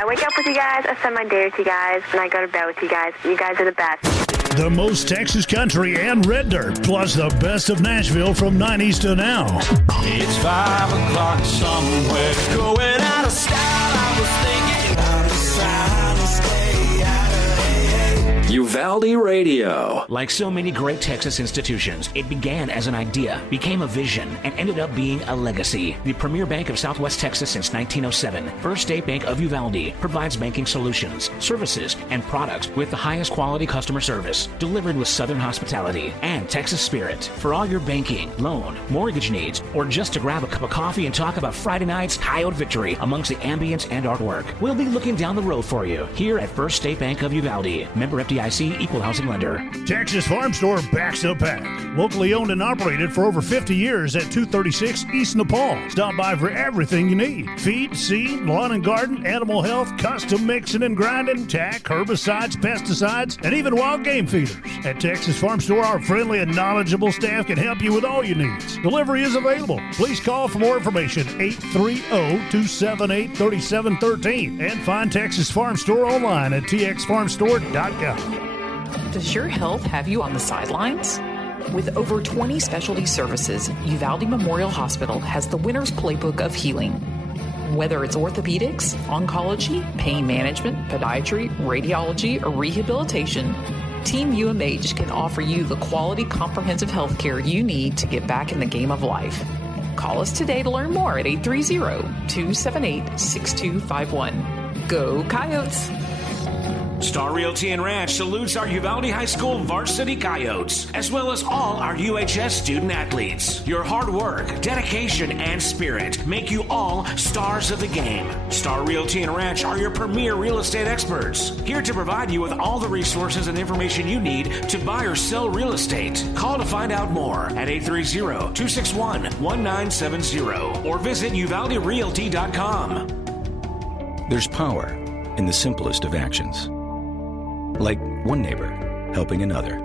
I wake up with you guys, I spend my day with you guys, and I go to bed with you guys. You guys are the best. The most Texas country and red dirt, plus the best of Nashville from 90s to now. It's 5 o'clock somewhere, going out of style. I was thinking out of silence, stay out of Uvalde Radio. Like so many great Texas institutions, it began as an idea, became a vision, and ended up being a legacy. The premier bank of Southwest Texas since 1907, First State Bank of Uvalde provides banking solutions, services, and products with the highest quality customer service, delivered with Southern hospitality and Texas spirit. For all your banking, loan, mortgage needs, or just to grab a cup of coffee and talk about Friday night's Coyote victory amongst the ambience and artwork, we'll be looking down the road for you here at First State Bank of Uvalde. Member FDIC, Equal Housing Lender. Texas Farm Store backs the pack. Locally owned and operated for over 50 years at 236 East Nepal. Stop by for everything you need. Feed, seed, lawn and garden, animal health, custom mixing and grinding, tack, herbicides, pesticides, and even wild game feeders. At Texas Farm Store, our friendly and knowledgeable staff can help you with all your needs. Delivery is available. Please call for more information, 830-278-3713, and find Texas Farm Store online at txfarmstore.com. Does your health have you on the sidelines? With over 20 specialty services, Uvalde Memorial Hospital has the winner's playbook of healing. Whether it's orthopedics, oncology, pain management, podiatry, radiology, or rehabilitation, Team UMH can offer you the quality comprehensive health care you need to get back in the game of life. Call us today to learn more at 830-278-6251. Go Coyotes! Star Realty and Ranch salutes our Uvalde High School varsity Coyotes, as well as all our UHS student athletes. Your hard work, dedication, and spirit make you all stars of the game. Star Realty and Ranch are your premier real estate experts, here to provide you with all the resources and information you need to buy or sell real estate. Call to find out more at 830-261-1970 or visit uvalderealty.com. There's power in the simplest of actions. Like one neighbor helping another,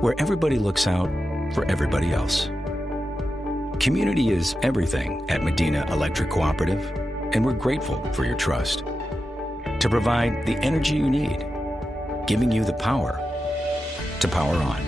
where everybody looks out for everybody else. Community is everything at Medina Electric Cooperative, and we're grateful for your trust. To provide the energy you need, giving you the power to power on.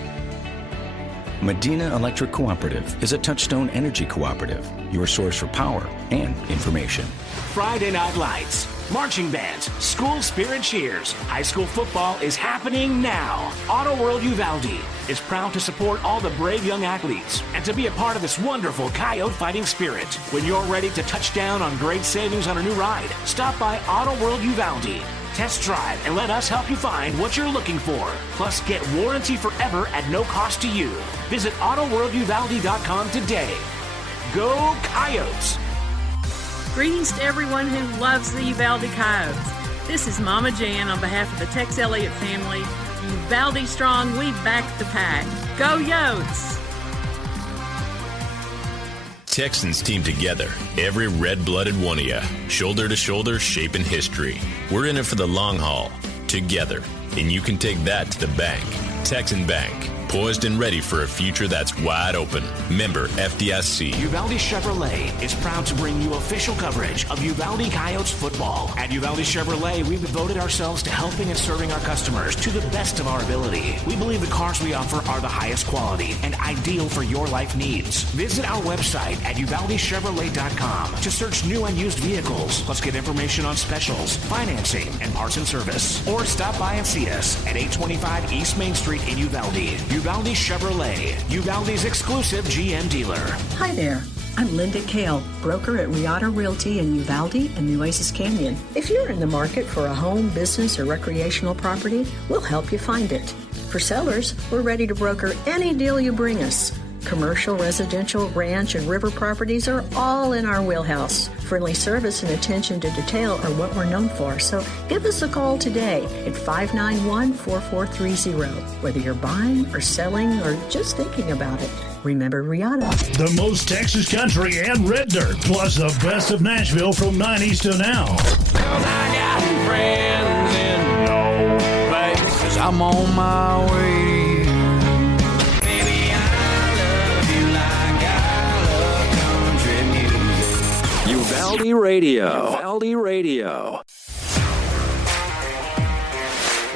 Medina Electric Cooperative is a Touchstone Energy Cooperative, your source for power and information. Friday Night Lights, marching bands, school spirit cheers. High school football is happening now. Auto World Uvalde is proud to support all the brave young athletes and to be a part of this wonderful Coyote fighting spirit. When you're ready to touch down on great savings on a new ride, stop by Auto World Uvalde. Test drive and let us help you find what you're looking for. Plus, get warranty forever at no cost to you. Visit AutoWorldUvalde.com today. Go Coyotes! Greetings to everyone who loves the Uvalde Coyotes. This is Mama Jan on behalf of the Tex Elliott family. Uvalde strong, we back the pack. Go Yotes! Texans team together, every red-blooded one of you, shoulder to shoulder, shaping history. We're in it for the long haul, together, and you can take that to the bank. Texan Bank, poised and ready for a future that's wide open. Member FDIC. Uvalde Chevrolet is proud to bring you official coverage of Uvalde Coyotes football. At Uvalde Chevrolet, we've devoted ourselves to helping and serving our customers to the best of our ability. We believe the cars we offer are the highest quality and ideal for your life needs. Visit our website at UvaldeChevrolet.com to search new and used vehicles. Plus get information on specials, financing, and parts and service. Or stop by and see us at 825 East Main Street in Uvalde. Uvalde Chevrolet, Uvalde's exclusive GM dealer. Hi there. I'm Linda Kale, broker at Riata Realty in Uvalde and Nueces Canyon. If you're in the market for a home, business, or recreational property, we'll help you find it. For sellers, we're ready to broker any deal you bring us. Commercial, residential, ranch, and river properties are all in our wheelhouse. Friendly service and attention to detail are what we're known for, so give us a call today at 591-4430. Whether you're buying or selling or just thinking about it, remember Riata. The most Texas country and red dirt, plus the best of Nashville from 90s to now. 'Cause I got friends in no place, 'cause I'm on my way. Uvalde Radio. Uvalde Radio.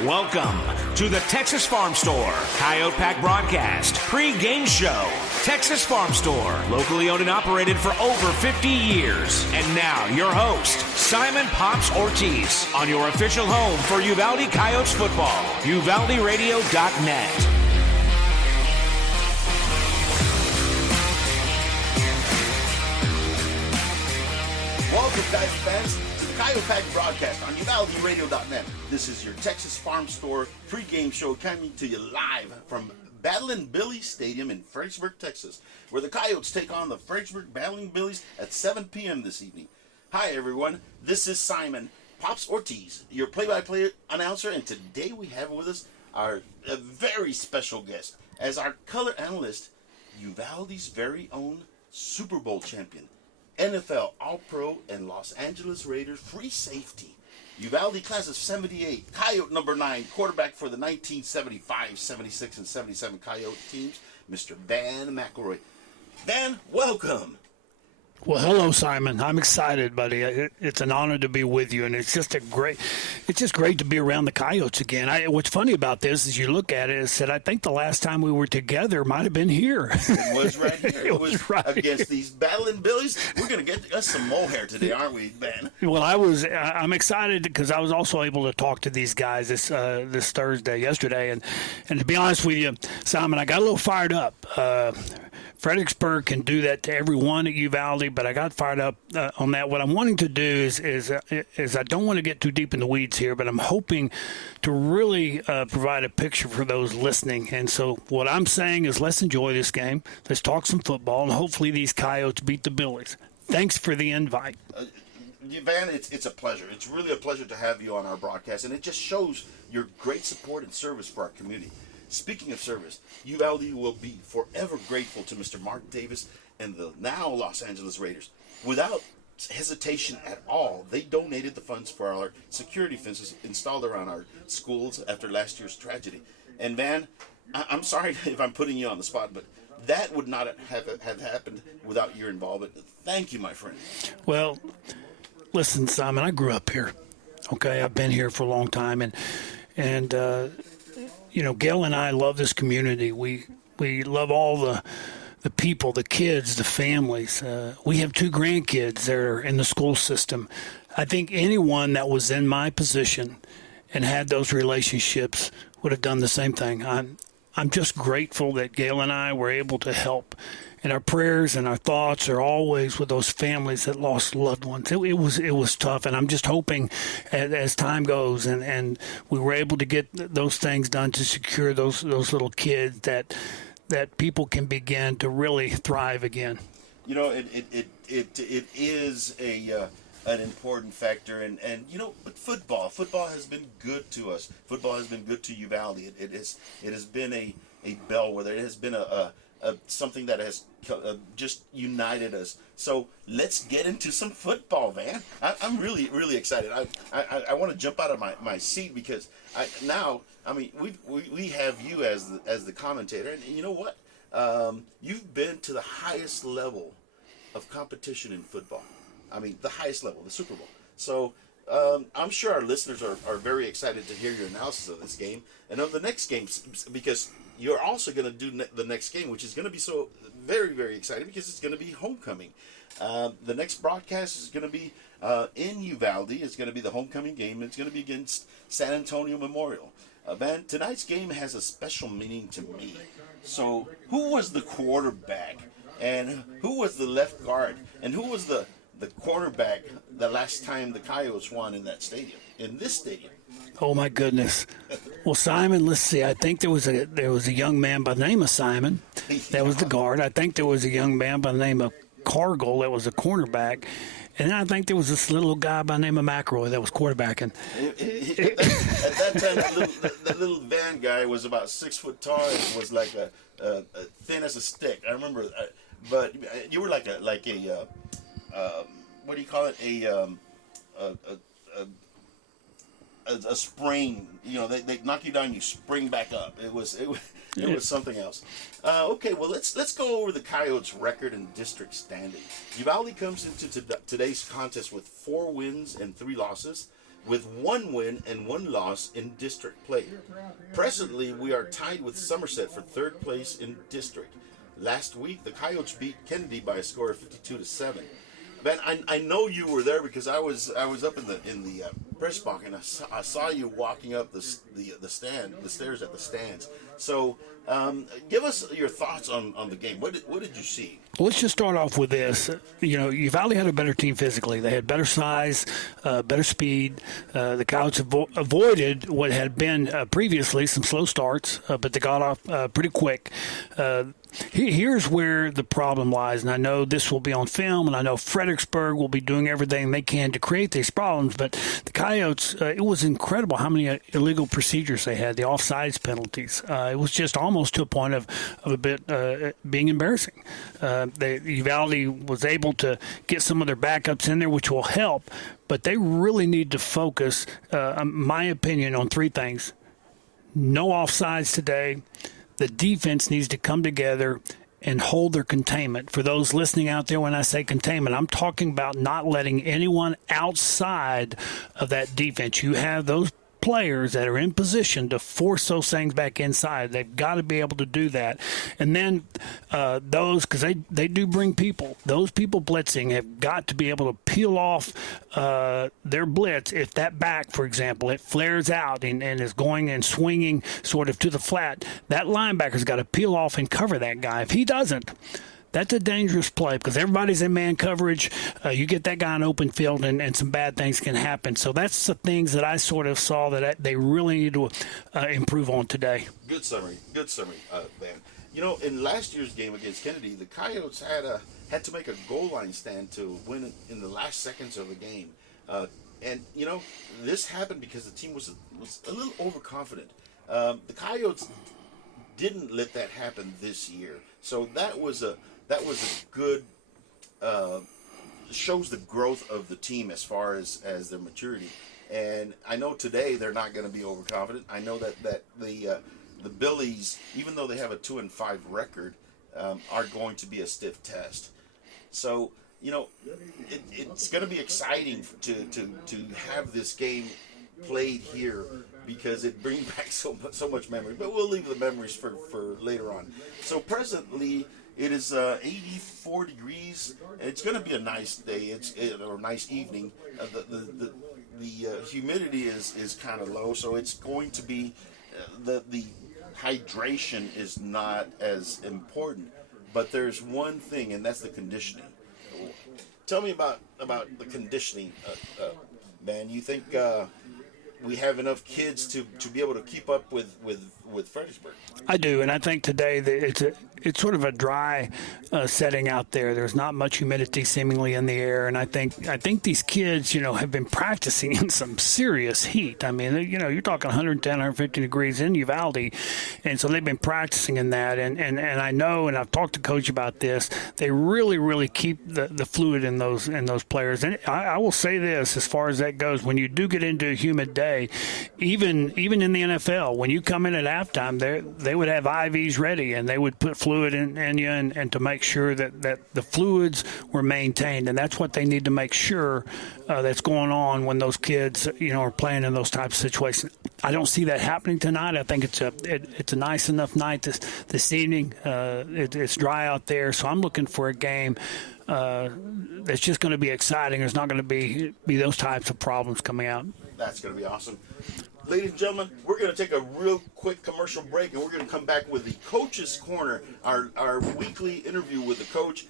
Welcome to the Texas Farm Store Coyote Pack broadcast pre-game show. Texas Farm Store, locally owned and operated for over 50 years. And now your host, Simon Pops Ortiz, on your official home for Uvalde Coyotes football, UvaldeRadio.net. Welcome, Coyote fans, to the Coyote Pack broadcast on UvaldeRadio.net. This is your Texas Farm Store pregame show coming to you live from Battling Billies Stadium in Fredericksburg, Texas, where the Coyotes take on the Fredericksburg Battling Billies at 7 p.m. this evening. Hi, everyone. This is Simon Pops Ortiz, your play-by-play announcer, and today we have with us a very special guest as our color analyst, Uvalde's very own Super Bowl champion, NFL All-Pro and Los Angeles Raiders free safety, Uvalde class of 78, Coyote number 9, quarterback for the 1975, 76, and 77 Coyote teams, Mr. Van McElroy. Van, welcome. Well, hello, Simon. I'm excited, buddy. It's an honor to be with you, and it's just great to be around the Coyotes again. What's funny about this is you look at it and said, I think the last time we were together might have been here. It was right here. It was right against these Battling Billies. We're going to get us some mohair today, aren't we, Ben? Well, I'm excited because I was also able to talk to these guys this yesterday, and to be honest with you, Simon, I got a little fired up. Fredericksburg can do that to everyone at Uvalde, but I got fired up on that. What I'm wanting to do is I don't want to get too deep in the weeds here, but I'm hoping to really provide a picture for those listening. And so what I'm saying is let's enjoy this game. Let's talk some football, and hopefully these Coyotes beat the Billies. Thanks for the invite. Van, it's a pleasure. It's really a pleasure to have you on our broadcast, and it just shows your great support and service for our community. Speaking of service, Uvalde will be forever grateful to Mr. Mark Davis and the now Los Angeles Raiders. Without hesitation at all, they donated the funds for our security fences installed around our schools after last year's tragedy. And Van, I'm sorry if I'm putting you on the spot, but that would not have happened without your involvement. Thank you, my friend. Well, listen, Simon, I grew up here. Okay, I've been here for a long time, and you know, Gail and I love this community. We love all the people, the kids, the families. We have 2 grandkids that are in the school system. I think anyone that was in my position and had those relationships would have done the same thing. I'm just grateful that Gail and I were able to help. And our prayers and our thoughts are always with those families that lost loved ones. It was tough, and I'm just hoping as time goes and we were able to get those things done to secure those little kids that people can begin to really thrive again. You know, it is an important factor, and you know, but football has been good to us. Football has been good to Uvalde. It has been a bellwether. It has been something that has just united us. So let's get into some football, Van. I'm really, really excited. I want to jump out of my seat because we have you as the commentator, and you know what? You've been to the highest level of competition in football. I mean, the highest level, the Super Bowl. So I'm sure our listeners are very excited to hear your analysis of this game and of the next game, because you're also going to do the next game, which is going to be so very, very exciting because it's going to be homecoming. The next broadcast is going to be in Uvalde. It's going to be the homecoming game. It's going to be against San Antonio Memorial. Man, tonight's game has a special meaning to me. So who was the quarterback, and who was the left guard, and who was the quarterback the last time the Coyotes won in this stadium? Oh my goodness! Well, Simon, let's see. I think there was a young man by the name of Simon. That was the guard. I think there was a young man by the name of Cargill that was a cornerback, and I think there was this little guy by the name of McElroy that was quarterbacking. At that time, that little Van guy was about 6 foot tall and was like a thin as a stick. I remember, but you were like a what do you call it? A spring, you know, they knock you down, you spring back up. It was It was something else. Okay, well, let's go over the Coyotes' record and district standing. Uvalde comes into today's contest with 4 wins and 3 losses, with 1 win and 1 loss in district play. Presently, we are tied with Somerset for 3rd place in district. Last week, the Coyotes beat Kennedy by a score of 52-7. Ben, I know you were there because I was up in the press box, and I saw you walking up the stairs at the stands. So, give us your thoughts on the game. What did you see? Well, let's just start off with this. Uvalde had a better team physically. They had better size, better speed. The Coyotes avoided what had been previously some slow starts, but they got off pretty quick. Here's where the problem lies, and I know this will be on film, and I know Fredericksburg will be doing everything they can to create these problems, but the Coyotes, it was incredible how many illegal procedures they had, the offsides penalties. It was just almost to a point of a bit being embarrassing. Uvalde was able to get some of their backups in there, which will help, but they really need to focus, my opinion, on 3 things. No offsides today. The defense needs to come together and hold their containment. For those listening out there, when I say containment, I'm talking about not letting anyone outside of that defense. You have those players that are in position to force those things back inside. They've got to be able to do that. And then those, because they do bring people, those people blitzing have got to be able to peel off their blitz. If that back, for example, it flares out and is going and swinging sort of to the flat, that linebacker's got to peel off and cover that guy. If he doesn't, that's a dangerous play because everybody's in man coverage. You get that guy in open field, and some bad things can happen. So that's the things that I sort of saw that they really need to improve on today. Good summary, Ben. In last year's game against Kennedy, the Coyotes had to make a goal line stand to win in the last seconds of the game. And this happened because the team was a little overconfident. The Coyotes didn't let that happen this year. So that was a good shows the growth of the team as far as their maturity. And I know today they're not going to be overconfident. I know that the Billies, even though they have a 2-5 record, are going to be a stiff test. So it's going to be exciting to have this game played here because it brings back so much memory. But we'll leave the memories for later on. So presently, it is 84 degrees. It's going to be a nice day. Or a nice evening. The humidity is kind of low, so it's going to be the hydration is not as important. But there's one thing, and that's the conditioning. Tell me about the conditioning, man. You think we have enough kids to be able to keep up with Fredericksburg? I do, and I think today that it's sort of a dry setting out there. There's not much humidity seemingly in the air, and I think these kids, have been practicing in some serious heat. I mean, you're talking 110, 150 degrees in Uvalde, and so they've been practicing in that. And I know, and I've talked to Coach about this. They really, really keep the fluid in those players. And I will say this, as far as that goes, when you do get into a humid day, even in the NFL, when you come in at halftime, they would have IVs ready, and they would put fluid in you and to make sure that the fluids were maintained. And that's what they need to make sure that's going on when those kids, are playing in those types of situations. I don't see that happening tonight. I think it's a nice enough night this evening. It's dry out there, so I'm looking for a game that's just going to be exciting. There's not going to be those types of problems coming out. That's going to be awesome. Ladies and gentlemen, we're going to take a real quick commercial break, and we're going to come back with the Coach's Corner, our weekly interview with the coach.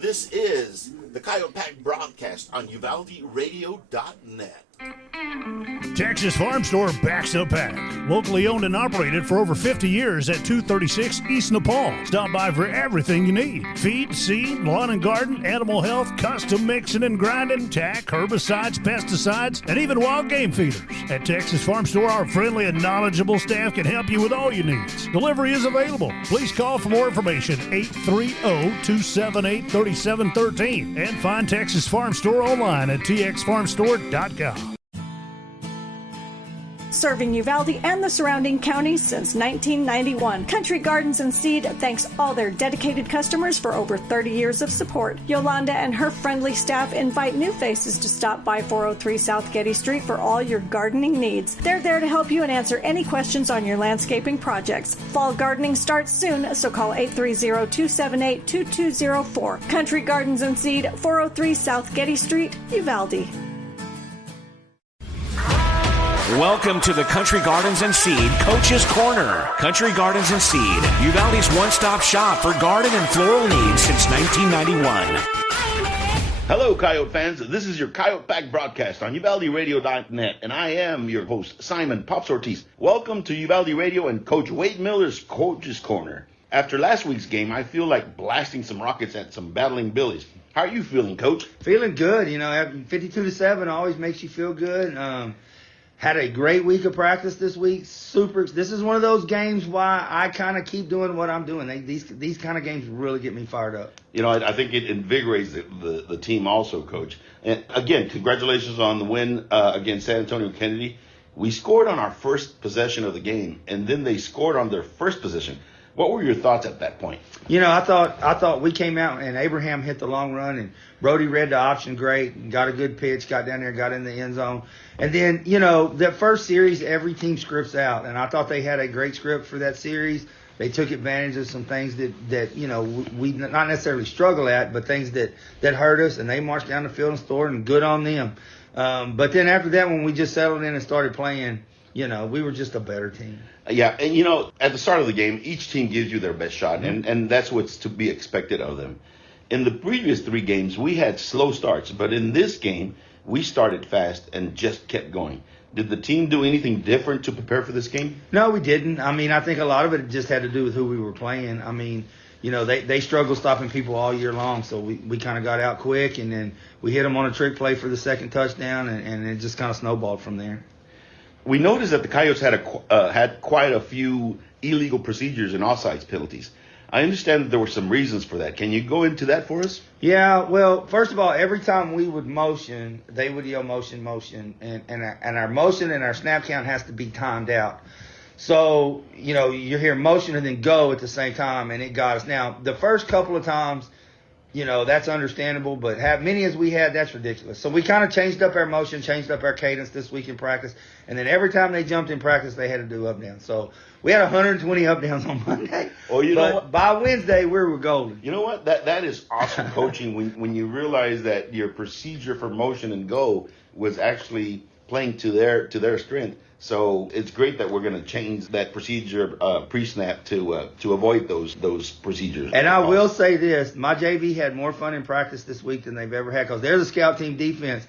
This is the Coyote Pack broadcast on UvaldeRadio.net. Texas Farm Store backs up pack. Locally owned and operated for over 50 years at 236 East Nepal. Stop by for everything you need. Feed, seed, lawn and garden, animal health, custom mixing and grinding, tack, herbicides, pesticides, and even wild game feeders. At Texas Farm Store, our friendly and knowledgeable staff can help you with all your needs. Delivery is available. Please call for more information, 830-278-3713. And find Texas Farm Store online at txfarmstore.com. Serving Uvalde and the surrounding counties since 1991. Country Gardens and Seed thanks all their dedicated customers for over 30 years of support. Yolanda and her friendly staff invite new faces to stop by 403 South Getty Street for all your gardening needs. They're there to help you and answer any questions on your landscaping projects. Fall gardening starts soon, so call 830-278-2204. Country Gardens and Seed, 403 South Getty Street, Uvalde. Welcome to the Country Gardens and Seed Coach's Corner. Country Gardens and Seed, Uvalde's one-stop shop for garden and floral needs since 1991. Hello, Coyote fans. This is your Coyote Pack broadcast on UvaldeRadio.net, and I am your host, Simon Pops Ortiz. Welcome to Uvalde Radio and Coach Wade Miller's Coach's Corner. After last week's game, I feel like blasting some rockets at some battling Billies. How are you feeling, Coach? Feeling good. 52-7 always makes you feel good. Had a great week of practice this week. This is one of those games why I kind of keep doing what I'm doing. These kind of games really get me fired up. I think it invigorates the team also, Coach. And again, congratulations on the win against San Antonio Kennedy. We scored on our first possession of the game, and then they scored on their first possession. What were your thoughts at that point? I thought we came out and Abraham hit the long run and Brody read the option great, got a good pitch, got down there, got in the end zone. And then, that first series, every team scripts out. And I thought they had a great script for that series. They took advantage of some things that we not necessarily struggle at, but things that hurt us. And they marched down the field and scored, and good on them. But then after that, when we just settled in and started playing, we were just a better team. Yeah, and at the start of the game, each team gives you their best shot, and that's what's to be expected of them. In the previous 3 games, we had slow starts, but in this game, we started fast and just kept going. Did the team do anything different to prepare for this game? No, we didn't. I think a lot of it just had to do with who we were playing. They struggled stopping people all year long, so we kind of got out quick, and then we hit them on a trick play for the second touchdown, and it just kind of snowballed from there. We noticed that the Coyotes had quite a few illegal procedures and offsides penalties. I understand that there were some reasons for that. Can you go into that for us? Yeah, well, first of all, every time we would motion, they would yell motion, motion, and our motion and our snap count has to be timed out. So, you hear motion and then go at the same time, and it got us. Now, the first couple of times, that's understandable, but many as we had, that's ridiculous. So we kind of changed up our motion, changed up our cadence this week in practice, and then every time they jumped in practice, they had to do up down. So we had 120 up downs on Monday. But by Wednesday, we were golden. You know what? That is awesome coaching when you realize that your procedure for motion and go was actually playing to their strength. So it's great that we're going to change that procedure pre-snap to avoid those procedures. And I will say this, my JV had more fun in practice this week than they've ever had because they're the scout team defense.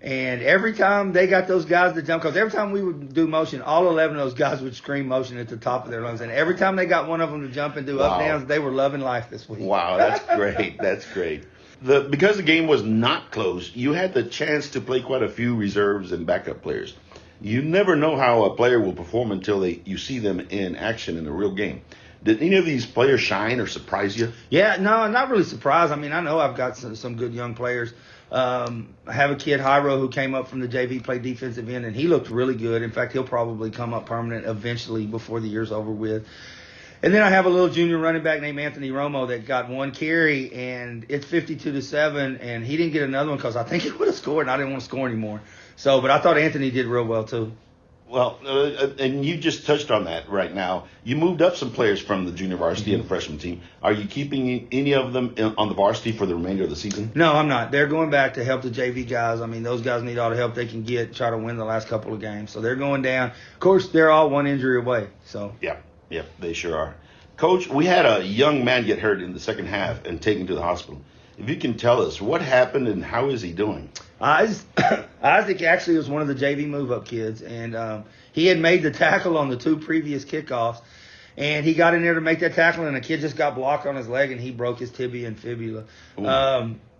And every time they got those guys to jump, because every time we would do motion, all 11 of those guys would scream motion at the top of their lungs. And every time they got one of them to jump and do up downs, they were loving life this week. Wow, that's great. That's great. Because the game was not close, you had the chance to play quite a few reserves and backup players. You never know how a player will perform until you see them in action in a real game. Did any of these players shine or surprise you? Yeah, no, not really surprised. I know I've got some good young players. I have a kid, Hyro, who came up from the JV, played defensive end, and he looked really good. In fact, he'll probably come up permanent eventually before the year's over with. And then I have a little junior running back named Anthony Romo that got 1 carry, and it's 52-7, and he didn't get another one because I think he would have scored, and I didn't want to score anymore. But I thought Anthony did real well, too. Well, and you just touched on that right now. You moved up some players from the junior varsity and the freshman team. Are you keeping any of them on the varsity for the remainder of the season? No, I'm not. They're going back to help the JV guys. Those guys need all the help they can get, try to win the last couple of games. So they're going down. Of course, they're all one injury away. So Yep, they sure are. Coach, we had a young man get hurt in the second half and taken to the hospital. If you can tell us what happened and how is he doing? Isaac actually was one of the JV move-up kids, and he had made the tackle on the 2 previous kickoffs, and he got in there to make that tackle, and the kid just got blocked on his leg, and he broke his tibia and fibula.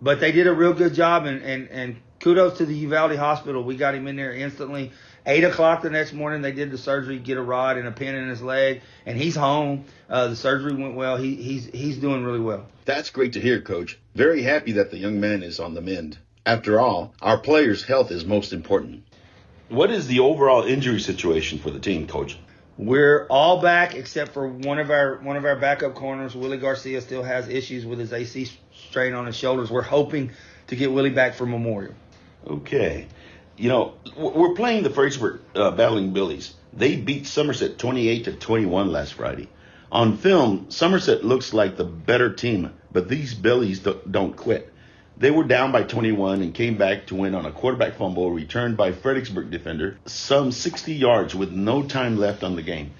But they did a real good job, and kudos to the Uvalde Hospital. We got him in there instantly. 8 o'clock the next morning, they did the surgery, get a rod and a pin in his leg, and he's home. The surgery went well. He's doing really well. That's great to hear, Coach. Very happy that the young man is on the mend. After all, our players' health is most important. What is the overall injury situation for the team, Coach? We're all back except for one of our backup corners. Willie Garcia still has issues with his AC strain on his shoulders. We're hoping to get Willie back for Memorial. Okay. You know, we're playing the Fredericksburg Battling Billies. They beat Somerset 28-21 last Friday. On film, Somerset looks like the better team, but these Billies don't quit. They were down by 21 and came back to win on a quarterback fumble returned by Fredericksburg defender some 60 yards with no time left on the game.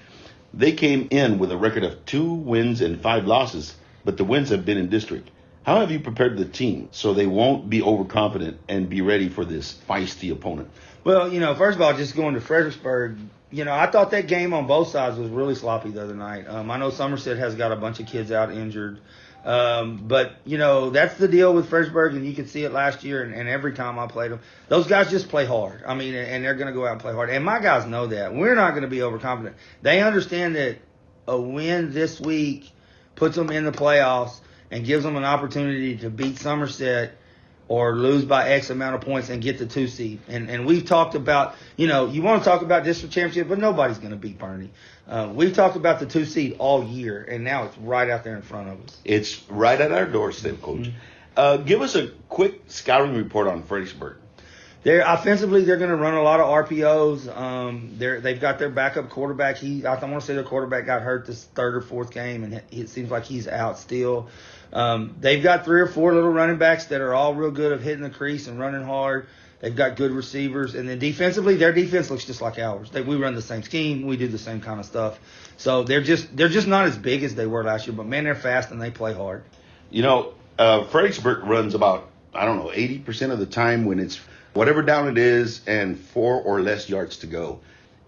They came in with a record of 2 wins and 5 losses, but the wins have been in district. How have you prepared the team so they won't be overconfident and be ready for this feisty opponent? Well, first of all, just going to Fredericksburg, I thought that game on both sides was really sloppy the other night. I know Somerset has got a bunch of kids out injured. But, that's the deal with Fredericksburg, and you could see it last year and every time I played them. Those guys just play hard. I mean, and they're going to go out and play hard. And my guys know that. We're not going to be overconfident. They understand that a win this week puts them in the playoffs and gives them an opportunity to beat Somerset or lose by X amount of points and get the 2 seed. And we've talked about, you want to talk about district championship, but nobody's going to beat Bernie. We've talked about the 2 seed all year, and now it's right out there in front of us. It's right at our doorstep, Coach. Give us a quick scouting report on Fredericksburg. Offensively, they're going to run a lot of RPOs. They've got their backup quarterback. I want to say their quarterback got hurt this 3rd or 4th game, and it seems like he's out still. They've got 3 or 4 little running backs that are all real good at hitting the crease and running hard. They've got good receivers. And then defensively, their defense looks just like ours. We run the same scheme. We do the same kind of stuff. So they're just not as big as they were last year. But, man, they're fast and they play hard. Fredericksburg runs about, 80% of the time when it's whatever down it is and 4 or less yards to go.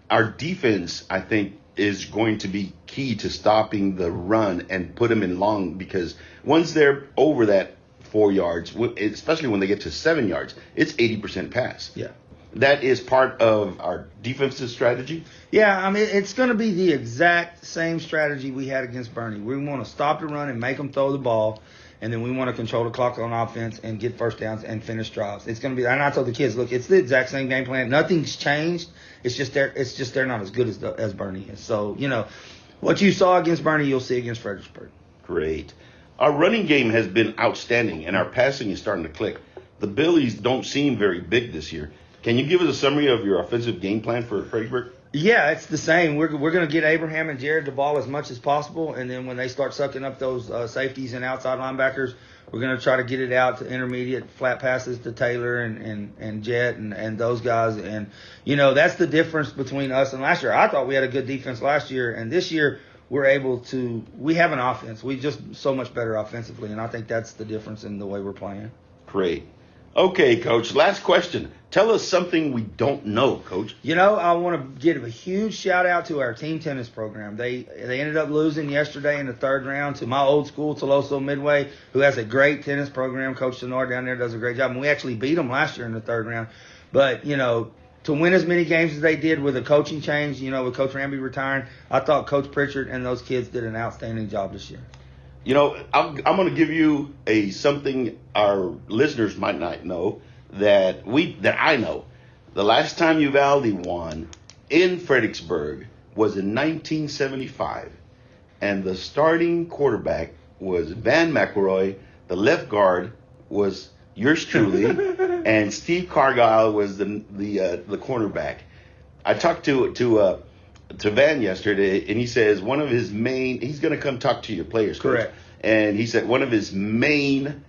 Our defense, I think, is going to be key to stopping the run and put them in long, because once they're over that 4 yards, especially when they get to 7 yards, it's 80% pass. Yeah. That is part of our defensive strategy? Yeah, it's going to be the exact same strategy we had against Bernie. We want to stop the run and make them throw the ball, and then we want to control the clock on offense and get first downs and finish drives. It's going to be, and I told the kids, look, it's the exact same game plan. Nothing's changed. It's just they're not as good as Bernie is. So, what you saw against Bernie, you'll see against Fredericksburg. Great. Our running game has been outstanding, and our passing is starting to click. The Billies don't seem very big this year. Can you give us a summary of your offensive game plan for Fredericksburg? Yeah, it's the same. We're going to get Abraham and Jared the ball as much as possible, and then when they start sucking up those safeties and outside linebackers, we're going to try to get it out to intermediate flat passes to Taylor and Jet and those guys. And, that's the difference between us and last year. I thought we had a good defense last year, and this year we have an offense. We just so much better offensively, and I think that's the difference in the way we're playing. Great. Okay, Coach, last question. Tell us something we don't know, Coach. I want to give a huge shout-out to our team tennis program. They ended up losing yesterday in the 3rd round to my old school, Toloso Midway, who has a great tennis program. Coach Tenor down there does a great job, and we actually beat them last year in the 3rd round. But, to win as many games as they did with a coaching change, with Coach Ramby retiring, I thought Coach Pritchard and those kids did an outstanding job this year. I'm going to give you something our listeners might not know that I know. The last time Uvalde won in Fredericksburg was in 1975, and the starting quarterback was Van McElroy. The left guard was yours truly, and Steve Cargile was the cornerback. I talked to Van yesterday, and he says he's going to come talk to your players. Correct. Coach. And he said one of his main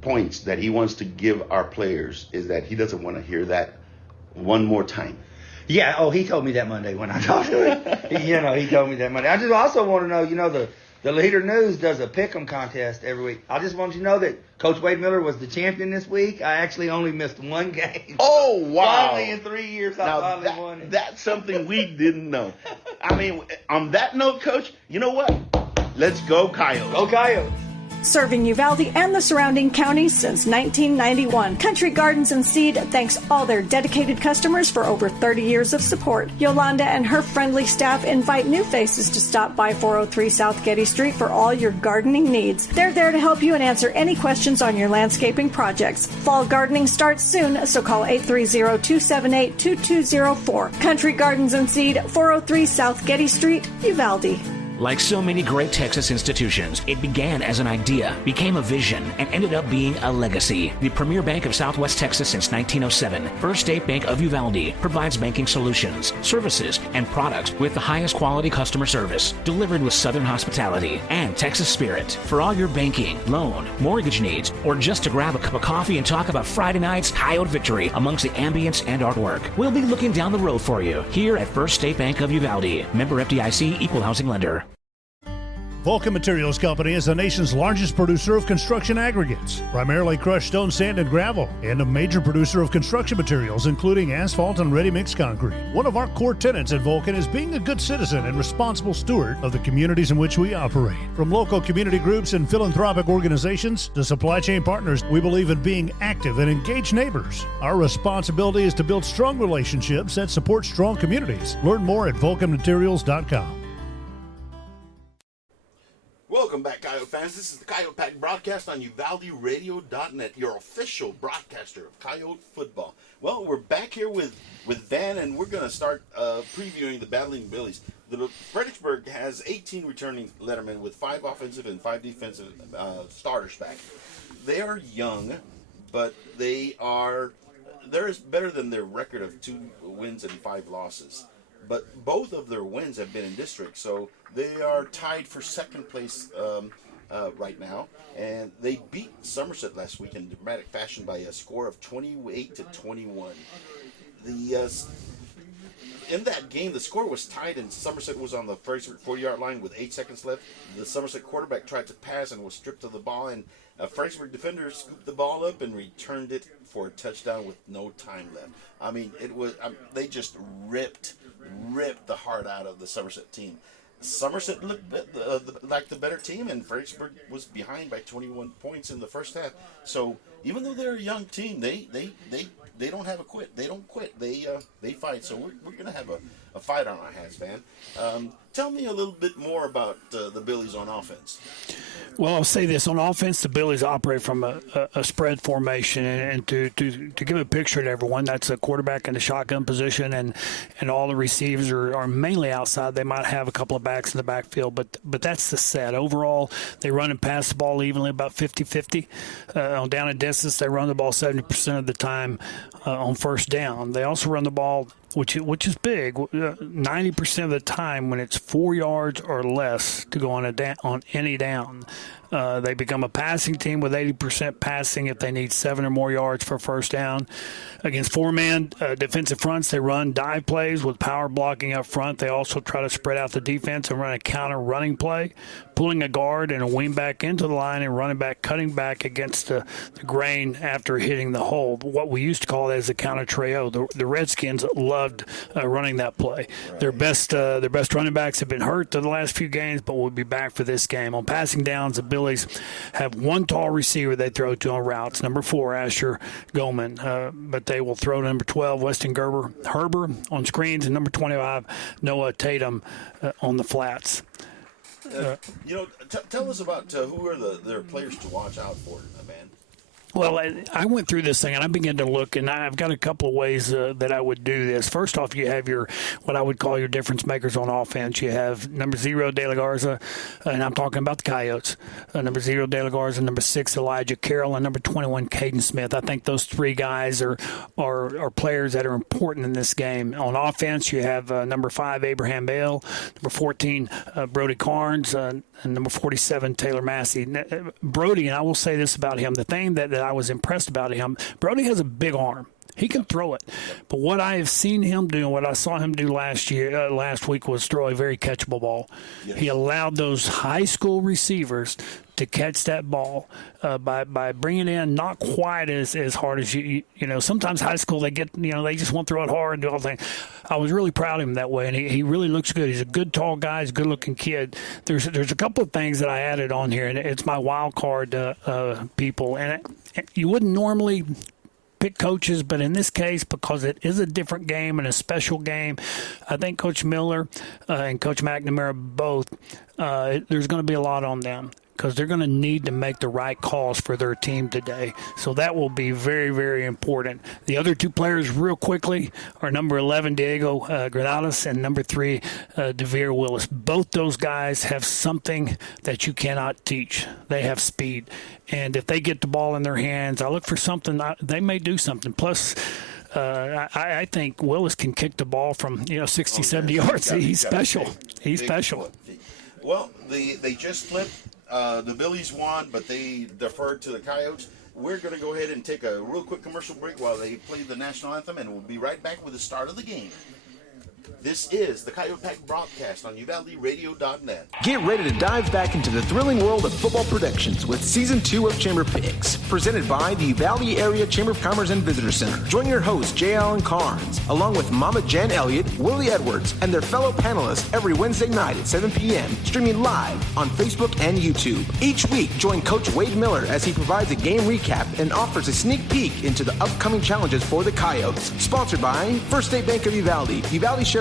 points that he wants to give our players is that he doesn't want to hear that one more time. Yeah. Oh, he told me that Monday when I talked to him. He told me that Monday. I just also want to know, the Leader News does a pick'em contest every week. I just want you to know that Coach Wade Miller was the champion this week. I actually only missed 1 game. Oh, wow. Finally in 3 years, I finally won it. That's something we didn't know. On that note, Coach, you know what? Let's go Coyotes. Go Coyotes. Serving Uvalde and the surrounding counties since 1991. Country Gardens and Seed thanks all their dedicated customers for over 30 years of support. Yolanda and her friendly staff invite new faces to stop by 403 South Getty Street for all your gardening needs. They're there to help you and answer any questions on your landscaping projects. Fall gardening starts soon, so call 830-278-2204. Country Gardens and Seed, 403 South Getty Street, Uvalde. Like so many great Texas institutions, it began as an idea, became a vision, and ended up being a legacy. The premier bank of Southwest Texas since 1907, First State Bank of Uvalde, provides banking solutions, services, and products with the highest quality customer service, delivered with Southern hospitality and Texas spirit. For all your banking, loan, mortgage needs, or just to grab a cup of coffee and talk about Friday night's Coyote victory amongst the ambience and artwork, we'll be looking down the road for you here at First State Bank of Uvalde. Member FDIC, equal housing lender. Vulcan Materials Company is the nation's largest producer of construction aggregates, primarily crushed stone, sand, and gravel, and a major producer of construction materials, including asphalt and ready-mix concrete. One of our core tenets at Vulcan is being a good citizen and responsible steward of the communities in which we operate. From local community groups and philanthropic organizations to supply chain partners, we believe in being active and engaged neighbors. Our responsibility is to build strong relationships that support strong communities. Learn more at vulcanmaterials.com. Welcome back, Coyote fans. This is the Coyote Pack broadcast on UvaldeRadio.net, your official broadcaster of Coyote football. Well, we're back here with Van, and we're going to start previewing the Battling Billies. The Fredericksburg has 18 returning lettermen with 5 offensive and 5 defensive starters back. They are young, but they're better than their record of 2 wins and 5 losses. But both of their wins have been in district, so they are tied for second place right now. And they beat Somerset last week in dramatic fashion by a score of 28-21. In that game, the score was tied, and Somerset was on the Fredericksburg 40-yard line with 8 seconds left. The Somerset quarterback tried to pass and was stripped of the ball, and a Fredericksburg defender scooped the ball up and returned it for a touchdown with no time left. I mean, they just ripped the heart out of the Somerset team. Somerset looked like the better team, and Fredericksburg was behind by 21 points in the first half. So even though they're a young team, they don't have a quit. They don't quit. They fight. So we're gonna have a fight on our hands, man. Tell me a little bit more about the Billies on offense. Well, I'll say this. On offense, the Billies operate from a spread formation. And to give a picture to everyone, that's a quarterback in the shotgun position, and all the receivers are mainly outside. They might have a couple of backs in the backfield, but that's the set. Overall, they run and pass the ball evenly, about 50-50. On down and distance, they run the ball 70% of the time on first down. They also run the ball, which is big, 90% of the time when it's 4 yards or less to go on any down. They become a passing team with 80% passing if they need 7 or more yards for first down. Against 4-man defensive fronts, they run dive plays with power blocking up front. They also try to spread out the defense and run a counter running play, pulling a guard and a wing back into the line and running back, cutting back against the grain after hitting the hole. What we used to call as a counter trio. The Redskins loved running that play. Right. Their best running backs have been hurt the last few games, but will be back for this game. On passing downs, the Billies have one tall receiver they throw to on routes, number 4, Asher Goldman, but they will throw to number 12, Weston Herber on screens, and number 25, Noah Tatum on the flats. Tell us about who are their players to watch out for, man. Well, I went through this thing, and I began to look, and I've got a couple of ways that I would do this. First off, you have what I would call your difference makers on offense. You have number 0, De La Garza, and I'm talking about the Coyotes. Number 0, De La Garza, number 6, Elijah Carroll, and number 21, Caden Smith. I think those 3 guys are players that are important in this game. On offense, you have number 5, Abraham Bale, number 14, Brody Carnes, and number 47, Taylor Massey. Brody, and I will say this about him, the thing that I was impressed about him, Brody has a big arm. He can throw it. But what I have seen him do and what I saw him do last week was throw a very catchable ball. Yes. He allowed those high school receivers to catch that ball by bringing it in not quite as hard as you know. Sometimes high school they get, they just want to throw it hard and do all the things. I was really proud of him that way, and he really looks good. He's a good tall guy. He's a good-looking kid. There's a couple of things that I added on here, and it's my wild card people. And you wouldn't normally pick coaches, but in this case, because it is a different game and a special game, I think Coach Miller and Coach McNamara both, there's going to be a lot on them, because they're going to need to make the right calls for their team today. So that will be very, very important. The other two players, real quickly, are number 11, Diego Granados, and number 3, DeVere Willis. Both those guys have something that you cannot teach. They have speed. And if they get the ball in their hands, I look for something. They may do something. Plus, I think Willis can kick the ball from 60, 70 yards. He's special. He's special. Well, they just flipped. The Billies won, but they deferred to the Coyotes. We're going to go ahead and take a real quick commercial break while they play the national anthem, and we'll be right back with the start of the game. This is the Coyote Pack broadcast on UvaldeRadio.net. Get ready to dive back into the thrilling world of football predictions with Season 2 of Chamber Picks, presented by the Uvalde Area Chamber of Commerce and Visitor Center. Join your host, J. Allen Carnes, along with Mama Jen Elliott, Willie Edwards, and their fellow panelists every Wednesday night at 7 p.m., streaming live on Facebook and YouTube. Each week, join Coach Wade Miller as he provides a game recap and offers a sneak peek into the upcoming challenges for the Coyotes. Sponsored by First State Bank of Uvalde, Uvalde Chevrolet,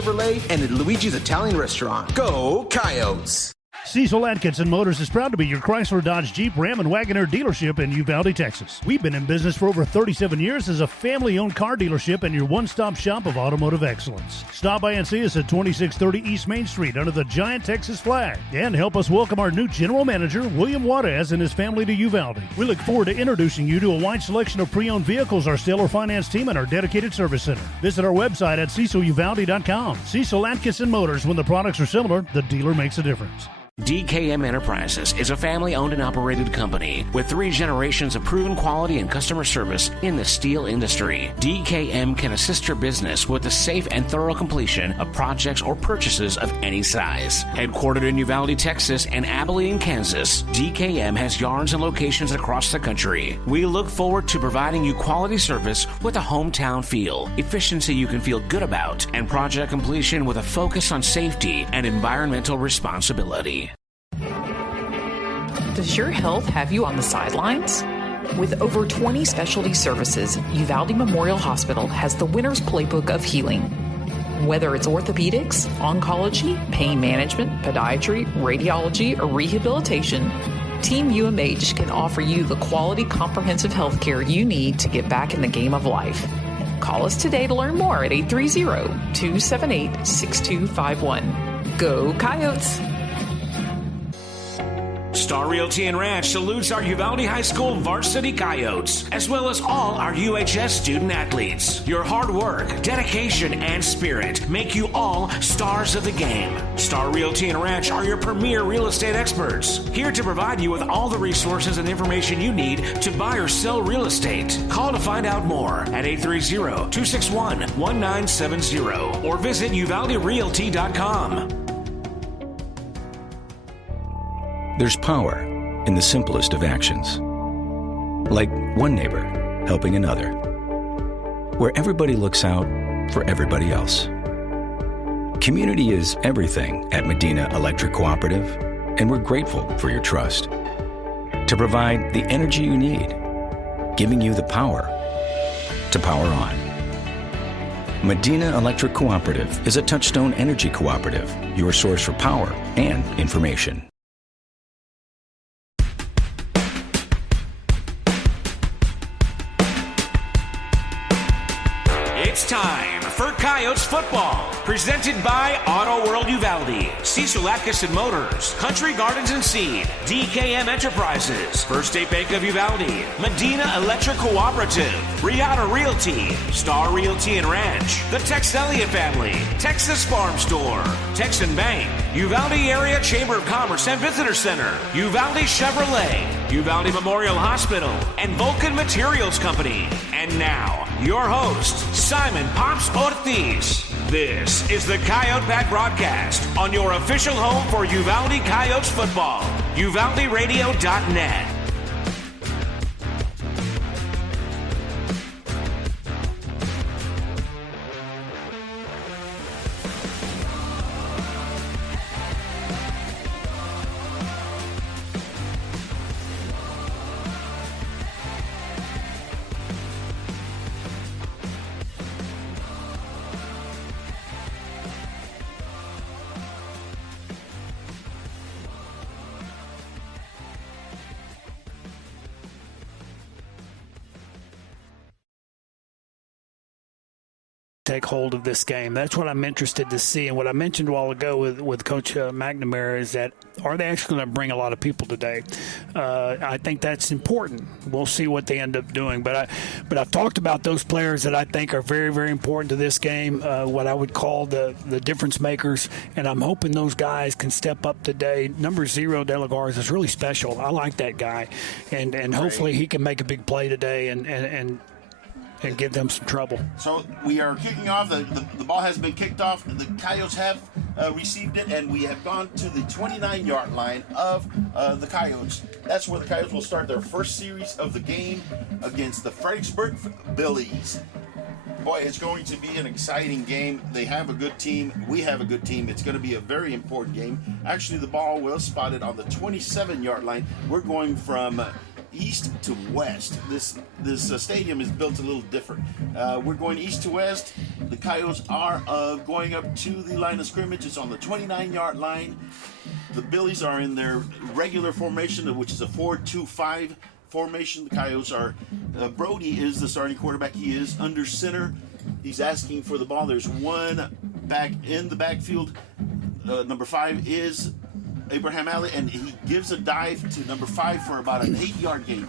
and Luigi's Italian Restaurant. Go Coyotes! Cecil Atkinson Motors is proud to be your Chrysler, Dodge, Jeep, Ram, and Wagoneer dealership in Uvalde, Texas. We've been in business for over 37 years as a family-owned car dealership and your one-stop shop of automotive excellence. Stop by and see us at 2630 East Main Street under the giant Texas flag. And help us welcome our new general manager, William Juarez, and his family to Uvalde. We look forward to introducing you to a wide selection of pre-owned vehicles, our stellar finance team, and our dedicated service center. Visit our website at CecilUvalde.com. Cecil Atkinson Motors, when the products are similar, the dealer makes a difference. DKM Enterprises is a family-owned and operated company with 3 generations of proven quality and customer service in the steel industry. DKM can assist your business with the safe and thorough completion of projects or purchases of any size. Headquartered in Uvalde, Texas and Abilene, Kansas, DKM has yards and locations across the country. We look forward to providing you quality service with a hometown feel, efficiency you can feel good about, and project completion with a focus on safety and environmental responsibility. Does your health have you on the sidelines? With over 20 specialty services, Uvalde Memorial Hospital has the winner's playbook of healing. Whether it's orthopedics, oncology, pain management, podiatry, radiology, or rehabilitation, Team UMH can offer you the quality comprehensive health care you need to get back in the game of life. Call us today to learn more at 830-278-6251. Go Coyotes! Star Realty and Ranch salutes our Uvalde High School varsity Coyotes, as well as all our UHS student athletes. Your hard work, dedication, and spirit make you all stars of the game. Star Realty and Ranch are your premier real estate experts, here to provide you with all the resources and information you need to buy or sell real estate. Call to find out more at 830-261-1970 or visit UvaldeRealty.com. There's power in the simplest of actions. Like one neighbor helping another. Where everybody looks out for everybody else. Community is everything at Medina Electric Cooperative, and we're grateful for your trust. To provide the energy you need, giving you the power to power on. Medina Electric Cooperative is a Touchstone Energy Cooperative, your source for power and information. It's time for Coyotes football, presented by Auto World Uvalde, Cecil Atkinson Motors, Country Gardens and Seed, DKM Enterprises, First State Bank of Uvalde, Medina Electric Cooperative, Riata Realty, Star Realty and Ranch, the Tex Elliott family, Texas Farm Store, Texan Bank, Uvalde Area Chamber of Commerce and Visitor Center, Uvalde Chevrolet, Uvalde Memorial Hospital, and Vulcan Materials Company. And now, your host, Simon Pops Ortiz. This is the Coyote Pack broadcast on your official home for Uvalde Coyotes football. UvaldeRadio.net. Take hold of this game. That's what I'm interested to see. And what I mentioned a while ago with Coach McNamara is that are they actually going to bring a lot of people today? I think that's important. We'll see what they end up doing. But I've talked about those players that I think are very, very important to this game, what I would call the difference makers. And I'm hoping those guys can step up today. Number 0, De La Garza, is really special. I like that guy. And hopefully he can make a big play today and give them some trouble. So we are kicking off. The ball has been kicked off. The Coyotes have received it, and we have gone to the 29-yard line of the Coyotes. That's where the Coyotes will start their first series of the game against the Fredericksburg Billies. Boy, it's going to be an exciting game. They have a good team. We have a good team. It's going to be a very important game. Actually, the ball was spotted on the 27-yard line. We're going from east to west. This stadium is built a little different. We're going east to west. The Coyotes are going up to the line of scrimmage. It's on the 29-yard line. The Billies are in their regular formation, which is a 4-2-5 formation. The Coyotes are Brody is the starting quarterback. He is under center. He's asking for the ball. There's one back in the backfield. Number 5 is Abraham Alley, and he gives a dive to number 5 for about an 8-yard gain.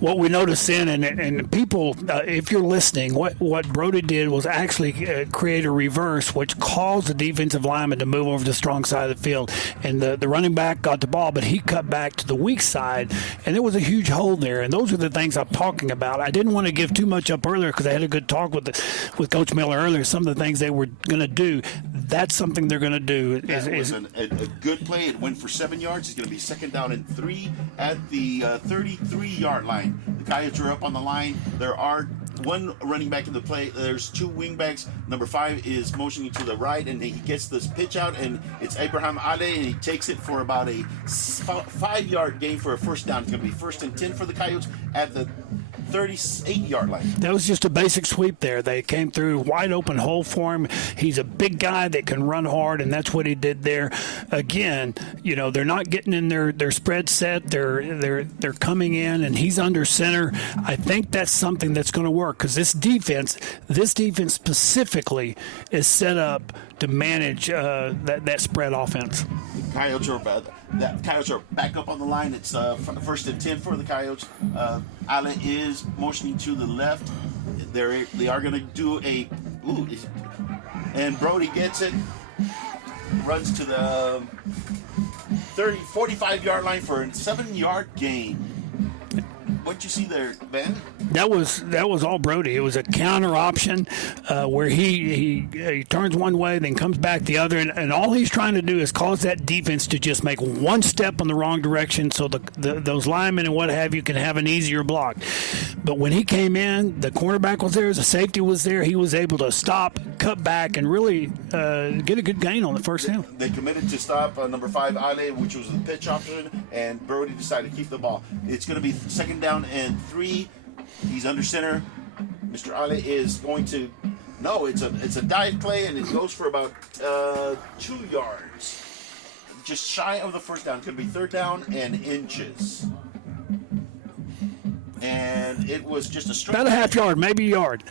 What we noticed then, and people, if you're listening, what Brody did was actually create a reverse, which caused the defensive lineman to move over to the strong side of the field. And the running back got the ball, but he cut back to the weak side, and there was a huge hole there. And those are the things I'm talking about. I didn't want to give too much up earlier because I had a good talk with Coach Miller earlier. Some of the things they were going to do, that's something they're going to do. It was a good play. It went for 7 yards. It's going to be 2nd down and 3 at the 33-yard line. The Coyotes are up on the line. There are one running back in the play. There's 2 wingbacks. Number 5 is motioning to the right, and he gets this pitch out, and it's Abraham Ale, and he takes it for about a 5-yard gain for a first down. It's going to be 1st and 10 for the Coyotes at the 38-yard line. That was just a basic sweep there. They came through, wide open hole for him. He's a big guy that can run hard, and that's what he did there. Again, they're not getting in their spread set. They're coming in, and he's under center. I think that's something that's going to work because this defense specifically is set up to manage that spread offense. The Coyotes are back up on the line. It's 1st and 10 for the Coyotes. Ale is motioning to the left. They are going to do and Brody gets it, runs to the 45-yard line for a 7-yard gain. What you see there, Ben? That was all Brody. It was a counter option where he turns one way, then comes back the other, and all he's trying to do is cause that defense to just make one step in the wrong direction, so those linemen and what have you can have an easier block. But when he came in, the cornerback was there, the safety was there. He was able to stop, cut back, and really get a good gain on the first down. They committed to stop number 5 Ale, which was the pitch option, and Brody decided to keep the ball. It's going to be 2nd down and 3. He's under center. Mr. Ale is going to it's a dive play, and it goes for about 2 yards, just shy of the first down. It's going to be 3rd down and inches, and it was just a straight about a half yard, maybe a yard.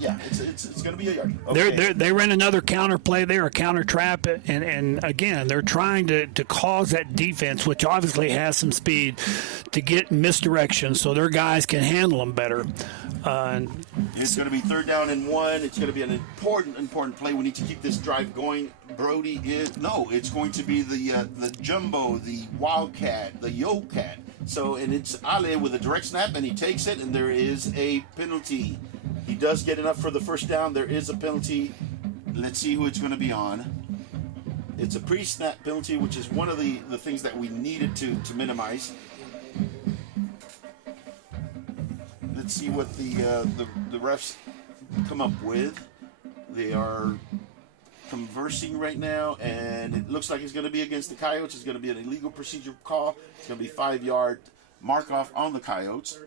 Yeah, it's going to be a yard. Okay. They ran another counter play there, a counter trap, and again, they're trying to cause that defense, which obviously has some speed, to get misdirection so their guys can handle them better. It's going to be 3rd down and 1. It's going to be an important play. We need to keep this drive going. Brody it's going to be the jumbo, the wildcat, the yo-cat. So, and it's Ale with a direct snap, and he takes it, and there is a penalty. He he does get enough for the first down, there is a penalty. Let's see who it's going to be on. It's a pre-snap penalty, which is one of the things that we needed to minimize. Let's see what the refs come up with. They are conversing right now, and it looks like it's going to be against the Coyotes. It's going to be an illegal procedure call. It's going to be 5-yard mark-off on the Coyotes.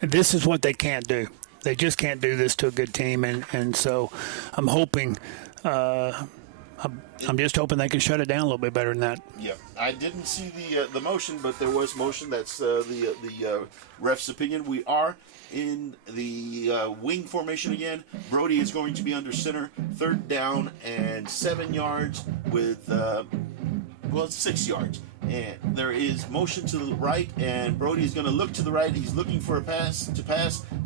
And this is what they can't do. They just can't do this to a good team, and so I'm hoping I'm just hoping they can shut it down a little bit better than that. Yeah, I didn't see the motion, but there was motion. That's the ref's opinion. We are in the wing formation again. Brody is going to be under center, 3rd down and 7 yards with 6 yards. And there is motion to the right, and Brody is going to look to the right. He's looking for a pass.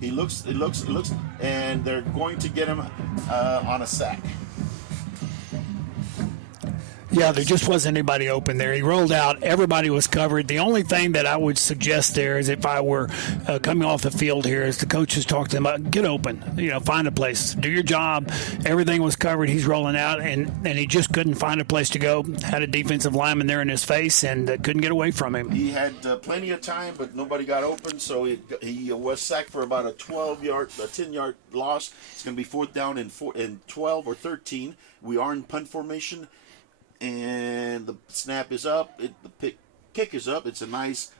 He looks, and they're going to get him on a sack. Yeah, there just wasn't anybody open there. He rolled out. Everybody was covered. The only thing that I would suggest there is if I were coming off the field here is the coaches talk to them about get open, find a place, do your job. Everything was covered. He's rolling out, and he just couldn't find a place to go. Had a defensive lineman there in his face and couldn't get away from him. He had plenty of time, but nobody got open, so he was sacked for about a 10-yard loss. It's going to be 4th down and 12 or 13. We are in punt formation. And the snap is up. The kick is up. It's a nice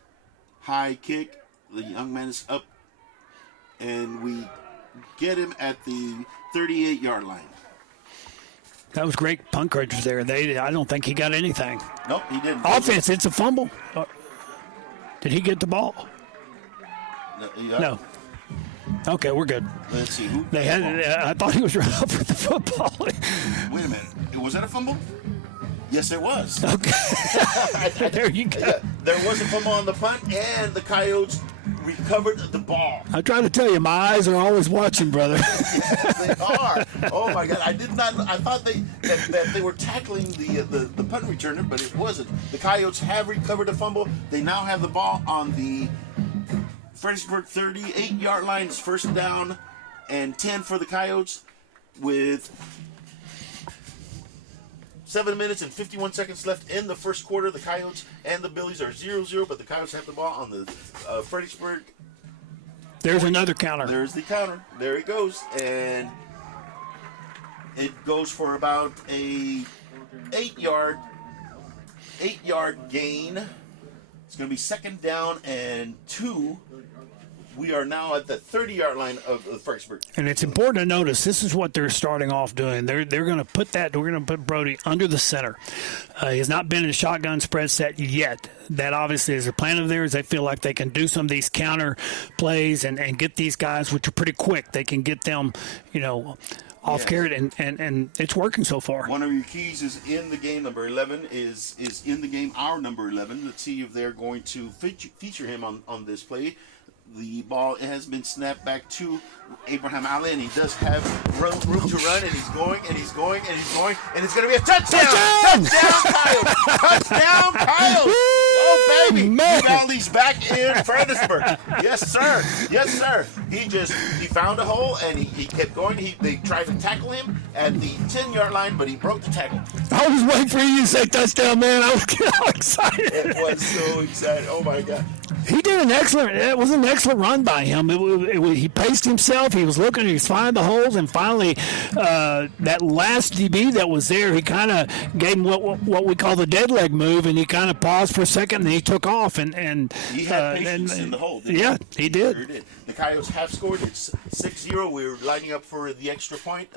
high kick. The young man is up. And we get him at the 38-yard line. That was great punt coverage there. I don't think he got anything. Nope, he didn't. Offense, it's a fumble. Did he get the ball? No. Okay, we're good. Let's see. Who I thought he was right up for the football. Wait a minute. Was that a fumble? Yes, it was. Okay. There you go. Yeah, there was a fumble on the punt, and the Coyotes recovered the ball. I try to tell you, my eyes are always watching, brother. Yes, they are. Oh my God! I did not. I thought that they were tackling the punt returner, but it wasn't. The Coyotes have recovered the fumble. They now have the ball on the Fredericksburg 38-yard line. It's 1st down and 10 for the Coyotes with 7 minutes and 51 seconds left in the first quarter. The Coyotes and the Billies are 0-0, but the Coyotes have the ball on the Fredericksburg. There's another counter. There's the counter. There it goes. And it goes for about a 8-yard gain. It's going to be 2nd down and 2. We are now at the 30-yard line of Fredericksburg. And it's important to notice this is what they're starting off doing. They're going to put we're going to put Brody under the center. He has not been in a shotgun spread set yet. That obviously is a plan of theirs. They feel like they can do some of these counter plays and get these guys, which are pretty quick. They can get them, off carried, and it's working so far. One of your keys is in the game. Number 11 is in the game. Our number 11. Let's see if they're going to feature him on this play. The ball has been snapped back to Abraham Allen. He does have room to run, and he's going, and it's going to be a touchdown! Touchdown, Coyotes! Touchdown, Coyotes! Oh, baby! Uvalde's back in Fredericksburg. Yes, sir. Yes, sir. He found a hole, and he kept going. They tried to tackle him at the 10-yard line, but he broke the tackle. I was waiting for you to say touchdown, man. I was so excited. It was so exciting. Oh, my God. He did it was an excellent run by him. He paced himself. He was looking, he was finding the holes, and finally, that last DB that was there, he kind of gave him what we call the dead leg move, and he kind of paused for a second, and he took off. And he had patience in the hole. He did. Sure did. The Coyotes have scored. It's 6-0. We're lining up for the extra point.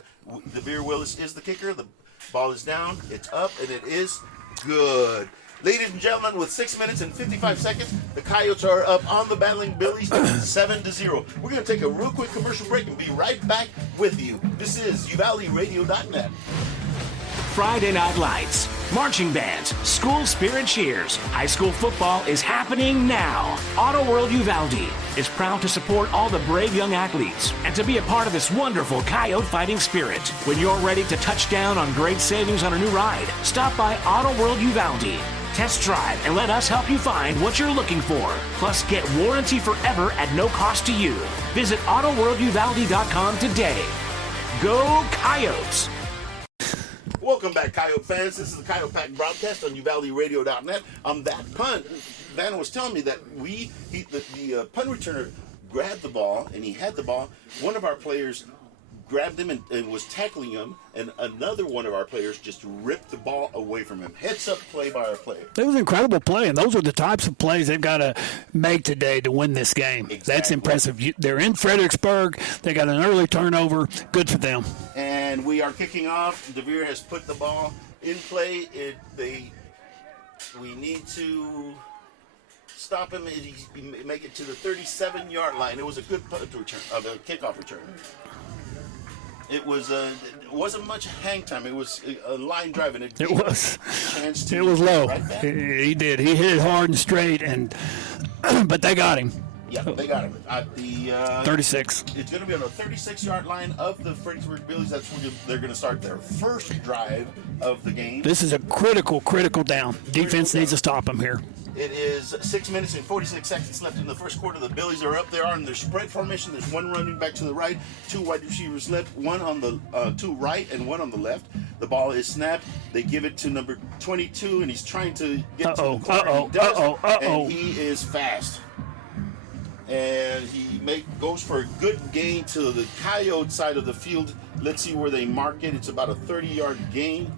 The Beer Willis is the kicker. The ball is down. It's up, and it is good. Ladies and gentlemen, with 6 minutes and 55 seconds, the Coyotes are up on the Battling Billies 7-0. We're going to take a real quick commercial break and be right back with you. This is UValleyRadio.net. Friday Night Lights, marching bands, school spirit cheers. High school football is happening now. Auto World Uvalde is proud to support all the brave young athletes and to be a part of this wonderful Coyote fighting spirit. When you're ready to touch down on great savings on a new ride, stop by Auto World Uvalde. Test drive and let us help you find what you're looking for. Plus, get warranty forever at no cost to you. Visit AutoWorldUvalde.com today. Go Coyotes! Welcome back, Coyote fans. This is the Coyote Pack broadcast on UvaldeRadio.net. That punt, Vanna was telling me that the punt returner grabbed the ball, and he had the ball. One of our players grabbed him and was tackling him, and another one of our players just ripped the ball away from him. Heads-up play by our player. It was an incredible play, and those are the types of plays they've got to make today to win this game. Exactly. That's impressive. They're in Fredericksburg. They got an early turnover. Good for them. And we are kicking off. DeVere has put the ball in play. We need to stop him and make it to the 37-yard line. It was a good punt return, the kickoff return. It wasn't much hang time. It was a line drive, and it was low. Right back. He did. He hit it hard and straight, but they got him. Yeah, they got him at the 36. It's going to be on the 36-yard line of the Fredericksburg Billies. That's where they're going to start their first drive of the game. This is a critical down. Defense needs to stop them here. It is 6 minutes and 46 seconds left in the first quarter. The Billies are up there on their spread formation. There's one running back to the right, two wide receivers left, one on the to right and one on the left. The ball is snapped. They give it to number 22, and he's trying to get to the corner. And he is fast. And he goes for a good gain to the Coyote side of the field. Let's see where they mark it. It's about a 30-yard gain.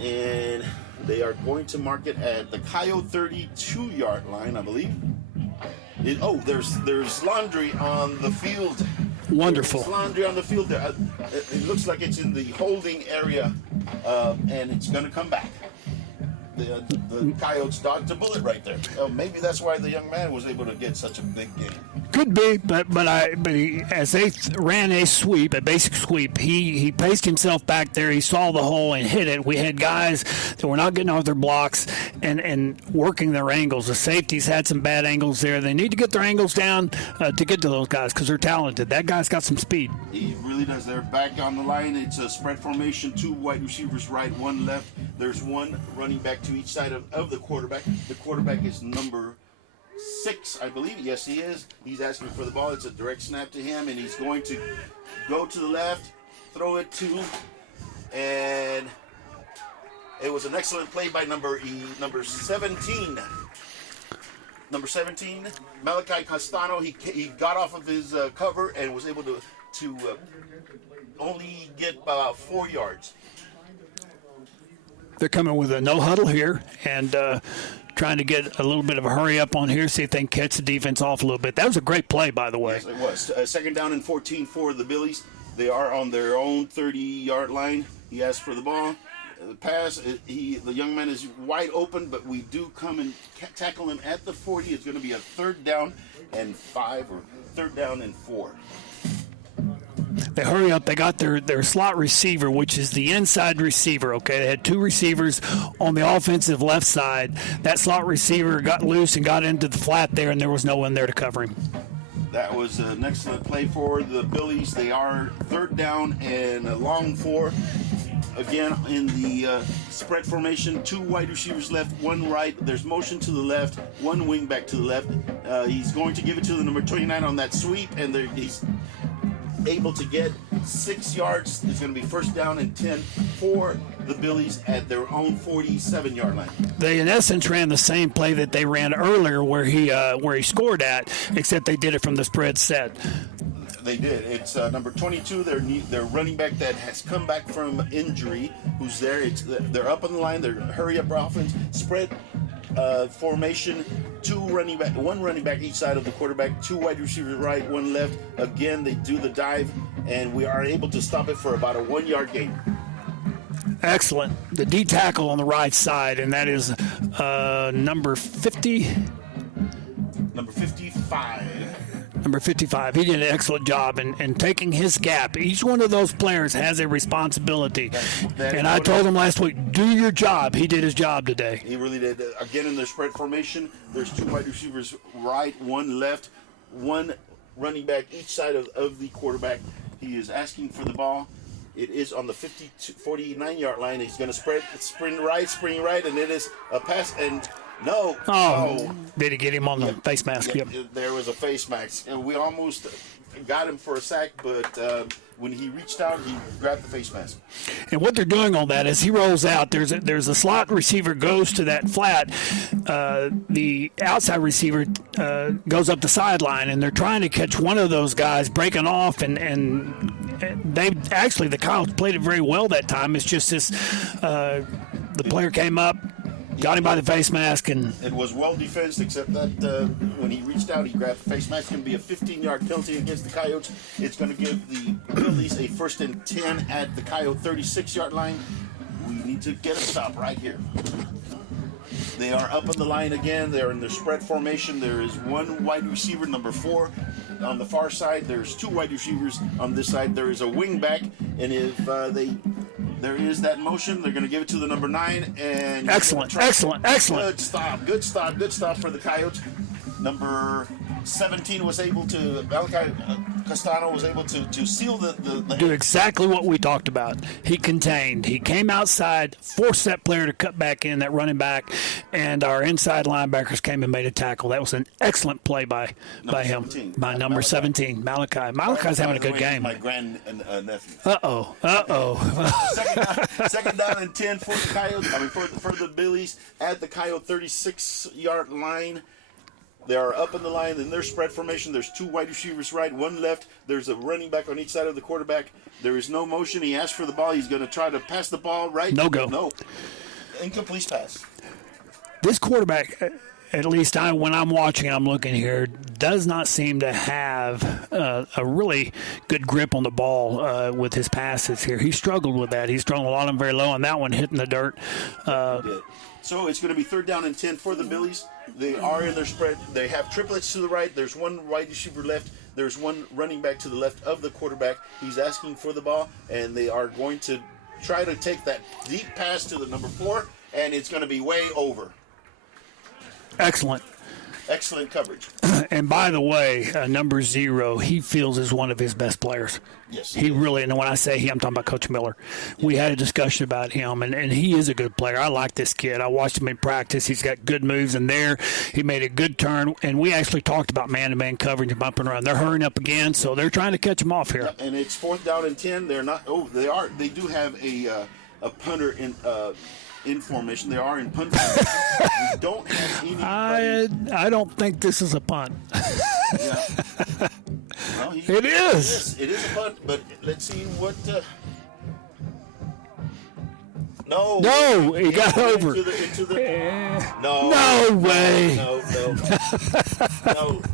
And they are going to mark it at the Coyote 32-yard line, I believe. There's laundry on the field. Wonderful. There's laundry on the field. It looks like it's in the holding area, and it's going to come back. The Coyotes dodged a bullet right there. Maybe that's why the young man was able to get such a big game. Could be, but as they ran a sweep, a basic sweep, he paced himself back there. He saw the hole and hit it. We had guys that were not getting off their blocks and working their angles. The safeties had some bad angles there. They need to get their angles down to get to those guys because they're talented. That guy's got some speed. He really does. They're back on the line. It's a spread formation, two wide receivers right, one left. There's one running back to each side of the quarterback. The quarterback is number 6, I believe. Yes, he is. He's asking for the ball. It's a direct snap to him, and he's going to go to the left, throw it to, and it was an excellent play by number 17. Number 17, Malachi Castano. He got off of his cover and was able to only get about 4 yards. They're coming with a no huddle here and trying to get a little bit of a hurry up on here, see if they can catch the defense off a little bit. That was a great play, by the way. Yes, it was. Second down and 14 for the Billies. They are on their own 30-yard line. He asked for the ball. The pass, the young man is wide open, but we do come and tackle him at the 40. It's going to be a 3rd down and 5 or 3rd down and 4. They hurry up. They got their slot receiver, which is the inside receiver, okay? They had 2 receivers on the offensive left side. That slot receiver got loose and got into the flat there, and there was no one there to cover him. That was an excellent play for the Billies. They are 3rd down and a long 4. Again, in the spread formation, 2 wide receivers left, 1 right. There's motion to the left, 1 wing back to the left. He's going to give it to the number 29 on that sweep, and he's able to get 6 yards. It's going to be 1st down and 10 for the Billies at their own 47-yard line. They, in essence, ran the same play that they ran earlier where he scored at, except they did it from the spread set. They did. It's number 22, their running back that has come back from injury, who's there. They're up on the line. They're hurry-up offense. Spread formation, 1 running back each side of the quarterback, 2 wide receivers right, 1 left. Again, they do the dive, and we are able to stop it for about a 1-yard gain. Excellent. The D tackle on the right side, and that is number 50. Number 55. Number 55. He did an excellent job in taking his gap. Each one of those players has a responsibility. And I told him last week, do your job. He did his job today. He really did. Again, in their spread formation, there's 2 wide receivers right, 1 left, 1 running back each side of the quarterback. He is asking for the ball. It is on the 49-yard line. He's going to spring right, and it is a pass. And no. Oh. Did he get him on the face mask? Yep. There was a face mask. And we almost got him for a sack, but when he reached out, he grabbed the face mask. And what they're doing on that is he rolls out. There's a slot receiver goes to that flat. The outside receiver goes up the sideline, and they're trying to catch one of those guys breaking off. And they actually, the Coyotes played it very well that time. It's just this the player came up, got him by the face mask, and it was well defensed, except that when he reached out, he grabbed the face mask. It's going to be a 15-yard penalty against the Coyotes. It's going to give the Billies a 1st and 10 at the Coyote 36-yard line. We need to get a stop right here. They are up on the line again. They're in their spread formation. There is one wide receiver, number 4. On the far side, there's 2 wide receivers. On this side, there is a wing back. And if there is that motion, they're going to give it to the number 9. And excellent. Good stop for the Coyotes. Number 17 was able to, Malachi Castano was able to seal the do exactly what we talked about. He contained. He came outside, forced that player to cut back in, that running back, and our inside linebackers came and made a tackle. That was an excellent play by him, 17. by number 17 Malachi. Malachi's having a good game. My grand-nephew. Second down and 10 for the Coyotes. For the Billies at the Coyote 36-yard line. They are up in the line in their spread formation. There's 2 wide receivers right, 1 left. There's a running back on each side of the quarterback. There is no motion. He asked for the ball. He's going to try to pass the ball right. No go. No. Incomplete pass. This quarterback, at least when I'm watching, I'm looking here, does not seem to have a really good grip on the ball with his passes here. He struggled with that. He's thrown a lot of them very low, and that one hitting the dirt. So it's going to be 3rd down and 10 for the Billies. They are in their spread. They have triplets to the right. There's 1 wide receiver left. There's 1 running back to the left of the quarterback. He's asking for the ball, and they are going to try to take that deep pass to the number 4, and it's going to be way over. Excellent coverage. And by the way, number 0, he feels is one of his best players. Yes, he really, and when I say he, I'm talking about Coach Miller. We had a discussion about him, and he is a good player. I like this kid. I watched him in practice. He's got good moves in there. He made a good turn, and we actually talked about man-to-man coverage and bumping around. They're hurrying up again, so they're trying to catch him off here. And it's 4th down and 10. They're not. Oh, they are. They do have a punter in formation. They are in punt. We don't have any. I don't think this is a punt. Yeah. Well, it is. It is a punt, but let's see what. No, he got over. No way. No.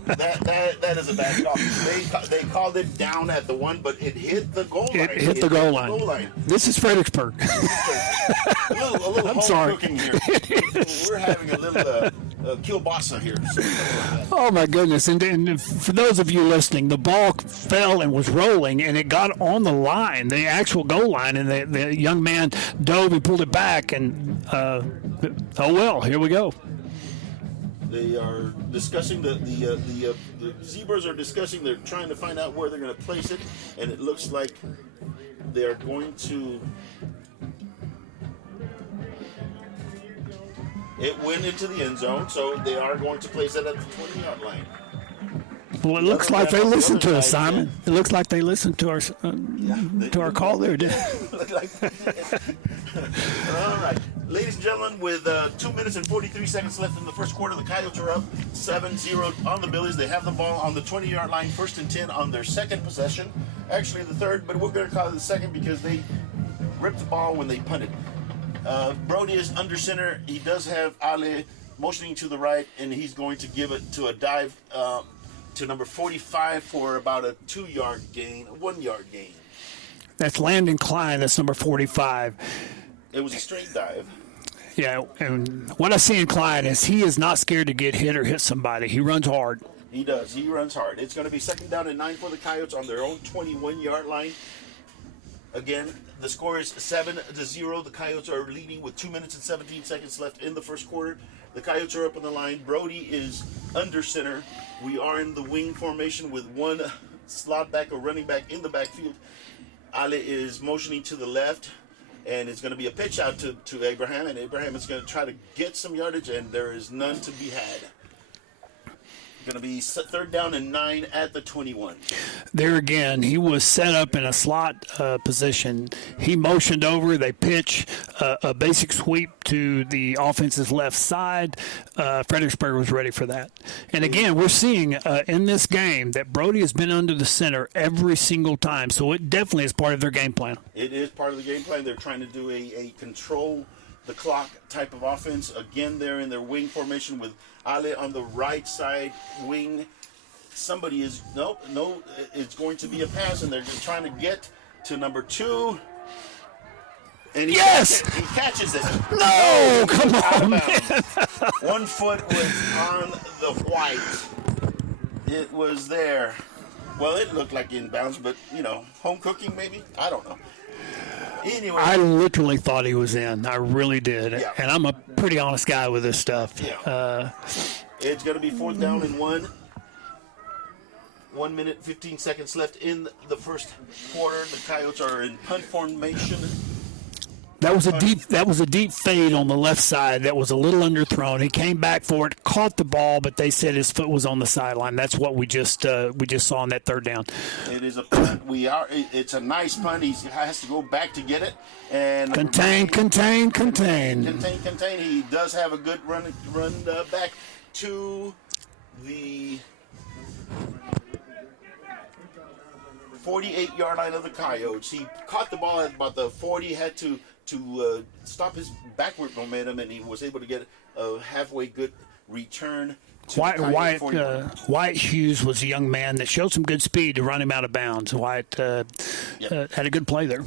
That is a bad call. They called it down at the 1, but it hit the goal line. It hit the goal line. This is Fredericksburg. a little I'm sorry. Cooking here. We're having a little kielbasa here. Oh my goodness! And for those of you listening, the ball fell and was rolling, and it got on the line, the actual goal line, and the young man dove and pulled it back, and oh well, here we go. They are discussing the Zebras are discussing. They're trying to find out where they're going to place it, and it looks like they are going to. It went into the end zone, so they are going to place it at the 20-yard line. Well, it looks like they listened to us, Simon. It looks like they listened to our call there, didn't it? All right. Ladies and gentlemen, with 2 minutes and 43 seconds left in the first quarter, the Coyotes are up 7-0 on the Billies. They have the ball on the 20-yard line, 1st and 10 on their second possession. Actually, the third, but we're going to call it the second because they ripped the ball when they punted. Brody is under center. He does have Ale motioning to the right, and he's going to give it to a dive to number 45 for about a 2-yard gain, a 1-yard gain. That's Landon Klein. That's number 45. It was a straight dive. Yeah, and what I see in Klein is he is not scared to get hit or hit somebody. He runs hard. He does. He runs hard. It's going to be 2nd down and 9 for the Coyotes on their own 21-yard line. Again, the score is 7-0. The Coyotes are leading with 2 minutes and 17 seconds left in the first quarter. The Coyotes are up on the line. Brody is under center. We are in the wing formation with 1 slot back or running back in the backfield. Ale is motioning to the left, and it's going to be a pitch out to Abraham, and Abraham is going to try to get some yardage, and there is none to be had. Going to be 3rd down and 9 at the 21. There again, he was set up in a slot position. He motioned over. They pitch a basic sweep to the offense's left side. Fredericksburg was ready for that. And again, we're seeing in this game that Brody has been under the center every single time. So it definitely is part of their game plan. It is part of the game plan. They're trying to do a control the clock type of offense. Again, they're in their wing formation with Ale on the right side wing. Somebody is, no, it's going to be a pass, and they're just trying to get to number 2. And he catches it. No, come on, man. 1 foot was on the white. It was there. Well, it looked like inbounds, but, home cooking maybe? I don't know. Anyway, I literally thought he was in. I really did. Yeah. And I'm a pretty honest guy with this stuff. Yeah. It's going to be 4th down and 1. 1 minute, 15 seconds left in the first quarter. The Coyotes are in punt formation. That was a deep fade on the left side that was a little underthrown. He came back for it, caught the ball, but they said his foot was on the sideline. That's what we just saw on that 3rd down. It is a punt. It's a nice punt. He has to go back to get it. And contain. He does have a good run back to the 48-yard line of the Coyotes. He caught the ball at about the 40, had to stop his backward momentum, and he was able to get a halfway good return. Wyatt Hughes was a young man that showed some good speed to run him out of bounds. Wyatt had a good play there.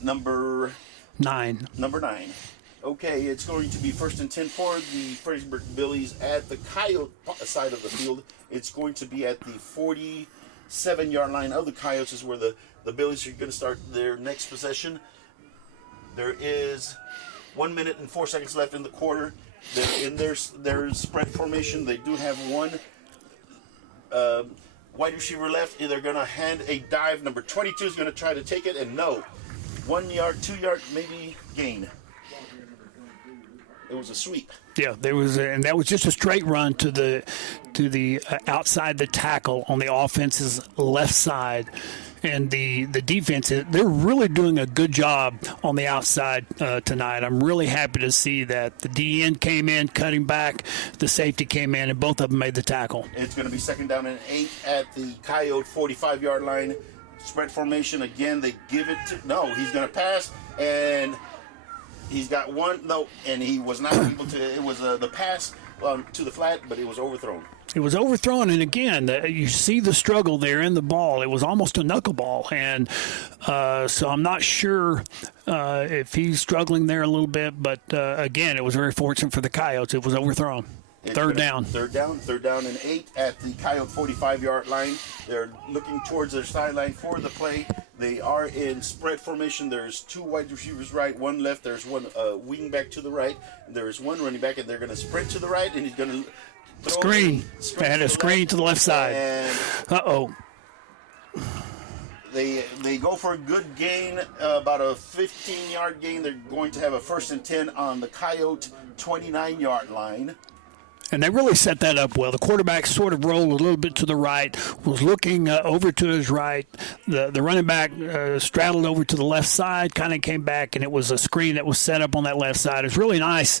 Number 9. Okay, it's going to be 1st and 10 for the Fredericksburg Billies at the Coyote side of the field. It's going to be at the 47-yard line of the Coyotes is where the Billies are going to start their next possession. There is 1 minute and 4 seconds left in the quarter. They're in their spread formation. They do have one wide receiver left. They're going to hand a dive. Number 22 is going to try to take it, and 1 yard, 2 yard, maybe gain. It was a sweep. Yeah, and that was just a straight run to the outside the tackle on the offense's left side. And the defense, they're really doing a good job on the outside tonight. I'm really happy to see that. The DN came in, cutting back. The safety came in, and both of them made the tackle. It's going to be 2nd down and 8 at the Coyote 45-yard line. Spread formation again. They give it to he's going to pass, and he's got one. And he was not able to. It was the pass to the flat, but it was overthrown. It was overthrown, and again, you see the struggle there in the ball. It was almost a knuckleball, and so I'm not sure if he's struggling there a little bit, but again, it was very fortunate for the Coyotes. It was overthrown. Third down and 8 at the Coyote 45-yard line. They're looking towards their sideline for the play. They are in spread formation. There's 2 wide receivers right, 1 left. There's 1 wing back to the right. There's 1 running back, and they're going to sprint to the right, and he's going to screen. They had a screen to the left side. They go for a good gain, about a 15-yard gain. They're going to have a 1st and 10 on the Coyote 29-yard line. And they really set that up well. The quarterback sort of rolled a little bit to the right, was looking over to his right. The running back straddled over to the left side, kind of came back, and it was a screen that was set up on that left side. It was really nice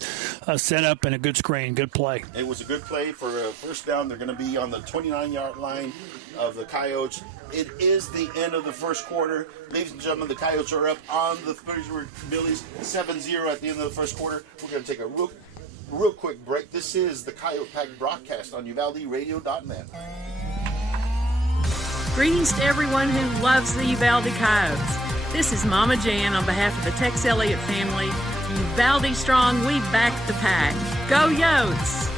setup and a good screen, good play. It was a good play for a 1st down. They're going to be on the 29-yard line of the Coyotes. It is the end of the first quarter. Ladies and gentlemen, the Coyotes are up on the Fredericksburg Billies 7-0 at the end of the first quarter. We're going to take a real quick break. This is the Coyote Pack broadcast on UvaldeRadio.net. Greetings to everyone who loves the Uvalde Coyotes. This is Mama Jan on behalf of the Tex Elliott family. Uvalde strong, we back the pack. Go Yotes!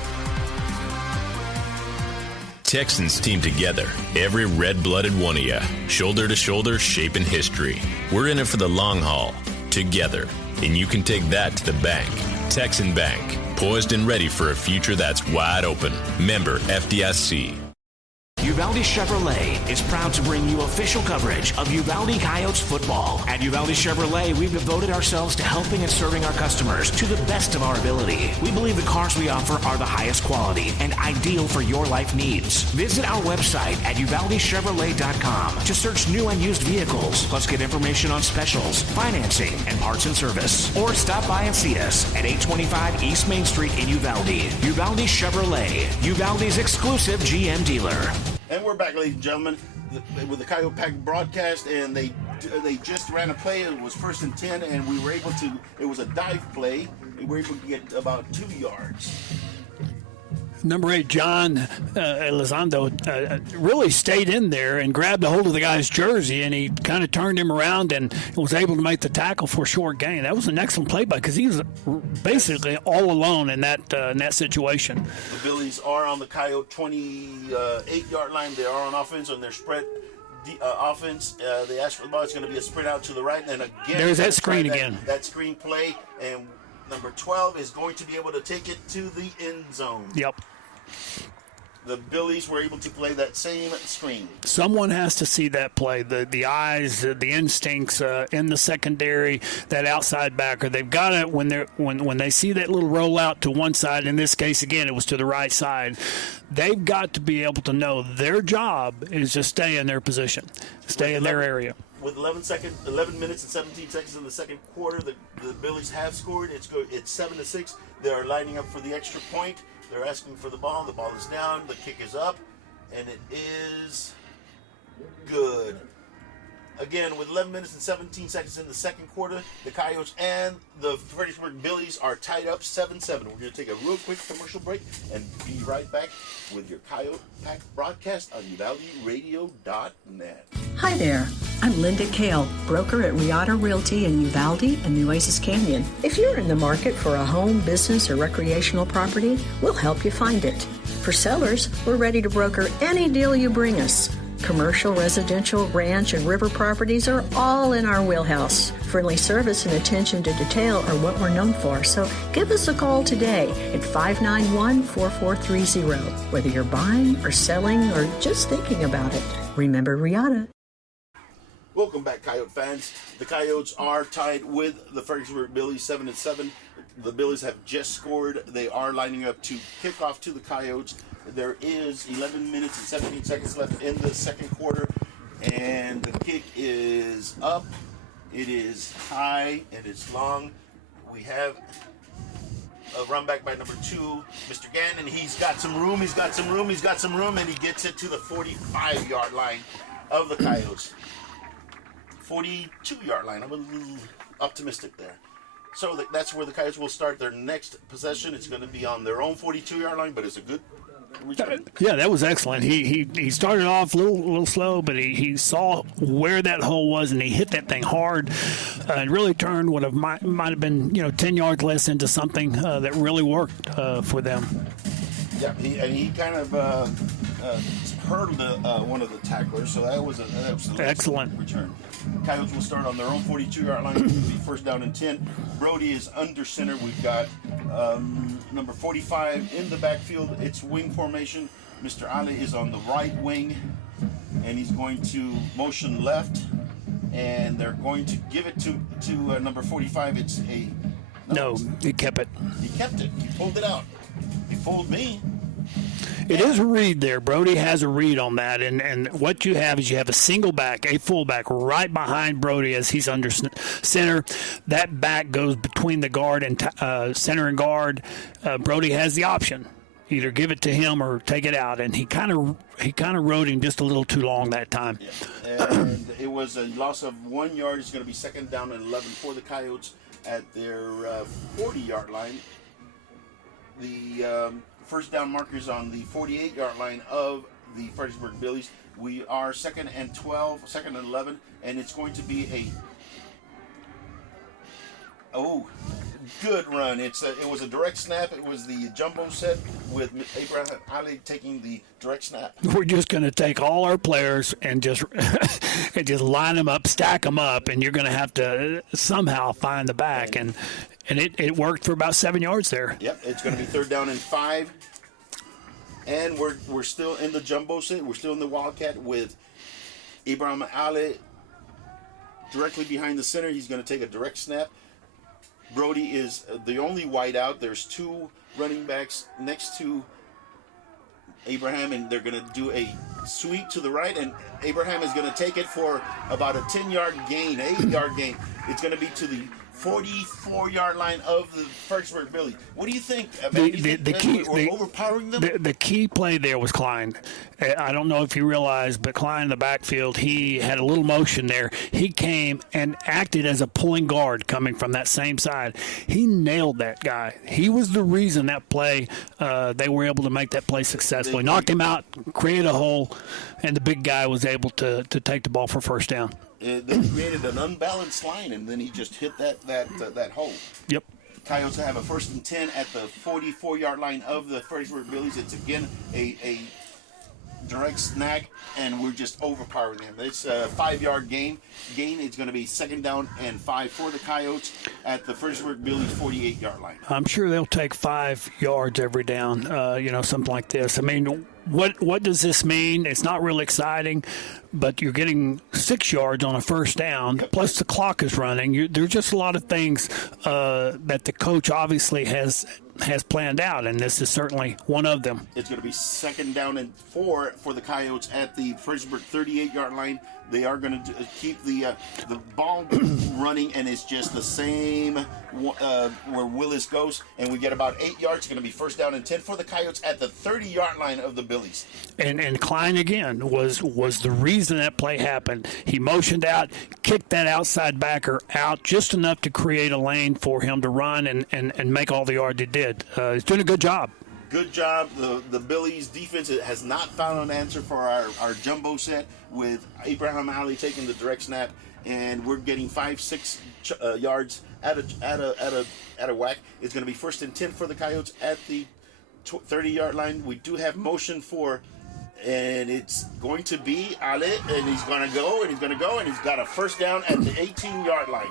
Texans team together, every red-blooded one of you, shoulder to shoulder, shaping history. We're in it for the long haul, together, and you can take that to the bank. Texan Bank, poised and ready for a future that's wide open. Member FDIC. Uvalde Chevrolet is proud to bring you official coverage of Uvalde Coyotes football. At Uvalde Chevrolet, we've devoted ourselves to helping and serving our customers to the best of our ability. We believe the cars we offer are the highest quality and ideal for your life needs. Visit our website at UvaldeChevrolet.com to search new and used vehicles, plus get information on specials, financing, and parts and service. Or stop by and see us at 825 East Main Street in Uvalde. Uvalde Chevrolet, Uvalde's exclusive GM dealer. And we're back, ladies and gentlemen, with the Coyote Pack broadcast, and they just ran a play. It was 1st and 10, and we were able to, it was a dive play. We were able to get about 2 yards. Number 8, John Elizondo, really stayed in there and grabbed a hold of the guy's jersey, and he kind of turned him around and was able to make the tackle for a short gain. That was an excellent play because he was basically all alone in that situation. The Billies are on the Coyote 28-yard line. They are on offense on their spread offense. They asked for the ball. It's going to be a sprint out to the right, and then again there's that screen again. That screen play, and number 12 is going to be able to take it to the end zone. Yep. The Billies were able to play that same screen. Someone has to see that play. The eyes, the instincts in the secondary, that outside backer. They've got to when they see that little rollout to one side. In this case, again, it was to the right side. They've got to be able to know their job is to stay in their position, stay in their area. With 11 minutes and 17 seconds in the second quarter, the Billies have scored. It's 7-6. They are lining up for the extra point. They're asking for the ball. The ball is down. The kick is up, and it is good. Again, with 11 minutes and 17 seconds in the second quarter, the Coyotes and the Fredericksburg Billies are tied up 7-7. We're going to take a real quick commercial break and be right back with your Coyote Pack broadcast on UvaldeRadio.net. Hi there. I'm Linda Kale, broker at Riata Realty in Uvalde and Nueces Canyon. If you're in the market for a home, business, or recreational property, we'll help you find it. For sellers, we're ready to broker any deal you bring us. Commercial, residential, ranch, and river properties are all in our wheelhouse. Friendly service and attention to detail are what we're known for, so give us a call today at 591-4430, whether you're buying or selling or just thinking about it. Remember Riata. Welcome back, Coyote fans. The Coyotes are tied with the Fredericksburg Billies 7-7. The Billies have just scored. They are lining up to kick off to the Coyotes. There is 11 minutes and 17 seconds left in the second quarter, and the kick is up. It is high and it's long. We have a run back by number 2, Mr. Gannon. He's got some room, and he gets it to the 45-yard line of the Coyotes. 42-yard line. I'm a little optimistic there. So that's where the Coyotes will start their next possession. It's going to be on their own 42-yard line, but it's a good return. Yeah, that was excellent. He started off a little slow, but he saw where that hole was, and he hit that thing hard and really turned what might have been 10 yards less into something that really worked for them. Yeah, he kind of hurdled one of the tacklers, so that was an excellent return. Coyotes will start on their own 42-yard line. It will be first down and 10. Brody is under center. We've got number 45 in the backfield. It's wing formation. Mr. Ali is on the right wing, and he's going to motion left, and they're going to give it to number 45. It's a... No, he kept it. He kept it. He pulled it out. He fooled me. It is a read there. Brody has a read on that, and what you have is you have a single back, a fullback right behind Brody as he's under center. That back goes between the guard and center and guard. Brody has the option, either give it to him or take it out, and he kind of rode him just a little too long that time. Yeah. And it was a loss of 1 yard. It's going to be second down and 11 for the Coyotes at their 40-yard line. The first down markers on the 48-yard line of the Fredericksburg Billies. We are second and 12, second and 11, and it's going to be good run. It was a direct snap. It was the jumbo set with Abraham Ali taking the direct snap. We're just going to take all our players and just line them up, stack them up, and you're going to have to somehow find the back. And it worked for about 7 yards there. Yep, it's going to be third down and 5. And we're still in the jumbo set. We're still in the Wildcat with Abraham Ali directly behind the center. He's going to take a direct snap. Brody is the only wide out. There's two running backs next to Abraham, and they're going to do a sweep to the right, and Abraham is going to take it for about a 10-yard gain, 8-yard gain. It's going to be to the 44-yard line of the Fredericksburg Billies. What do you think? We're overpowering them? The key play there was Klein. I don't know if you realize, but Klein in the backfield, he had a little motion there. He came and acted as a pulling guard coming from that same side. He nailed that guy. He was the reason that play, they were able to make that play successfully. Knocked him out, created a hole, and the big guy was able to take the ball for first down. They created an unbalanced line, and then he just hit that hole. Yep. Coyotes have a 1st and 10 at the 44-yard line of the Fredericksburg Billies. It's again a direct snag, and we're just overpowering them. It's a 5-yard gain. It's going to be 2nd down and 5 for the Coyotes at the Fredericksburg Billies 48-yard line. I'm sure they'll take 5 yards every down, something like this. I mean, what does this mean? It's not really exciting, but you're getting 6 yards on a first down, plus the clock is running. There's just a lot of things that the coach obviously has planned out, and this is certainly one of them. It's going to be 2nd down and 4 for the Coyotes at the Fredericksburg 38-yard line. They are going to keep the ball running, and it's just the same where Willis goes, and we get about 8 yards. It's going to be 1st down and 10 for the Coyotes at the 30-yard line of the Billies. And Klein again was the reason that play happened. He motioned out, kicked that outside backer out just enough to create a lane for him to run and make all the yards he did. He's doing a good job. Good job. The Billies defense has not found an answer for our jumbo set with Abraham Ali taking the direct snap, and we're getting 5-6 yards at a whack. It's going to be 1st and 10 for the Coyotes at the 30-yard line. We do have motion for, and it's going to be Ali, and he's going to go, and he's got a 1st down at the 18-yard line.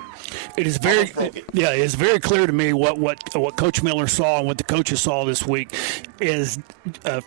It is it's very clear to me what Coach Miller saw and what the coaches saw this week is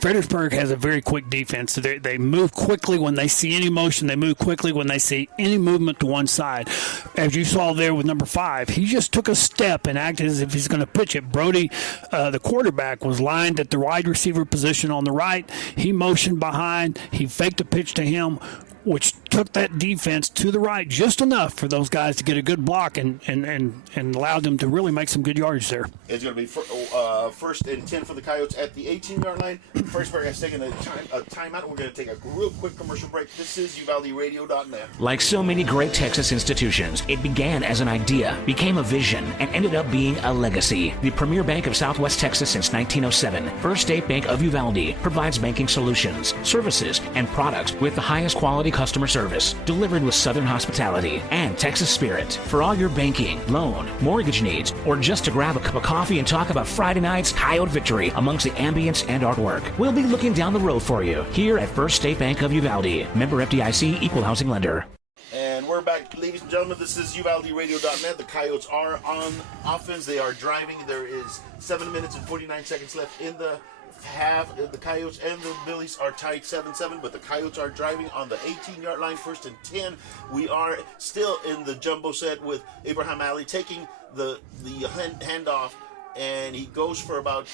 Fredericksburg has a very quick defense. So they move quickly when they see any motion. They move quickly when they see any movement to one side. As you saw there with number 5, he just took a step and acted as if he's going to pitch it. Brody, the quarterback, was lined at the wide receiver position on the right. He motioned behind. He faked a pitch to him, which took that defense to the right just enough for those guys to get a good block and allowed them to really make some good yards there. It's going to be 1st and 10 for the Coyotes at the 18-yard line. Fredericksburg has taken a timeout. We're going to take a real quick commercial break. This is UvaldeRadio.net. Like so many great Texas institutions, it began as an idea, became a vision, and ended up being a legacy. The premier bank of Southwest Texas since 1907, First State Bank of Uvalde, provides banking solutions, services, and products with the highest quality customer service, delivered with Southern hospitality and Texas spirit. For all your banking, loan, mortgage needs, or just to grab a cup of coffee and talk about Friday night's Coyote victory amongst the ambience and artwork, we'll be looking down the road for you here at First State Bank of Uvalde. Member FDIC, Equal Housing Lender. And we're back, ladies and gentlemen. This is UvaldeRadio.net. The Coyotes are on offense. They are driving. There is 7 minutes and 49 seconds left in the half. The Coyotes and the Billies are tied 7-7, but the Coyotes are driving on the 18-yard line, 1st and 10. We are still in the jumbo set with Abraham Ali taking the handoff, and he goes for about,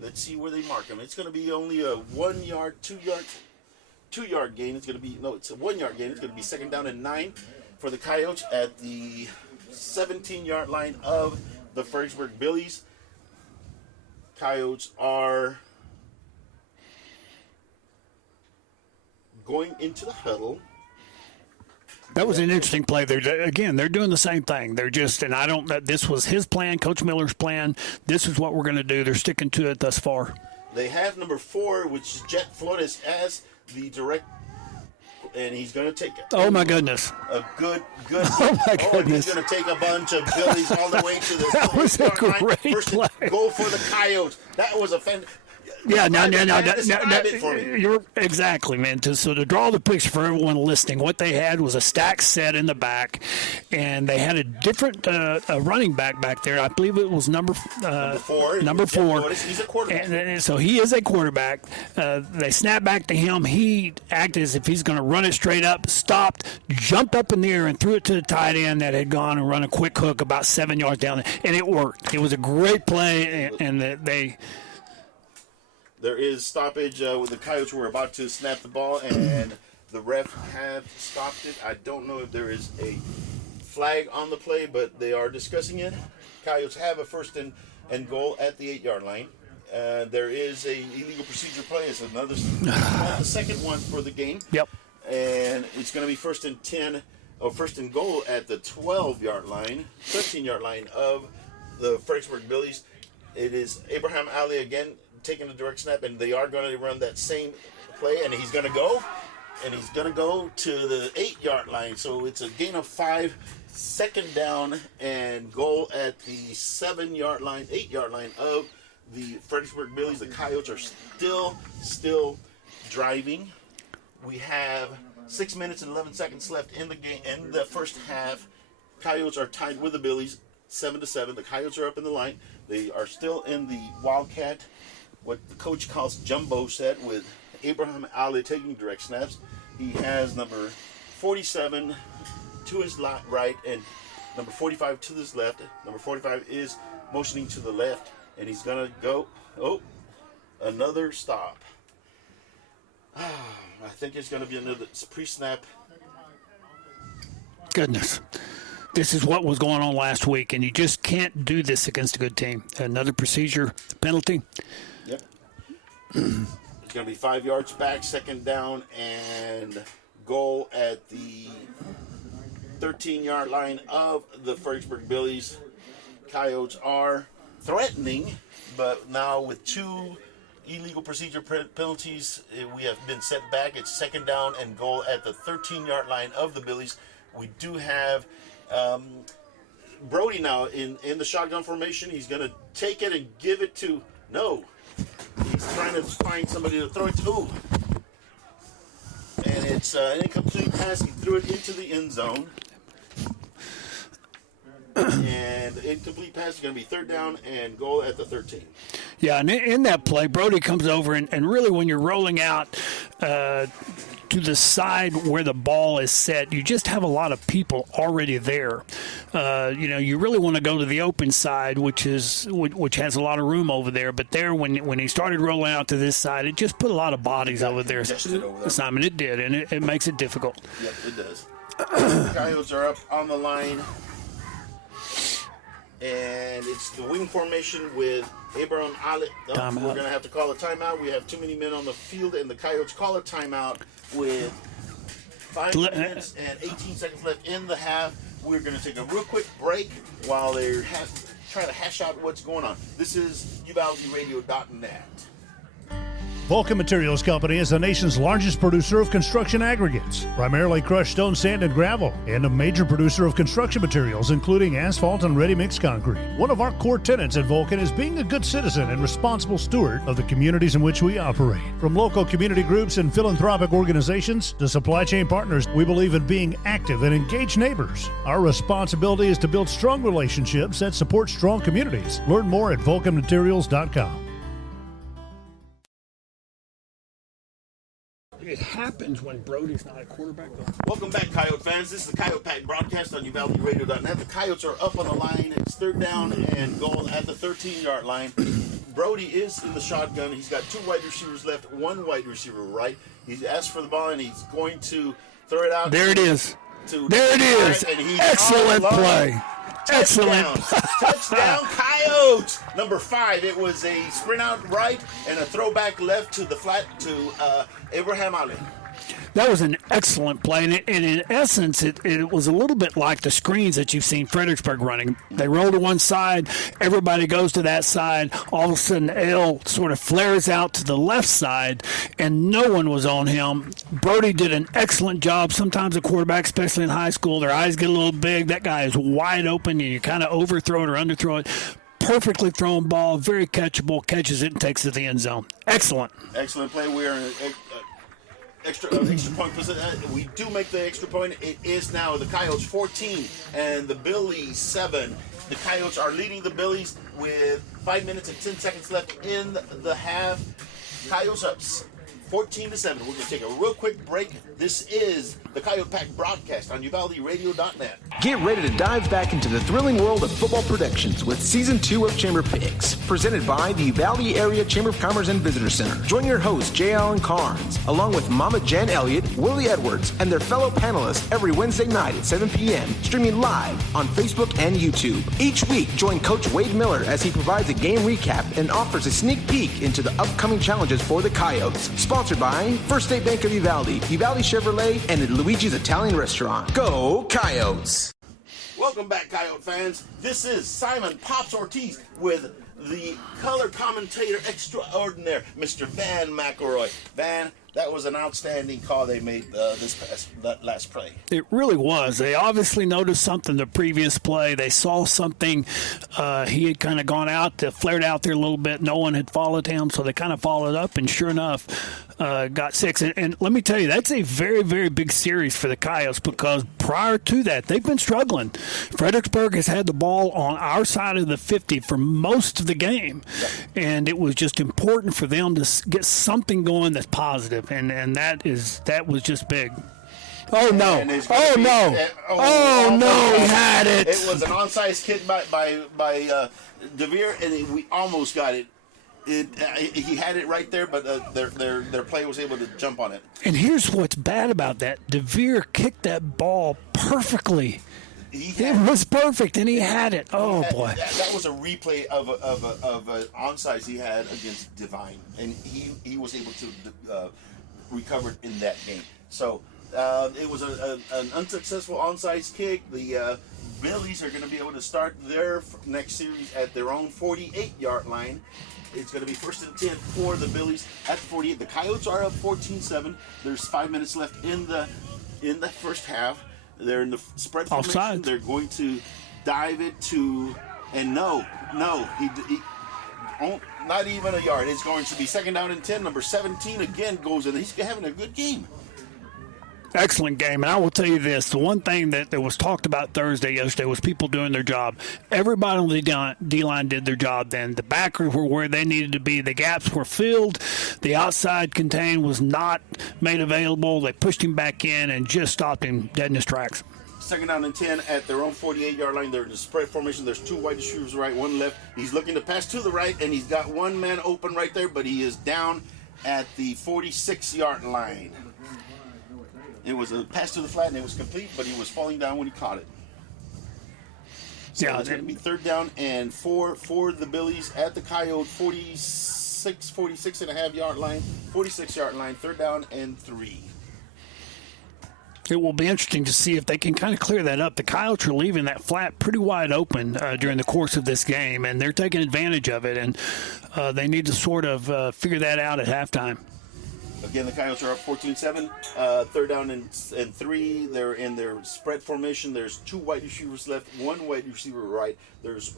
let's see where they mark him. It's going to be only a 1 yard, 2 yard gain. It's a 1 yard gain. It's going to be 2nd down and 9 for the Coyotes at the 17-yard line of the Fredericksburg Billies. Coyotes are going into the huddle. That was an interesting play there. Again, they're doing the same thing. They're just, and this was his plan, Coach Miller's plan. This is what we're going to do. They're sticking to it thus far. They have number 4, which is Jet Flores, as the direct, and he's going to take it. Oh, my goodness. A good. Oh, my goodness. He's going to take a bunch of Billies all the way to the that was a great First play. Go for the Coyotes. That was a Yeah, Describe it for me. You're exactly, man. To draw the picture for everyone listening, what they had was a stack set in the back, and they had a different a running back there. I believe it was number four. Number four. He's a quarterback. And so he is a quarterback. They snapped back to him. He acted as if he's going to run it straight up, stopped, jumped up in the air, and threw it to the tight end that had gone and run a quick hook about 7 yards down, and it worked. It was a great play, and they. There is stoppage with the Coyotes were about to snap the ball, and the ref have stopped it. I don't know if there is a flag on the play, but they are discussing it. Coyotes have a first and goal at the 8-yard line. There is a illegal procedure play. It's another the second one for the game. Yep. And it's going to be first and goal at the 12-yard line, 13-yard line of the Fredericksburg Billies. It is Abraham Ali again taking the direct snap, and they are going to run that same play, and he's going to go to the 8-yard line. So it's a gain of 5, second down and goal at the 7-yard line, 8-yard line of the Fredericksburg Billies. The Coyotes are still driving. We have 6 minutes and 11 seconds left in the game. In the first half, Coyotes are tied with the Billies, 7-7. The Coyotes are up in the line. They are still in the Wildcat, what the coach calls jumbo set, with Abraham Ali taking direct snaps. He has number 47 to his right and number 45 to his left. Number 45 is motioning to the left, and he's going to go. Oh, another stop. I think it's going to be another pre-snap. Goodness. This is what was going on last week, and you just can't do this against a good team. Another procedure penalty. Yep. It's going to be 5 yards back, second down, and goal at the 13-yard line of the Fredericksburg Billies. Coyotes are threatening, but now with 2 illegal procedure penalties, we have been set back. It's second down and goal at the 13-yard line of the Billies. We do have Brody now in the shotgun formation. He's going to take it and give it to, no. He's trying to find somebody to throw it to. Ooh. And it's an incomplete pass. He threw it into the end zone. And the incomplete pass is going to be third down and goal at the 13. Yeah, and in that play, Brody comes over, and really when you're rolling out to the side where the ball is set, you just have a lot of people already there. You really want to go to the open side, which has a lot of room over there. But there, when he started rolling out to this side, it just put a lot of bodies over there. Simon, it did, and it makes it difficult. Yep, it does. Coyotes are up on the line. And it's the wing formation with Abraham Ali. We're going to have to call a timeout. We have too many men on the field, and the Coyotes call a timeout with 5 minutes and 18 seconds left in the half. We're going to take a real quick break while they're trying to hash out what's going on. This is UvaldiRadio.net. Vulcan Materials Company is the nation's largest producer of construction aggregates, primarily crushed stone, sand, and gravel, and a major producer of construction materials, including asphalt and ready-mix concrete. One of our core tenets at Vulcan is being a good citizen and responsible steward of the communities in which we operate. From local community groups and philanthropic organizations to supply chain partners, we believe in being active and engaged neighbors. Our responsibility is to build strong relationships that support strong communities. Learn more at vulcanmaterials.com. It happens when Brody's not a quarterback. Welcome back, Coyote fans. This is the Coyote Pack broadcast on UvaldiRadio.net. The Coyotes are up on the line. It's third down and goal at the 13-yard line. Brody is in the shotgun. He's got 2 wide receivers left, 1 wide receiver right. He's asked for the ball, and he's going to throw it out. There it is. Excellent play. Excellent. Touchdown, Coyotes. Number 5. It was a sprint out right and a throwback left to the flat to Abraham Ali. That was an excellent play, and in essence, it was a little bit like the screens that you've seen Fredericksburg running. They roll to one side, everybody goes to that side, all of a sudden L sort of flares out to the left side, and no one was on him. Brody did an excellent job. Sometimes a quarterback, especially in high school, their eyes get a little big. That guy is wide open, and you kind of overthrow it or underthrow it. perfectly thrown ball, very catchable, catches it and takes it to the end zone. Excellent. Excellent play. We are in extra point position. We do make the extra point. It is now the Coyotes 14 and the Billies 7. The Coyotes are leading the Billies with 5 minutes and 10 seconds left in the half. Coyotes up 14-7. We're going to take a real quick break. This is the Coyote Pack broadcast on UvaldeRadio.net. Get ready to dive back into the thrilling world of football predictions with Season 2 of Chamber Picks, presented by the Uvalde Area Chamber of Commerce and Visitor Center. Join your host, J. Allen Carnes, along with Mama Jen Elliott, Willie Edwards, and their fellow panelists every Wednesday night at 7 p.m., streaming live on Facebook and YouTube. Each week, join Coach Wade Miller as he provides a game recap and offers a sneak peek into the upcoming challenges for the Coyotes. Sponsored by First State Bank of Uvalde, Uvalde Chevrolet, and Luigi's Italian Restaurant. Go Coyotes! Welcome back, Coyote fans. This is Simon Pops Ortiz with the color commentator extraordinaire, Mr. Van McElroy. Van, that was an outstanding call they made that last play. It really was. They obviously noticed something the previous play. They saw something. He had kind of gone out, flared out there a little bit. No one had followed him, so they kind of followed up, and sure enough, got 6. And let me tell you, that's a very, very big series for the Coyotes because prior to that, they've been struggling. Fredericksburg has had the ball on our side of the 50 for most of the game, and it was just important for them to get something going that's positive. And that was just big. Oh no! Oh no! Oh no! He had it. It was an onside kick by DeVere, and we almost got it. He had it right there, but their play was able to jump on it. And here's what's bad about that: DeVere kicked that ball perfectly. It was perfect, and he had it. Oh boy! That was a replay of an onside he had against Divine, and he was able to recover in that game. So it was an unsuccessful onside kick. The Billies are going to be able to start their next series at their own 48-yard line. It's going to be 1st and 10 for the Billies at the 48. The Coyotes are up 14-7. There's 5 minutes left in the first half. They're in the spread formation. Offside. They're going to dive it to, and no, he not even a yard. It's going to be 2nd down and 10. Number 17 again goes in. He's having a good game. Excellent game. And I will tell you this, the one thing that was talked about yesterday was people doing their job. Everybody on the D-line did their job then. The backers were where they needed to be. The gaps were filled. The outside contain was not made available. They pushed him back in and just stopped him dead in his tracks. 2nd down and 10 at their own 48-yard line. They're in the spread formation. There's 2 wide receivers right, 1 left. He's looking to pass to the right, and he's got 1 man open right there, but he is down at the 46-yard line. It was a pass to the flat, and it was complete, but he was falling down when he caught it. So it's going to be 3rd down and 4 for the Billies at the Coyote 46 and a half yard line, 46-yard line, 3rd down and 3. It will be interesting to see if they can kind of clear that up. The Coyotes are leaving that flat pretty wide open during the course of this game, and they're taking advantage of it, and they need to sort of figure that out at halftime. Again, the Coyotes are up 14-7, 3rd down and 3. They're in their spread formation. There's 2 wide receivers left, 1 wide receiver right. There's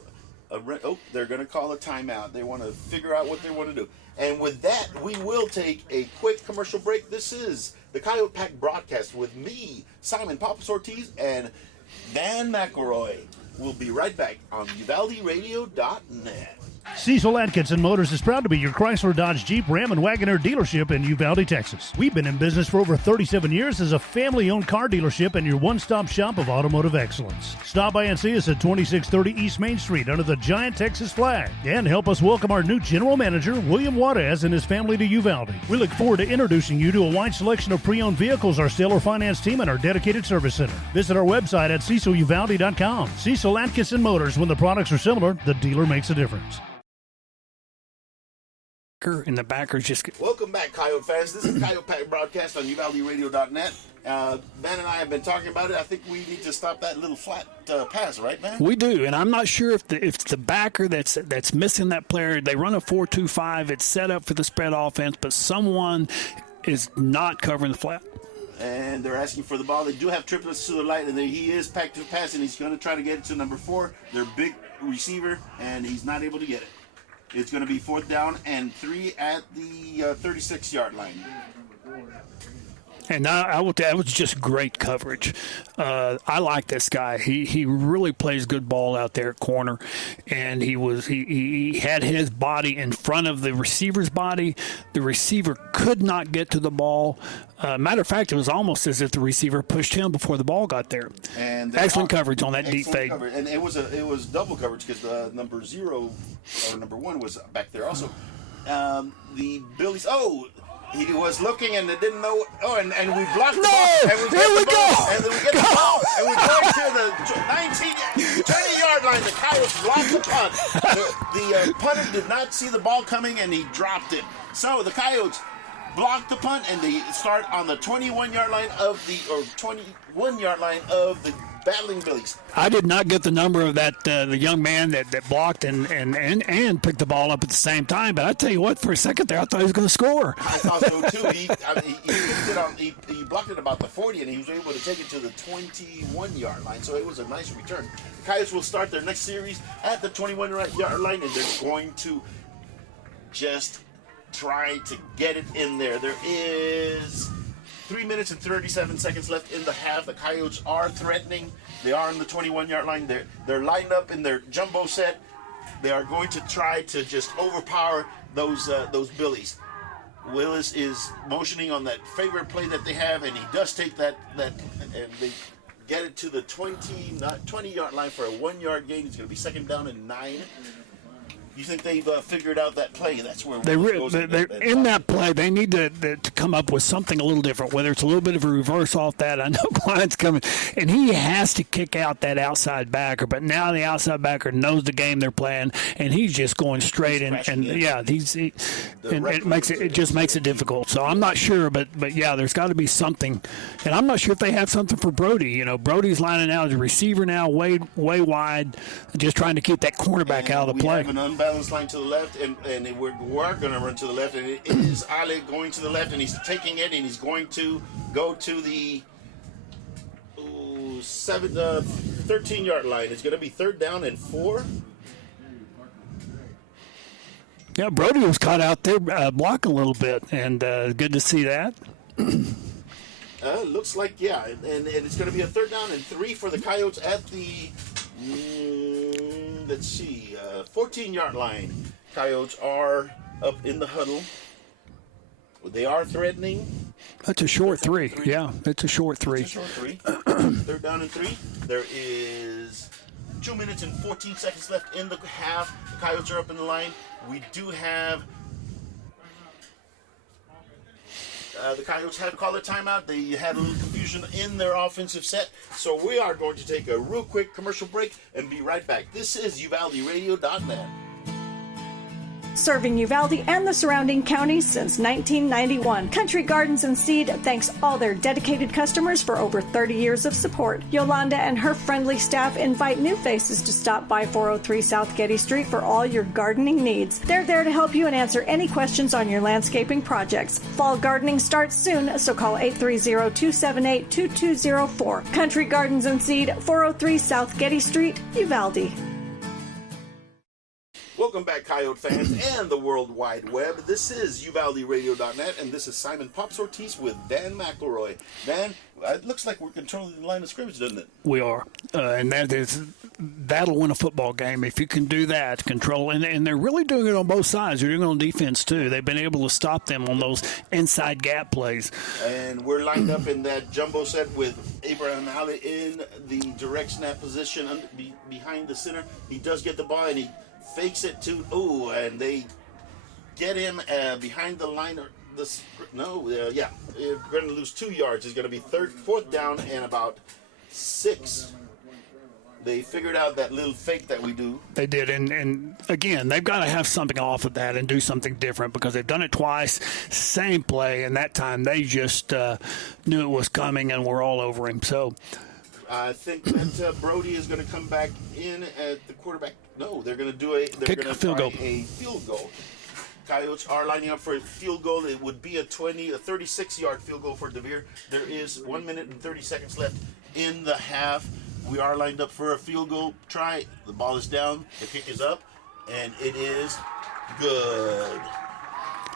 they're going to call a timeout. They want to figure out what they want to do. And with that, we will take a quick commercial break. This is the Coyote Pack broadcast with me, Simon Pops Ortiz, and Van McElroy. We'll be right back on UvaldeRadio.net. Cecil Atkinson Motors is proud to be your Chrysler, Dodge, Jeep, Ram, and Wagoneer dealership in Uvalde, Texas. We've been in business for over 37 years as a family-owned car dealership and your one-stop shop of automotive excellence. Stop by and see us at 2630 East Main Street under the giant Texas flag. And help us welcome our new general manager, William Juarez, and his family to Uvalde. We look forward to introducing you to a wide selection of pre-owned vehicles, our seller finance team, and our dedicated service center. Visit our website at CecilUvalde.com. Cecil Atkinson Motors, when the products are similar, the dealer makes a difference. And the backers just Welcome back, Coyote fans. This is Coyote Pack broadcast on UvaldeRadio.net. Ben and I have been talking about it. I think we need to stop that little flat pass, right, man? We do, and I'm not sure if the backer that's missing that player. They run a 4-2-5. It's set up for the spread offense, but someone is not covering the flat. And they're asking for the ball. They do have triplets to the light, and he is packed to pass, and he's going to try to get it to number 4. Their big receiver, and he's not able to get it. It's going to be 4th down and 3 at the 36-yard line. And I will tell you, that was just great coverage. I like this guy. He really plays good ball out there at corner, and he had his body in front of the receiver's body. The receiver could not get to the ball. Matter of fact, it was almost as if the receiver pushed him before the ball got there. And excellent coverage on that deep fade. Coverage. And it was double coverage because the number 1 was back there also. The Billies. He was looking and they didn't know. And we blocked the ball. And we get the ball. And then we get the ball. And we go to the 20-yard line. The Coyotes blocked the punt. The punter did not see the ball coming and he dropped it. So the Coyotes blocked the punt and they start on the 21-yard line of the 21-yard line of the battling Billies. I did not get the number of that the young man that blocked and picked the ball up at the same time. But I tell you what, for a second there, I thought he was going to score. I thought so too. He blocked it about the 40, and he was able to take it to the 21-yard line. So it was a nice return. The Coyotes will start their next series at the 21-yard line, and they're going to just try to get it in there. There is 3 minutes and 37 seconds left in the half. The Coyotes are threatening. They are on the 21-yard line. They're lined up in their jumbo set. They are going to try to just overpower those Billies. Willis is motioning on that favorite play that they have, and he does take that and they get it to the 20-yard line for a 1-yard gain. It's going to be 2nd down and 9. You think they've figured out that play? That's where they're in that play. They need to come up with something a little different, whether it's a little bit of a reverse off that. I know Klein's coming, and he has to kick out that outside backer. But now the outside backer knows the game they're playing, and he's just going straight. It just makes it difficult. So I'm not sure, but yeah, there's got to be something. And I'm not sure if they have something for Brody. You know, Brody's lining out as a receiver now, way wide, just trying to keep that cornerback out of the play. Balance line to the left, and we're going to run to the left, and it is Ali going to the left, and he's taking it, and he's going to go to the 13-yard line. It's going to be 3rd down and 4. Yeah, Brody was caught out there blocking a little bit, and good to see that. Looks like, yeah, and it's going to be a 3rd down and 3 for the Coyotes at the 14-yard line. Coyotes are up in the huddle. They are threatening. That's a short 3. Yeah, it's a short 3. It's a short 3. 3rd down and 3. There is 2 minutes and 14 seconds left in the half. The Coyotes are up in the line. We do have the Coyotes had to call a timeout. They had a little confusion in their offensive set. So we are going to take a real quick commercial break and be right back. This is UvaldeRadio.net. Serving Uvalde and the surrounding counties since 1991. Country Gardens and Seed thanks all their dedicated customers for over 30 years of support. Yolanda and her friendly staff invite new faces to stop by 403 South Getty Street for all your gardening needs. They're there to help you and answer any questions on your landscaping projects. Fall gardening starts soon, so call 830-278-2204. Country Gardens and Seed, 403 South Getty Street, Uvalde. Welcome back, Coyote fans and the World Wide Web. This is UvaldeRadio.net, and this is Simon Pops Ortiz with Dan McElroy. Dan, it looks like we're controlling the line of scrimmage, doesn't it? We are, and that'll win a football game if you can do that, control. And they're really doing it on both sides. They're doing it on defense, too. They've been able to stop them on those inside gap plays. And we're lined up in that jumbo set with Abraham Ali in the direct snap position behind the center. He does get the ball, and he fakes it and they get him behind the line. We're going to lose 2 yards. It's going to be 4th down and about 6. They figured out that little fake that we do. They did, and again, they've got to have something off of that and do something different because they've done it twice, same play, and that time they just knew it was coming and were all over him. So I think that Brody is going to come back in at the quarterback. No, they're going to do a field goal. Coyotes are lining up for a field goal. It would be a 36-yard field goal for DeVere. There is 1 minute and 30 seconds left in the half. We are lined up for a field goal try. The ball is down. The kick is up. And it is good.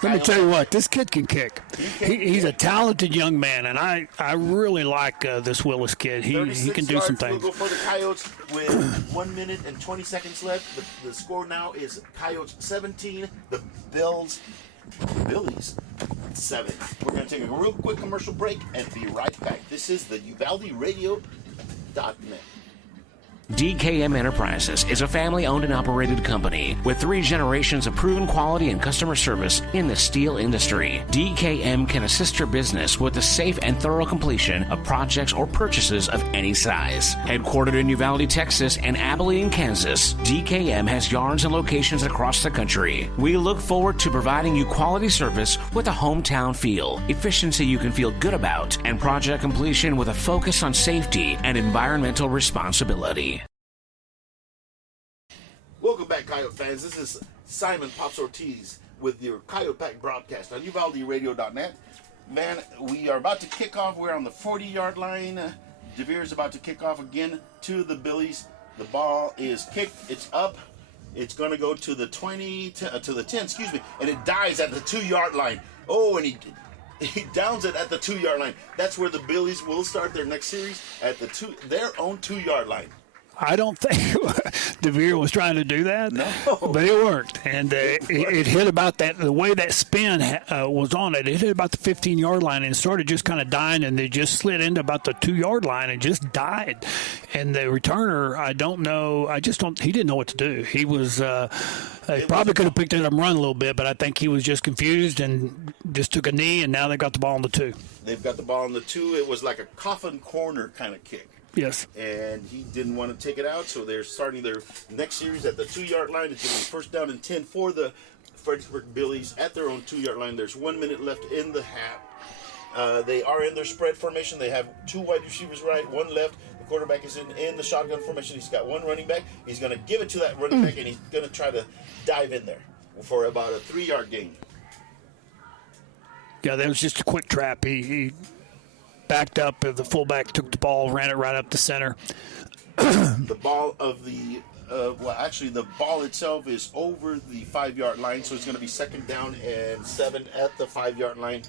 Let me tell you what, this kid can kick. He's a talented young man, and I really like this Willis kid. He can do some things. We'll go for the Coyotes with 1 minute and 20 seconds left. The score now is Coyotes 17, the Billies 7. We're going to take a real quick commercial break and be right back. This is the UvaldeRadio.net. DKM Enterprises is a family-owned and operated company with 3 generations of proven quality and customer service in the steel industry. DKM can assist your business with the safe and thorough completion of projects or purchases of any size. Headquartered in Uvalde, Texas and Abilene, Kansas, DKM has yards and locations across the country. We look forward to providing you quality service with a hometown feel, efficiency you can feel good about, and project completion with a focus on safety and environmental responsibility. Welcome back, Coyote fans. This is Simon Pops Ortiz with your Coyote Pack broadcast on UvaldeRadio.net. Man, we are about to kick off. We're on the 40-yard line. DeVere is about to kick off again to the Billies. The ball is kicked. It's up. It's going to go to the 20, to the 10, and it dies at the 2-yard line. Oh, and he downs it at the 2-yard line. That's where the Billies will start their next series, at their own 2-yard line. I don't think DeVere was trying to do that, but it worked. And it hit about that, the way that spin was on it, it hit about the 15-yard line and started just kind of dying, and they just slid into about the 2-yard line and just died. And the returner, I don't know, he didn't know what to do. He was, probably could have picked it up and run a little bit, but I think he was just confused and just took a knee, and now they got the ball on the 2. They've got the ball on the 2. It was like a coffin corner kind of kick. Yes. And he didn't want to take it out, so they're starting their next series at the 2-yard line. It's going to be first down and 10 for the Fredericksburg Billies at their own 2-yard line. There's 1 minute left in the half. They are in their spread formation. They have 2 wide receivers right, 1 left. The quarterback is in the shotgun formation. He's got 1 running back. He's going to give it to that running back, and he's going to try to dive in there for about a 3-yard gain. Yeah, that was just a quick trap. He backed up, the fullback took the ball, ran it right up the center. The ball of the the ball itself is over the 5-yard line, so it's going to be second down and 7 at the 5-yard line.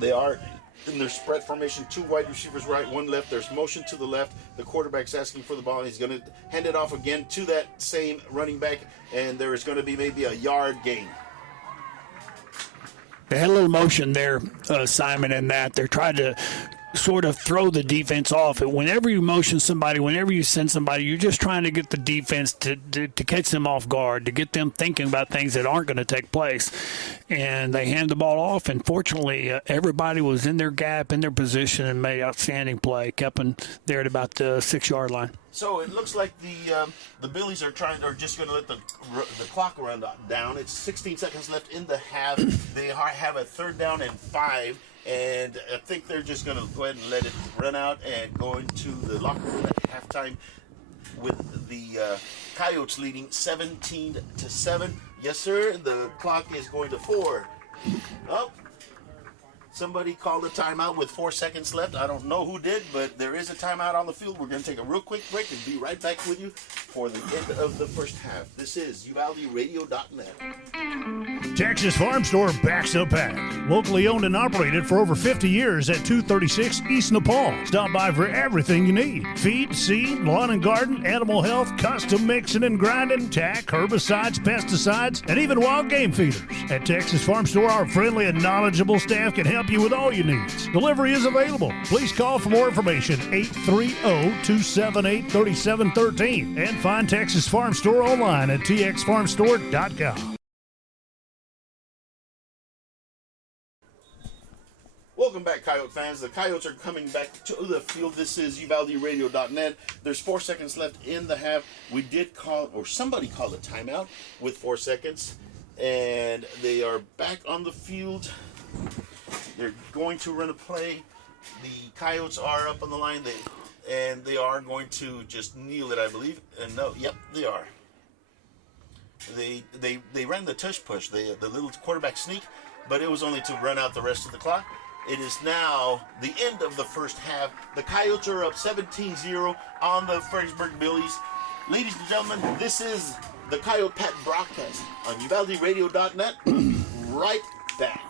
They are in their spread formation, 2 wide receivers right, 1 left. There's motion to the left. The quarterback's asking for the ball, and he's going to hand it off again to that same running back, and there is going to be maybe a yard gain. They had a little motion there, Simon, in that they're trying to sort of throw the defense off. Whenever you motion somebody, whenever you send somebody, you're just trying to get the defense to catch them off guard, to get them thinking about things that aren't going to take place. And they hand the ball off, and fortunately, everybody was in their gap, in their position, and made outstanding play, kept them there at about the 6-yard line. So it looks like the Billies are just going to let the clock run down. It's 16 seconds left in the half. They have a 3rd down and 5. And I think they're just going to go ahead and let it run out and go into the locker room at halftime with the Coyotes leading 17-7. Yes, sir. The clock is going to 4. Oh, somebody called a timeout with 4 seconds left. I don't know who did, but there is a timeout on the field. We're going to take a real quick break and be right back with you for the end of the first half. This is UvaldeRadio.net. Texas Farm Store backs up pack. Locally owned and operated for over 50 years at 236 East Nepal. Stop by for everything you need. Feed, seed, lawn and garden, animal health, custom mixing and grinding, tack, herbicides, pesticides, and even wild game feeders. At Texas Farm Store, our friendly and knowledgeable staff can help you with all your needs. Delivery is available. Please call for more information, 830-278-3713. And find Texas Farm Store online at txfarmstore.com. Welcome back, Coyote fans. The Coyotes are coming back to the field. This is UvaldeRadio.net. There's 4 seconds left in the half. We did call, or somebody called a timeout with 4 seconds, and they are back on the field. They're going to run a play. The Coyotes are up on the line, and they are going to just kneel it, I believe. And no, yep, they are. They ran the tush push, the little quarterback sneak, but it was only to run out the rest of the clock. It is now the end of the first half. The Coyotes are up 17-0 on the Fredericksburg Billies. Ladies and gentlemen, this is the Coyote Pack broadcast on UvaldeRadio.net. Right back.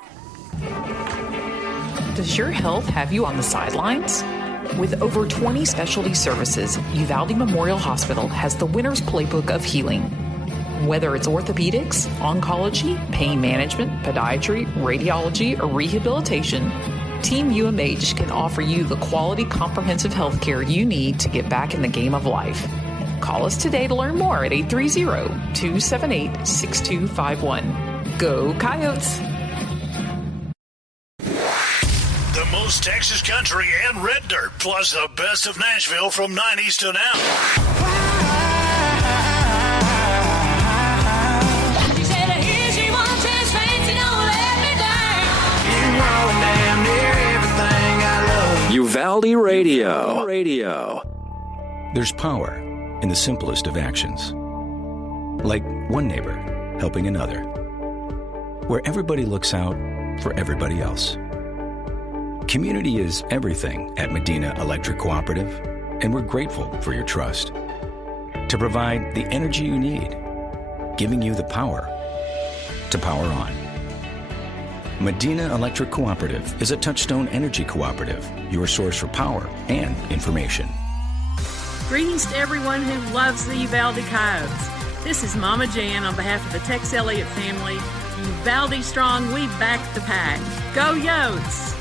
Does your health have you on the sidelines? With over 20 specialty services, Uvalde Memorial Hospital has the winner's playbook of healing. Whether it's orthopedics, oncology, pain management, podiatry, radiology, or rehabilitation, Team UMH can offer you the quality comprehensive health care you need to get back in the game of life. Call us today to learn more at 830-278-6251. Go Coyotes! The most Texas country and red dirt, plus the best of Nashville from 90s to now. She said, here she wants his fancy, don't let me down. You know damn near everything I love. Uvalde Radio. There's power in the simplest of actions. Like one neighbor helping another. Where everybody looks out for everybody else. Community is everything at Medina Electric Cooperative, and we're grateful for your trust. To provide the energy you need, giving you the power to power on. Medina Electric Cooperative is a Touchstone Energy Cooperative, your source for power and information. Greetings to everyone who loves the Uvalde Coyotes. This is Mama Jan on behalf of the Tex Elliott family. Uvalde strong, we back the pack. Go Yotes!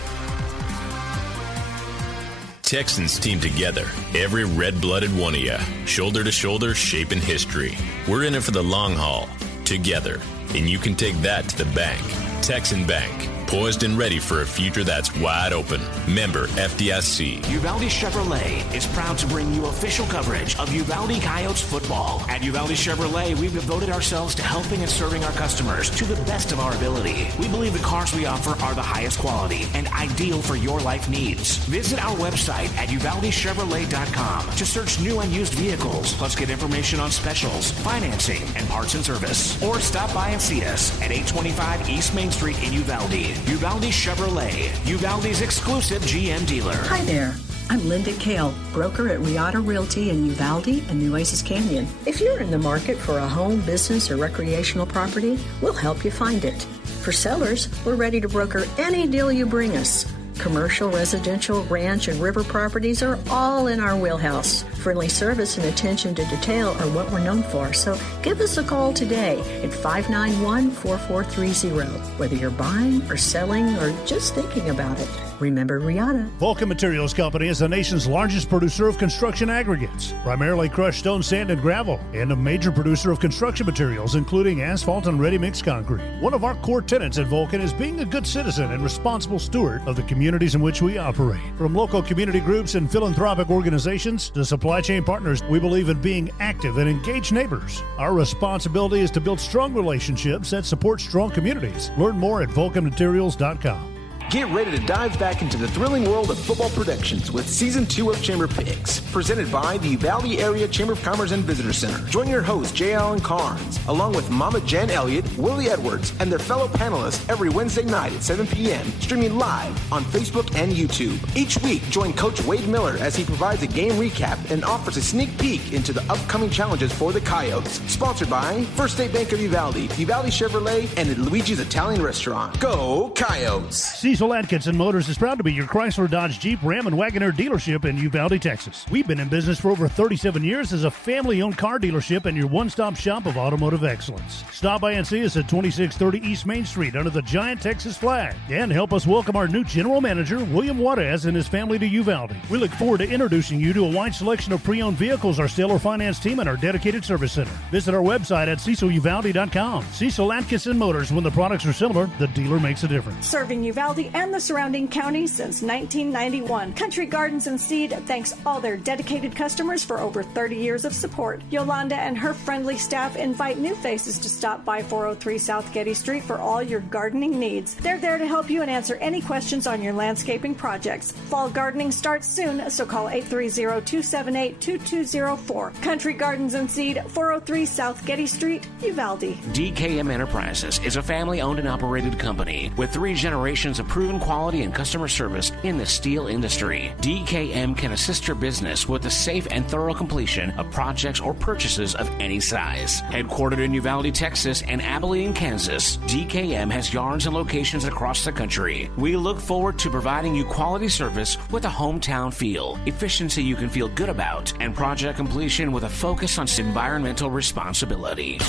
Texans team together, every red-blooded one of you, shoulder to shoulder, shaping history. We're in it for the long haul, together, and you can take that to the bank. Texan Bank, poised and ready for a future that's wide open. Member FDIC. Uvalde Chevrolet is proud to bring you official coverage of Uvalde Coyotes football. At Uvalde Chevrolet, we've devoted ourselves to helping and serving our customers to the best of our ability. We believe the cars we offer are the highest quality and ideal for your life needs. Visit our website at UvaldeChevrolet.com to search new and used vehicles, plus get information on specials, financing, and parts and service. Or stop by and see us at 825 East Main Street in Uvalde. Uvalde Chevrolet, Uvalde's exclusive GM dealer. Hi there. I'm Linda Kale, broker at Riata Realty in Uvalde and Nueces Canyon. If you're in the market for a home, business, or recreational property, we'll help you find it. For sellers, we're ready to broker any deal you bring us. Commercial, residential, ranch, and river properties are all in our wheelhouse. Friendly service and attention to detail are what we're known for, so give us a call today at 591-4430. Whether you're buying or selling or just thinking about it, remember Riata. Vulcan Materials Company is the nation's largest producer of construction aggregates, primarily crushed stone, sand, and gravel, and a major producer of construction materials, including asphalt and ready-mix concrete. One of our core tenets at Vulcan is being a good citizen and responsible steward of the communities in which we operate. From local community groups and philanthropic organizations to supply chain partners, we believe in being active and engaged neighbors. Our responsibility is to build strong relationships that support strong communities. Learn more at vulcanmaterials.com. Get ready to dive back into the thrilling world of football predictions with Season 2 of Chamber Picks, presented by the Uvalde Area Chamber of Commerce and Visitor Center. Join your host, J. Allen Carnes, along with Mama Jen Elliott, Willie Edwards, and their fellow panelists every Wednesday night at 7 p.m., streaming live on Facebook and YouTube. Each week, join Coach Wade Miller as he provides a game recap and offers a sneak peek into the upcoming challenges for the Coyotes. Sponsored by First State Bank of Uvalde, Uvalde Chevrolet, and Luigi's Italian Restaurant. Go Coyotes! Cecil Atkinson Motors is proud to be your Chrysler, Dodge, Jeep, Ram, and Wagoneer dealership in Uvalde, Texas. We've been in business for over 37 years as a family-owned car dealership and your one-stop shop of automotive excellence. Stop by and see us at 2630 East Main Street under the giant Texas flag. And help us welcome our new general manager, William Juarez, and his family to Uvalde. We look forward to introducing you to a wide selection of pre-owned vehicles, our stellar finance team, and our dedicated service center. Visit our website at CecilUvalde.com. Cecil Atkinson Motors. When the products are similar, the dealer makes a difference. Serving Uvalde and the surrounding counties since 1991. Country Gardens and Seed thanks all their dedicated customers for over 30 years of support. Yolanda and her friendly staff invite new faces to stop by 403 South Getty Street for all your gardening needs. They're there to help you and answer any questions on your landscaping projects. Fall gardening starts soon, so call 830-278-2204. Country Gardens and Seed, 403 South Getty Street, Uvalde. DKM Enterprises is a family-owned and operated company with 3 generations of proven quality and customer service in the steel industry. DKM can assist your business with the safe and thorough completion of projects or purchases of any size. Headquartered in Uvalde, Texas and Abilene, Kansas, DKM has yards and locations across the country. We look forward to providing you quality service with a hometown feel, efficiency you can feel good about, and project completion with a focus on environmental responsibility.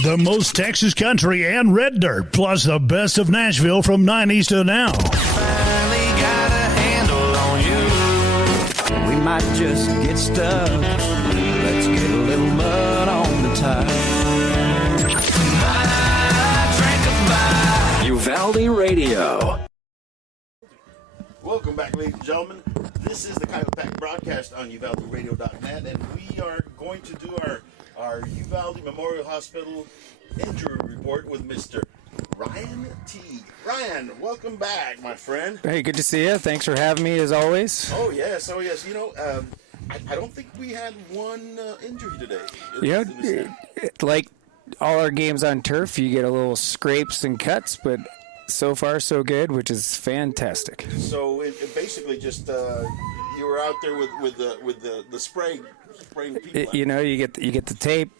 The most Texas country and red dirt, plus the best of Nashville from 90s to now. Finally got a handle on you. We might just get stuck. Let's get a little mud on the tire. Uvalde Radio. Welcome back, ladies and gentlemen. This is the Coyote Pack broadcast on UvaldeRadio.net, and we are going to do our Uvalde Memorial Hospital injury report with Mr. Ryan Teague. Ryan, welcome back, my friend. Hey, good to see you. Thanks for having me, as always. Oh, yes. You know, I don't think we had one injury today. You know, like all our games on turf, you get a little scrapes and cuts, but so far so good, which is fantastic. So it basically just you were out there with the spray. You know, you get the tape.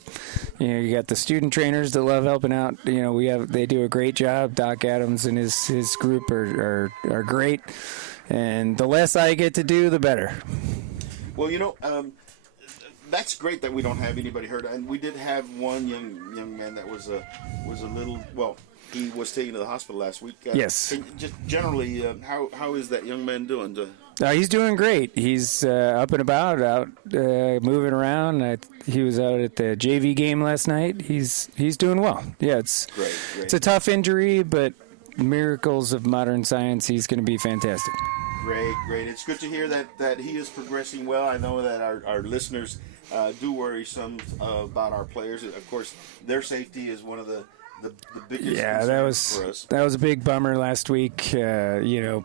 You know, you got the student trainers that love helping out. You know, they do a great job. Doc Adams and his group are great, and the less I get to do, the better. Well, you know, that's great that we don't have anybody hurt, and we did have one young man that was a little well. He was taken to the hospital last week. Yes. Just generally, how is that young man doing? He's doing great. He's up and about, out moving around. He was out at the JV game last night. He's doing well. Yeah, it's great. It's a tough injury, but miracles of modern science. He's going to be fantastic. Great. It's good to hear that he is progressing well. I know that our listeners do worry some about our players. Of course, their safety is one of the biggest concerns for us. That was a big bummer last week. You know,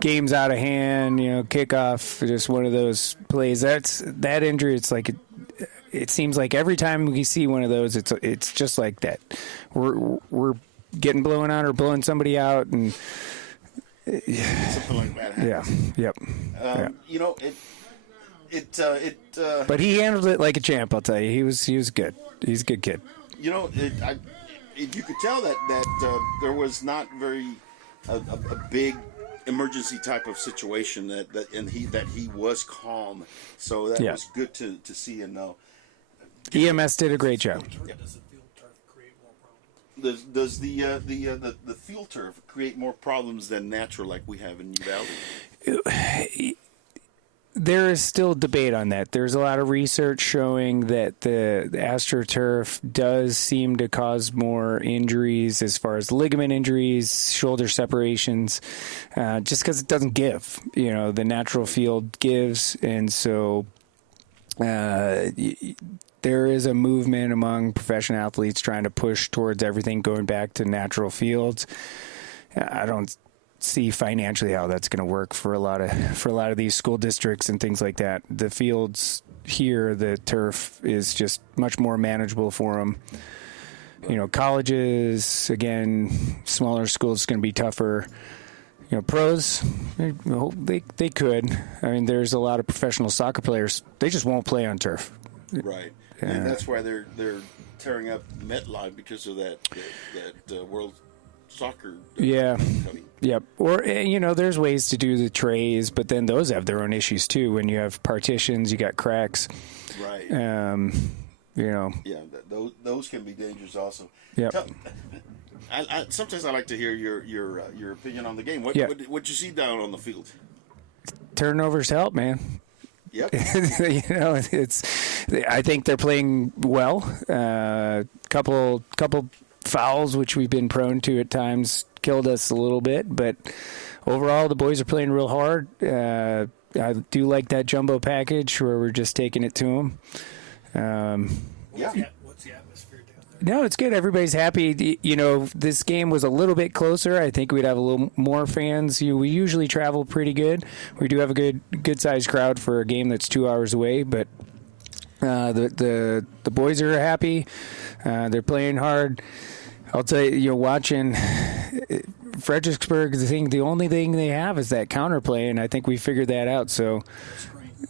games out of hand. You know, kickoff, just one of those plays. That injury. It's like it seems like every time we see one of those, it's just like that. We're getting blown out or blowing somebody out, and something like that happens. Yeah. Yep. You know But he handled it like a champ. I'll tell you, he was good. He's a good kid. You know, you could tell that there was not a big emergency type of situation that he was calm. So that was good to see and know. EMS did a great job. Does the field turf create more problems than natural like we have in Uvalde? There is still debate on that. There's a lot of research showing that the AstroTurf does seem to cause more injuries as far as ligament injuries, shoulder separations, just because it doesn't give. You know, the natural field gives, and so there is a movement among professional athletes trying to push towards everything going back to natural fields. I don't see financially how that's going to work for a lot of these school districts and things like that. The fields here, the turf is just much more manageable for them. You know, colleges, again, smaller schools, it's going to be tougher. You know, pros, they could. I mean, there's a lot of professional soccer players. They just won't play on turf. Right, and that's why they're tearing up MetLife because of that World Soccer. Yep. Or, you know, there's ways to do the trays, but then those have their own issues too. When you have partitions, you got cracks. Right. You know. Yeah, those can be dangerous also. Yeah. Sometimes I like to hear your opinion on the game. What you see down on the field? Turnovers help, man. Yep. You know, I think they're playing well. Couple fouls, which we've been prone to at times, killed us a little bit. But overall, the boys are playing real hard. I do like that jumbo package where we're just taking it to them. What's the atmosphere down there? No, it's good. Everybody's happy. You know, this game was a little bit closer. I think we'd have a little more fans. We usually travel pretty good. We do have a good-sized crowd for a game that's 2 hours away, but the boys are happy. They're playing hard. I'll tell you, watching Fredericksburg, I think the only thing they have is that counterplay, and I think we figured that out. So,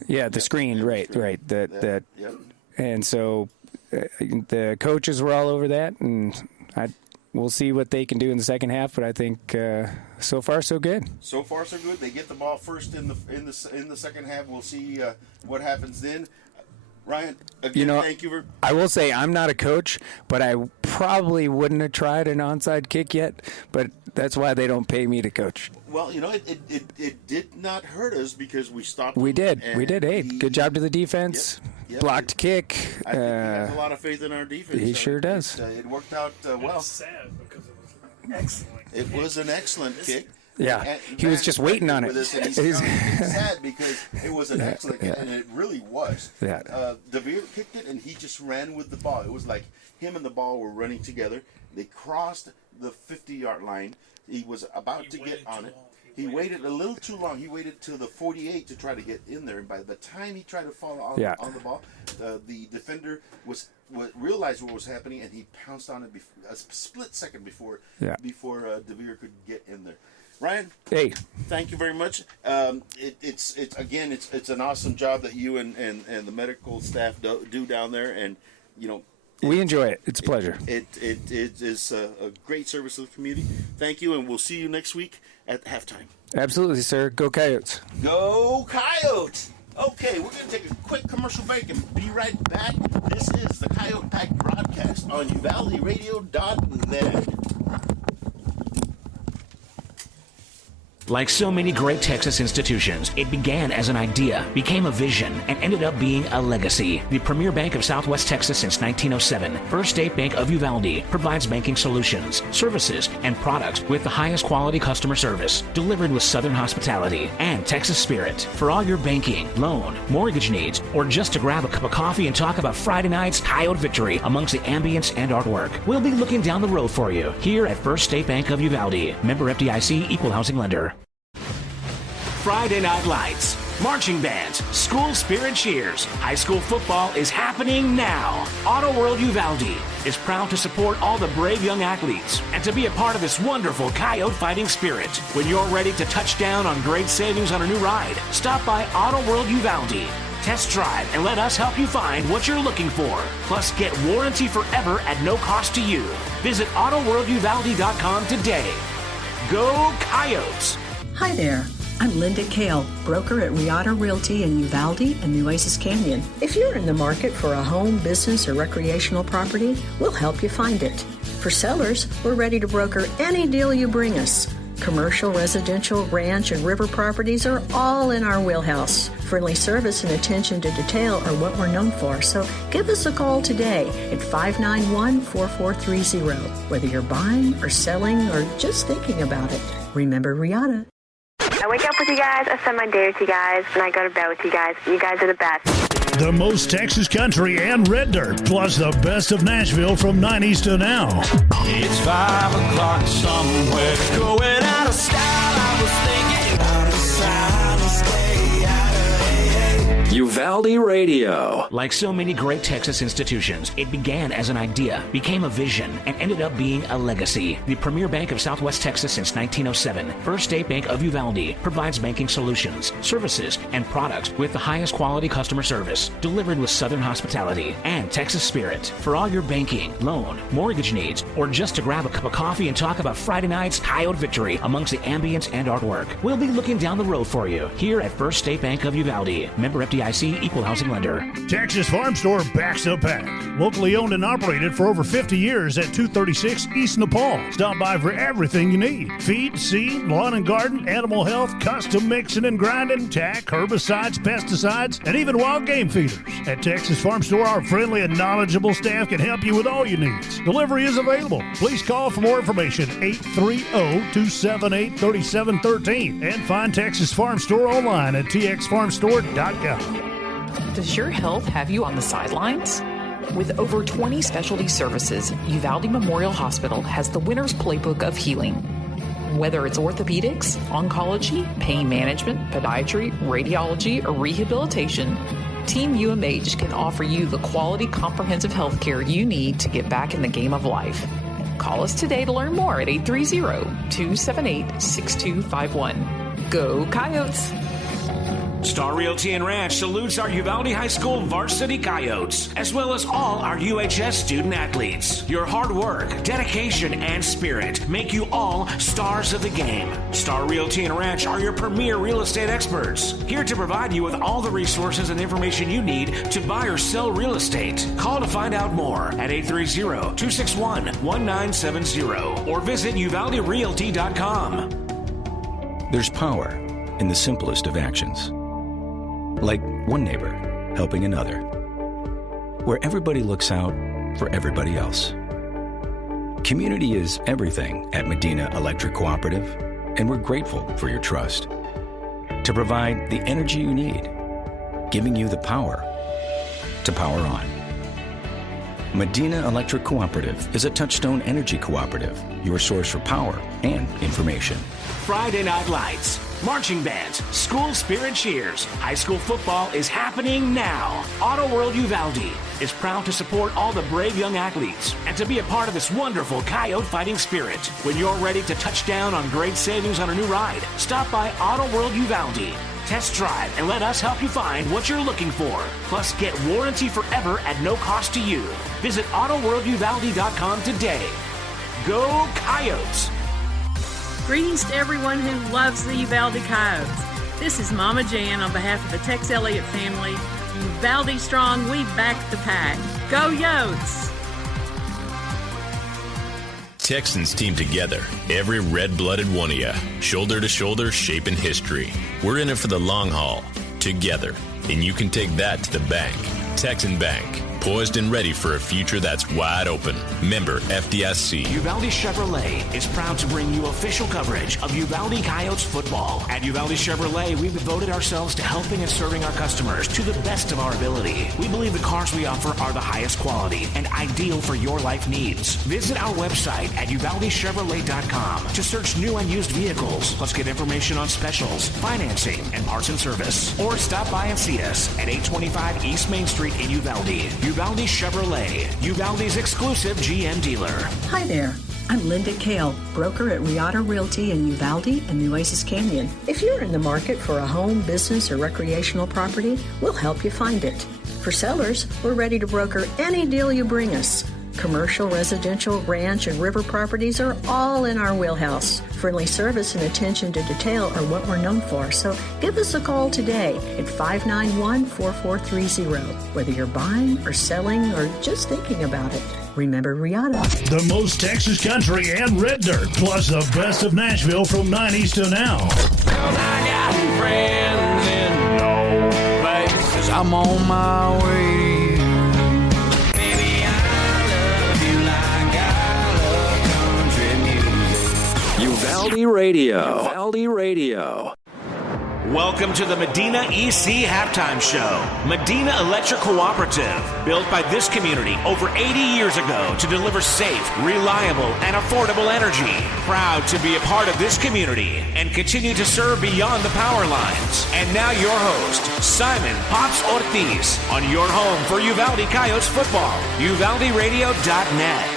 yeah, the screen, right. That, and so the coaches were all over that, and we'll see what they can do in the second half. But I think so far so good. So far so good. They get the ball first in the second half. We'll see what happens then. Ryan, again, thank you for... I will say I'm not a coach, but I probably wouldn't have tried an onside kick yet, but that's why they don't pay me to coach. Well, it did not hurt us because we stopped. We did. Hey, good job to the defense. Yep. Blocked kick. I think he has a lot of faith in our defense. He sure does. It worked out well. It's sad because it was excellent. It was an excellent kick. Yeah, he was just waiting on it. He's sad because it was an excellent kick, and it really was. Yeah. DeVere kicked it, and he just ran with the ball. It was like him and the ball were running together. They crossed the 50-yard line. He was about to get on it. He waited a little too long. He waited till the 48 to try to get in there, and by the time he tried to fall on the ball, the defender realized what was happening, and he pounced on it a split second before DeVere could get in there. Ryan, hey, thank you very much. It's an awesome job that you and the medical staff do down there, and we enjoy it. It's a pleasure. It is a great service to the community. Thank you, and we'll see you next week at halftime. Absolutely, sir. Go Coyotes. Go Coyotes. Okay, we're going to take a quick commercial break and be right back. This is the Coyote Pack broadcast on UvaldeRadio.net. Like so many great Texas institutions, it began as an idea, became a vision, and ended up being a legacy. The premier bank of Southwest Texas since 1907, First State Bank of Uvalde, provides banking solutions, services, and products with the highest quality customer service, delivered with Southern hospitality and Texas spirit. For all your banking, loan, mortgage needs, or just to grab a cup of coffee and talk about Friday night's Coyote victory amongst the ambience and artwork, we'll be looking down the road for you here at First State Bank of Uvalde. Member FDIC, Equal Housing Lender. Friday Night Lights, marching bands, school spirit cheers. High school football is happening now. Auto World Uvalde is proud to support all the brave young athletes and to be a part of this wonderful Coyote fighting spirit. When you're ready to touch down on great savings on a new ride, stop by Auto World Uvalde. Test drive and let us help you find what you're looking for. Plus, get warranty forever at no cost to you. Visit AutoWorldUvalde.com today. Go Coyotes! Hi there. I'm Linda Kale, broker at Riata Realty in Uvalde and the Oasis Canyon. If you're in the market for a home, business, or recreational property, we'll help you find it. For sellers, we're ready to broker any deal you bring us. Commercial, residential, ranch, and river properties are all in our wheelhouse. Friendly service and attention to detail are what we're known for, so give us a call today at 591-4430. Whether you're buying or selling or just thinking about it, remember Riata. I wake up with you guys, I spend my day with you guys, and I go to bed with you guys. You guys are the best. The most Texas country and red dirt, plus the best of Nashville from 90s to now. It's 5 o'clock somewhere, going out of style. I was thinking out of silence, stay out of Uvalde Radio. Like so many great Texas institutions, it began as an idea, became a vision, and ended up being a legacy. The premier bank of Southwest Texas since 1907, First State Bank of Uvalde, provides banking solutions, services, and products with the highest quality customer service, delivered with Southern hospitality and Texas spirit. For all your banking, loan, mortgage needs, or just to grab a cup of coffee and talk about Friday night's Coyote victory amongst the ambience and artwork, we'll be looking down the road for you here at First State Bank of Uvalde. Member FDIC, Equal Housing Lender. Texas Farm Store backs the pack. Locally owned and operated for over 50 years at 236 East Nepal. Stop by for everything you need. Feed, seed, lawn and garden, animal health, custom mixing and grinding, tack, herbicides, pesticides, and even wild game feeders. At Texas Farm Store, our friendly and knowledgeable staff can help you with all your needs. Delivery is available. Please call for more information, 830-278-3713, and find Texas Farm Store online at txfarmstore.com. Does your health have you on the sidelines? With over 20 specialty services, Uvalde Memorial Hospital has the winner's playbook of healing. Whether it's orthopedics, oncology, pain management, podiatry, radiology, or rehabilitation, Team UMH can offer you the quality comprehensive health care you need to get back in the game of life. Call us today to learn more at 830-278-6251. Go Coyotes! Star Realty and Ranch salutes our Uvalde High School varsity Coyotes, as well as all our UHS student athletes. Your hard work, dedication, and spirit make you all stars of the game. Star Realty and Ranch are your premier real estate experts, here to provide you with all the resources and information you need to buy or sell real estate. Call to find out more at 830-261-1970 or visit uvalderealty.com. There's power in the simplest of actions. Like one neighbor helping another, where everybody looks out for everybody else. Community is everything at Medina Electric Cooperative, and we're grateful for your trust to provide the energy you need, giving you the power to power on. Medina Electric Cooperative is a Touchstone Energy Cooperative, your source for power and information. Friday Night Lights, marching bands, school spirit cheers. High school football is happening now. Auto World Uvalde is proud to support all the brave young athletes and to be a part of this wonderful Coyote fighting spirit. When you're ready to touch down on great savings on a new ride, stop by Auto World Uvalde. Test drive and let us help you find what you're looking for. Plus, get warranty forever at no cost to you. Visit AutoWorldUvalde.com today. Go Coyotes! Greetings to everyone who loves the Uvalde Coyotes. This is Mama Jan on behalf of the Tex Elliott family. Uvalde strong, we back the pack. Go Yotes! Texans team together, every red-blooded one of you, shoulder to shoulder, shaping history. We're in it for the long haul, together, and you can take that to the bank. Texan Bank, poised and ready for a future that's wide open. Member FDIC. Uvalde Chevrolet is proud to bring you official coverage of Uvalde Coyotes football. At Uvalde Chevrolet, we've devoted ourselves to helping and serving our customers to the best of our ability. We believe the cars we offer are the highest quality and ideal for your life needs. Visit our website at UvaldeChevrolet.com to search new and used vehicles, plus get information on specials, financing, and parts and service. Or stop by and see us at 825 East Main Street in Uvalde. Uvalde Chevrolet, Uvalde's exclusive GM dealer. Hi there. I'm Linda Kale, broker at Riata Realty in Uvalde and the Oasis Canyon. If you're in the market for a home, business, or recreational property, we'll help you find it. For sellers, we're ready to broker any deal you bring us. Commercial, residential, ranch, and river properties are all in our wheelhouse. Friendly service and attention to detail are what we're known for, so give us a call today at 591-4430, whether you're buying or selling or just thinking about it. Remember Riata. The most Texas country and red dirt, plus the best of Nashville from 90s to now. 'Cause I got friends in no places. I'm on my way. Uvalde Radio. Uvalde Radio. Welcome to the Medina EC Halftime Show. Medina Electric Cooperative, built by this community over 80 years ago to deliver safe, reliable, and affordable energy. Proud to be a part of this community and continue to serve beyond the power lines. And now your host, Simon Pops Ortiz, on your home for Uvalde Coyotes football, UvaldeRadio.net.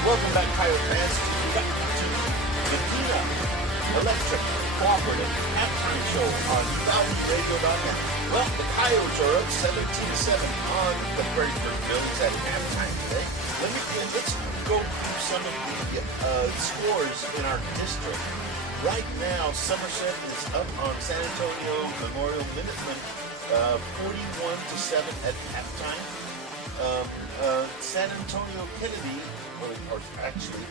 Welcome back, Coyote fans, to Medina Electric Cooperative halftime show on UvaldeRadio.net. Well, the Coyotes are up 17-7 on the Fredericksburg Billies at halftime today. Let's go through some of the scores in our district. Right now, Somerset is up on San Antonio Memorial Minutemen, 41-7 at halftime. San Antonio Kennedy, or actually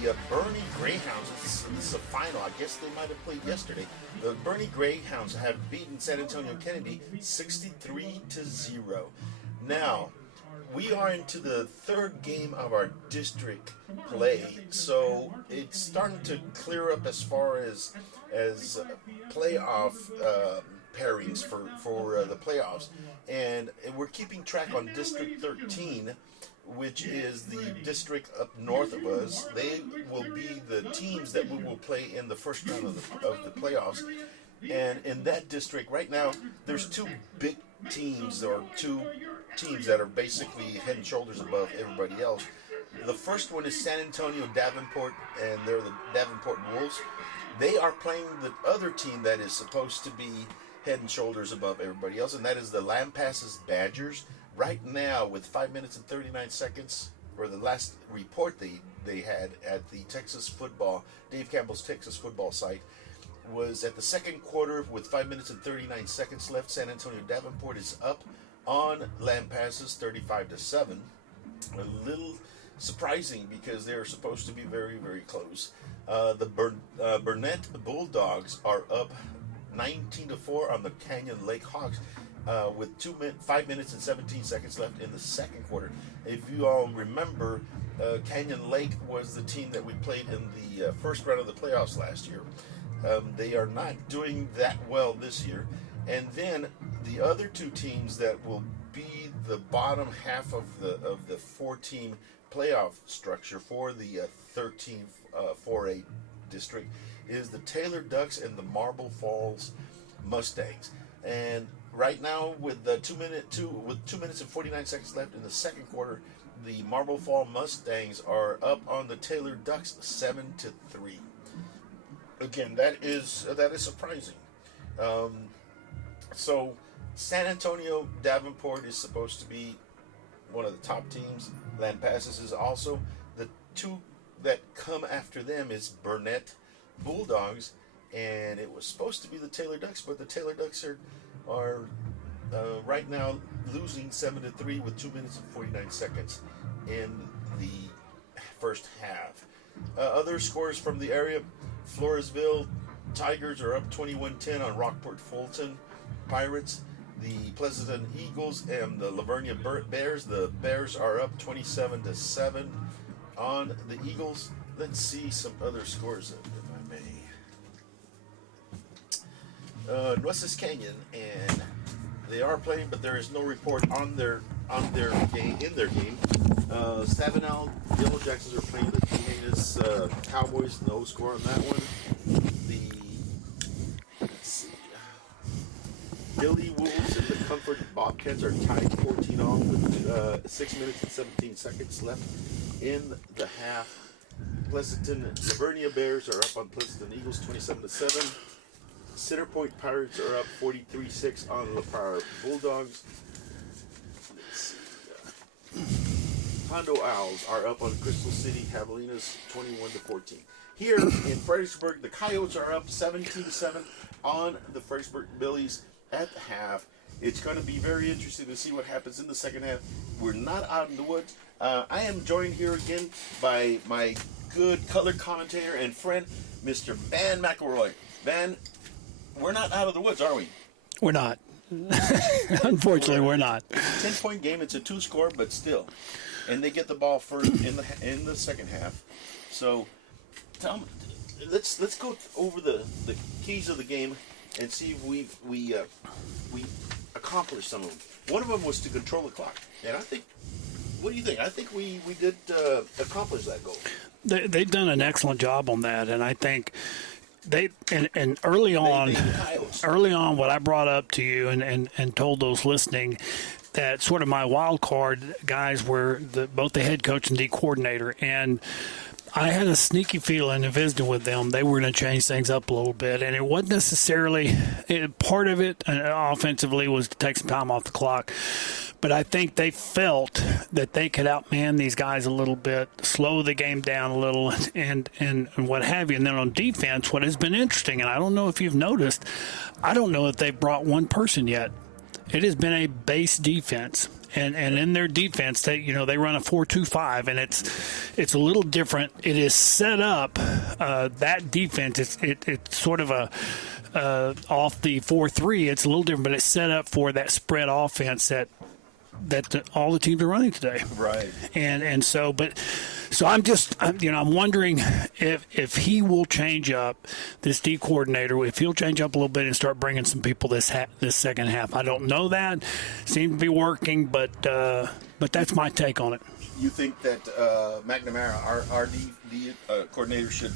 the Bernie Greyhounds, this is a final, I guess they might have played yesterday. The Bernie Greyhounds have beaten San Antonio Kennedy 63-0. Now, we are into the third game of our district play, so it's starting to clear up as far as playoff pairings for the playoffs, and we're keeping track on District 13, which is the district up north of us. They will be the teams that we will play in the first round of the playoffs. And in that district right now, there's two big teams, or two teams that are basically head and shoulders above everybody else. The first one is San Antonio Davenport, and they're the Davenport Wolves. They are playing the other team that is supposed to be head and shoulders above everybody else, and that is the Lampasas Badgers. Right now, with 5 minutes and 39 seconds, or the last report they had at the Texas football, Dave Campbell's Texas football site, was at the second quarter with 5 minutes and 39 seconds left. San Antonio Davenport is up on Lampasas 35-7. A little surprising because they're supposed to be very, very close. The Burnett Bulldogs are up 19-4 on the Canyon Lake Hawks with 5 minutes and 17 seconds left in the second quarter. If you all remember, Canyon Lake was the team that we played in the first round of the playoffs last year. They are not doing that well this year. And then the other two teams that will be the bottom half of the four-team playoff structure for the 13 4A district is the Taylor Ducks and the Marble Falls Mustangs. And right now, with 2 minutes and 49 seconds left in the second quarter, the Marble Falls Mustangs are up on the Taylor Ducks 7-3. Again, that is surprising. So San Antonio Davenport is supposed to be one of the top teams. Lampasas is also. The two that come after them is Burnett Bulldogs, and it was supposed to be the Taylor Ducks, but the Taylor Ducks are right now losing 7-3 with 2 minutes and 49 seconds in the first half. Other scores from the area: Floresville Tigers are up 21-10 on Rockport Fulton Pirates. The Pleasanton Eagles and the Lavernia Bears. The Bears are up 27-7 on the Eagles. Let's see some other scores, if I may. Nueces Canyon, and they are playing, but there is no report on their game. Savinal Yellow Jackets are playing the Canis Cowboys. No score on that one. Billy Wolves and the Comfort Bobcats are tied 14-all with 6 minutes and 17 seconds left in the half. Pleasanton Lavernia Bears are up on Pleasanton Eagles 27-7. Center Point Pirates are up 43-6 on La Power Bulldogs. Let's see. Hondo Owls are up on Crystal City Javelinas 21-14. Here in Fredericksburg, the Coyotes are up 17-7 on the Fredericksburg Billies at the half. It's going to be very interesting to see what happens in the second half. We're not out in the woods. I am joined here again by my good color commentator and friend, Mr. Van McElroy. Van, we're not out of the woods, are we? We're not. Unfortunately, we're not. 10-point game. It's a 2-score, but still. And they get the ball first in the second half. So, Tom, let's go over the keys of the game and see if we accomplished some of them. One of them was to control the clock, and I think. What do you think? I think we did accomplish that goal. They've done an excellent job on that, and I think and early on, what I brought up to you and told those listening that sort of my wild card guys were both the head coach and the coordinator, and I had a sneaky feeling in visiting with them they were going to change things up a little bit, and it wasn't necessarily part of it offensively was to take some time off the clock, but I think they felt that they could outman these guys a little bit, slow the game down a little, and what have you. And then on defense, what has been interesting, and I don't know if you've noticed, I don't know if they've brought one person yet. It has been a base defense. And in their defense, they run a 4-2-5, and it's a little different. It is set up that defense. It's sort of a off the 4-3. It's a little different, but it's set up for that spread offense that all the teams are running today. Right. So I'm wondering if he will change up this D coordinator, if he'll change up a little bit and start bringing some people this second half. I don't know that. Seems to be working, but that's my take on it. You think that McNamara, our D coordinator, should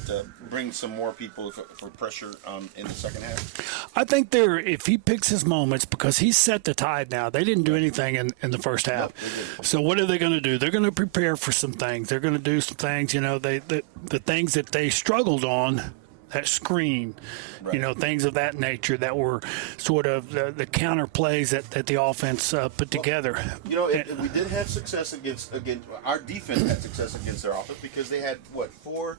bring some more people for pressure in the second half? I think if he picks his moments, because he's set the tide now. They didn't do anything in the first half. No, so what are they going to do? They're going to prepare for some things. They're going to do some things, the things that they struggled on, that screen, right. Things of that nature that were sort of the counter plays that the offense put together. We did have success against our defense had success against their offense because they had four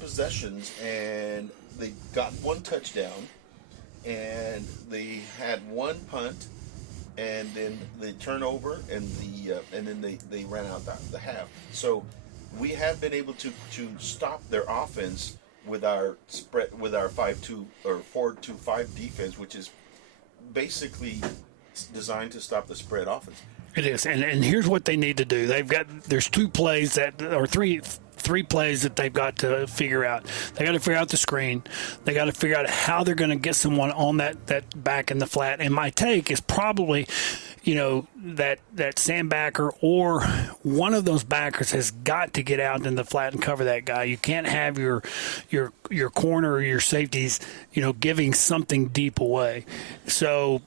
possessions and they got one touchdown and they had one punt and then the turnover and then they ran out the half. So we have been able to stop their offense with our spread, with our 5-2 or 4-2-5 defense, which is basically designed to stop the spread offense. It is, and here's what they need to do. There's two plays three plays that they've got to figure out. They got to figure out the screen. They got to figure out how they're going to get someone on that back in the flat. And my take is probably, that sandbacker or one of those backers has got to get out in the flat and cover that guy. You can't have your corner or your safeties, giving something deep away. So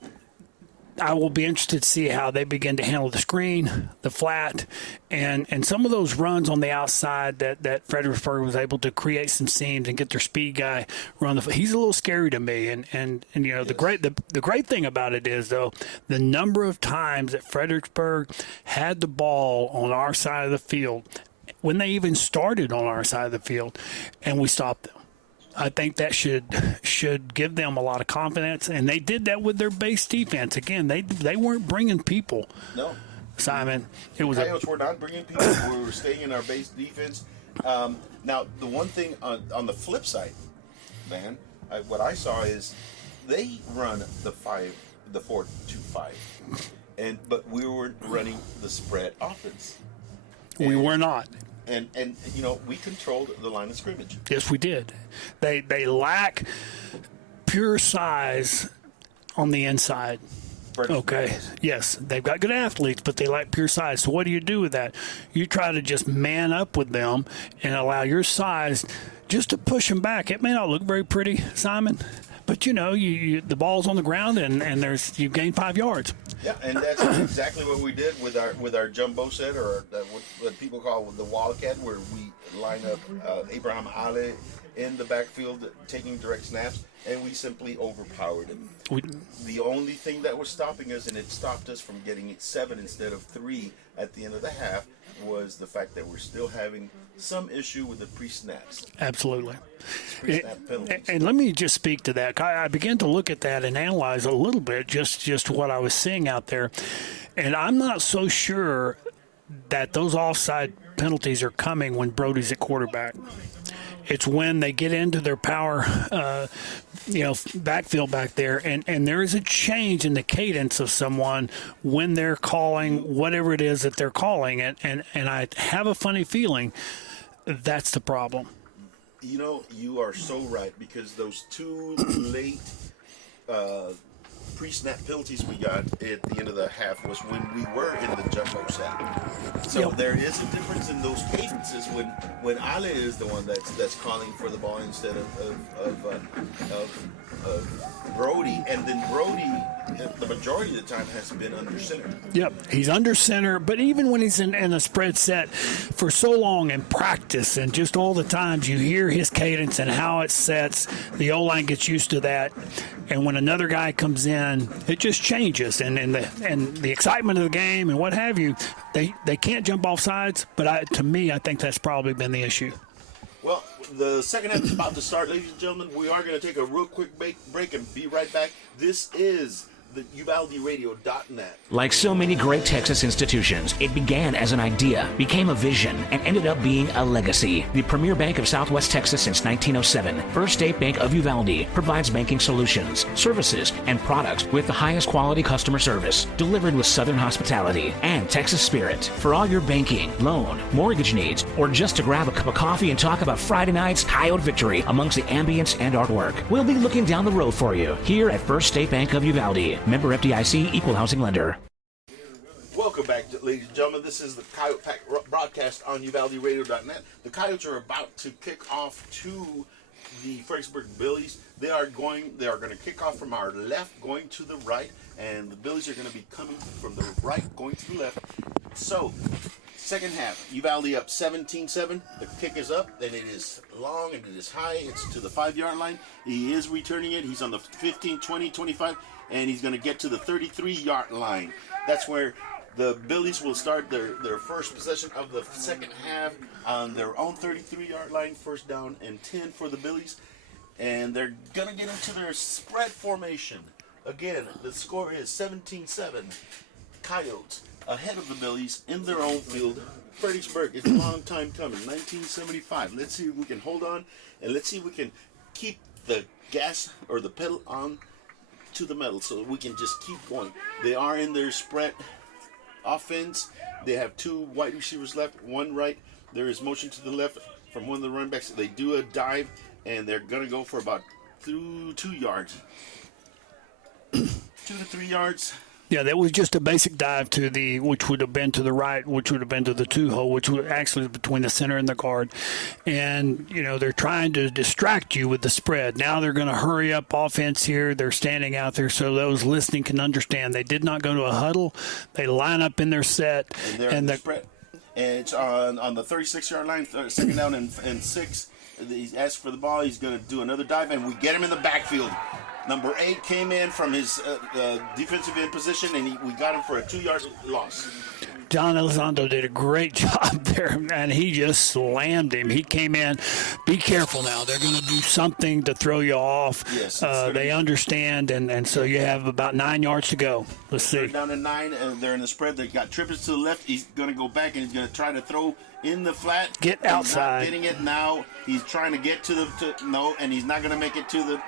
I will be interested to see how they begin to handle the screen, the flat, and some of those runs on the outside that Fredericksburg was able to create some seams and get their speed guy run the. He's a little scary to me, and yes. the great thing about it is though the number of times that Fredericksburg had the ball on our side of the field when they even started on our side of the field, and we stopped them. I think that should give them a lot of confidence, and they did that with their base defense. Again, they weren't bringing people. No, Simon, it was. Coyotes were not bringing people. We were staying in our base defense. Now, the one thing on the flip side, man, what I saw is they run the 4-2-5, but we were running the spread offense. We were not. And we controlled the line of scrimmage. Yes, we did. They lack pure size on the inside. Okay. Yes, they've got good athletes, but they lack pure size. So what do you do with that? You try to just man up with them and allow your size just to push them back. It may not look very pretty, Simon, but you the ball's on the ground and you've gained 5 yards. Yeah, and that's exactly what we did with our jumbo set, or what people call the Wildcat, where we line up Abraham Ale in the backfield taking direct snaps, and we simply overpowered him. The only thing that was stopping us, and it stopped us from getting 7 instead of 3 at the end of the half, was the fact that we're still having some issue with the pre-snaps. Absolutely. Pre-snap penalties. And let me just speak to that. I began to look at that and analyze a little bit just what I was seeing out there. And I'm not so sure that those offside penalties are coming when Brody's at quarterback. It's when they get into their power, backfield back there, and there is a change in the cadence of someone when they're calling whatever it is that they're calling it, and I have a funny feeling that's the problem. You are so right, because those two late pre-snap penalties we got at the end of the half was when we were in the jumbo set. So there is a difference in those cadences when Ale is the one that's calling for the ball instead of Brody, and then Brody the majority of the time has been under center. Yep, he's under center, but even when he's in a spread set for so long in practice and just all the times you hear his cadence and how it sets, the O-line gets used to that, and when another guy comes in, it just changes, and the excitement of the game and what have you, they can't jump off sides, but to me, I think that's probably been the issue. Well, the second half is about to start, ladies and gentlemen. We are going to take a real quick break and be right back. This is the UvaldeRadio.net. Like so many great Texas institutions, it began as an idea, became a vision, and ended up being a legacy. The premier bank of Southwest Texas since 1907, First State Bank of Uvalde, provides banking solutions, services, and products with the highest quality customer service, delivered with Southern hospitality and Texas spirit. For all your banking, loan, mortgage needs, or just to grab a cup of coffee and talk about Friday night's Coyote victory amongst the ambience and artwork, we'll be looking down the road for you here at First State Bank of Uvalde. Member FDIC, Equal Housing Lender. Welcome Welcome back, ladies and gentlemen. This is the Coyote Pack broadcast on UvaldeRadio.net. The Coyotes are about to kick off to the Fredericksburg Billies. They are going to kick off from our left, going to the right, and the Billies are going to be coming from the right, going to the left. So, second half, Uvalde up 17-7. The kick is up, and it is long, and it is high. It's to the 5-yard line. He is returning it. He's on the 15, 20, 25, and he's going to get to the 33-yard line. That's where the Billies will start their first possession of the second half on their own 33-yard line. First down and 10 for the Billies. And they're going to get into their spread formation. Again, the score is 17-7. Coyotes ahead of the Billies in their own field. Fredericksburg, it's a long time coming, 1975. Let's see if we can hold on, and let's see if we can keep the gas or the pedal on to the metal so we can just keep going. They are in their spread offense. They have 2 wide receivers left, 1 right. There is motion to the left from one of the running backs. They do a dive, and they're going to go for about 2 yards. 2 to 3 yards. Yeah, that was just a basic dive to which would have been to the right, which would have been to the 2-hole, which was actually between the center and the guard. And, they're trying to distract you with the spread. Now they're going to hurry up offense here. They're standing out there so those listening can understand. They did not go to a huddle. They line up in their set. And they're in the spread. And it's on the 36-yard line, second down and 6. He's asked for the ball. He's going to do another dive, and we get him in the backfield. Number 8 came in from his defensive end position, and we got him for a 2-yard loss. John Elizondo did a great job there, and he just slammed him. He came in. Be careful now. They're going to do something to throw you off. Yes, they understand, and so you have about 9 yards to go. Let's see. They're down to 9, and they're in the spread. They got triplets to the left. He's going to go back, and he's going to try to throw in the flat. Get outside. He's not getting it now. He's trying to get and he's not going to make it to the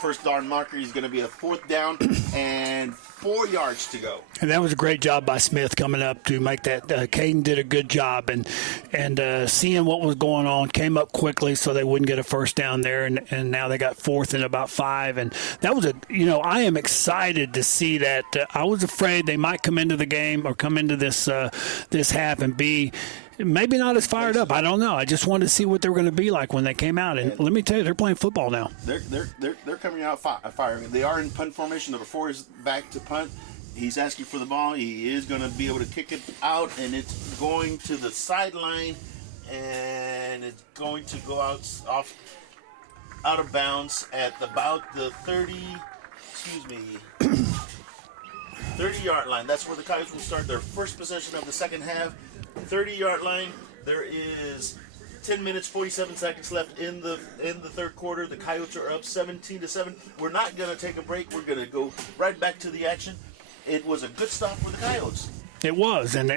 first down marker. He's going to be a 4th down and 4 yards to go. And that was a great job by Smith coming up to make that. Caden did a good job and seeing what was going on, came up quickly so they wouldn't get a first down there. And now they got 4th and about 5. And that was I am excited to see that. I was afraid they might come into the game or come into this half and be maybe not as fired up. I don't know. I just wanted to see what they were going to be like when they came out. And let me tell you, they're playing football now. They're coming out firing. They are in punt formation. Number 4 is back to punt. He's asking for the ball. He is going to be able to kick it out, and it's going to the sideline, and it's going to go out of bounds at about the 30-yard line. That's where the Coyotes will start their first possession of the second half. 30-yard line. There is 10 minutes, 47 seconds left in the third quarter. The Coyotes are up 17-7. We're not going to take a break. We're going to go right back to the action. It was a good stop for the Coyotes. It was, and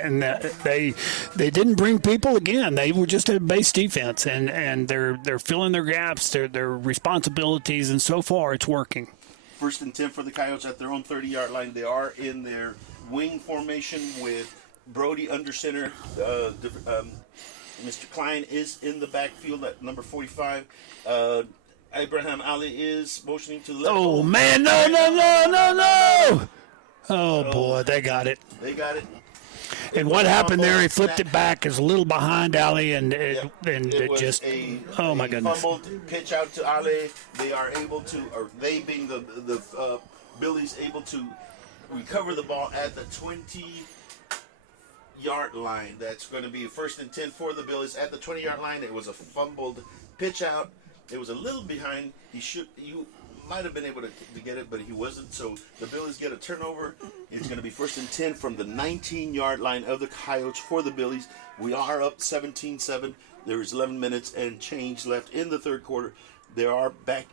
they didn't bring people again. They were just a base defense, and they're filling their gaps, their responsibilities, and so far it's working. 1st and 10 for the Coyotes at their own 30-yard line. They are in their wing formation with Brody under center. Mr. Klein is in the backfield at number 45. Abraham Ali is motioning to the left. Oh, man, no. Oh, boy, they got it. They got it. And what happened there, he flipped it back, is a little behind Ali, and it just, oh, my goodness. Fumbled pitch out to Ali. They are able to, or they being the Billies, able to recover the ball at the 20-yard line. That's going to be 1st and 10 for the Billies at the 20-yard line. It was a fumbled pitch out. It was a little behind. You might have been able to get it, but he wasn't. So the Billies get a turnover. It's going to be 1st and 10 from the 19-yard line of the Coyotes for the Billies. We are up 17-7. There is 11 minutes and change left in the third quarter. They are back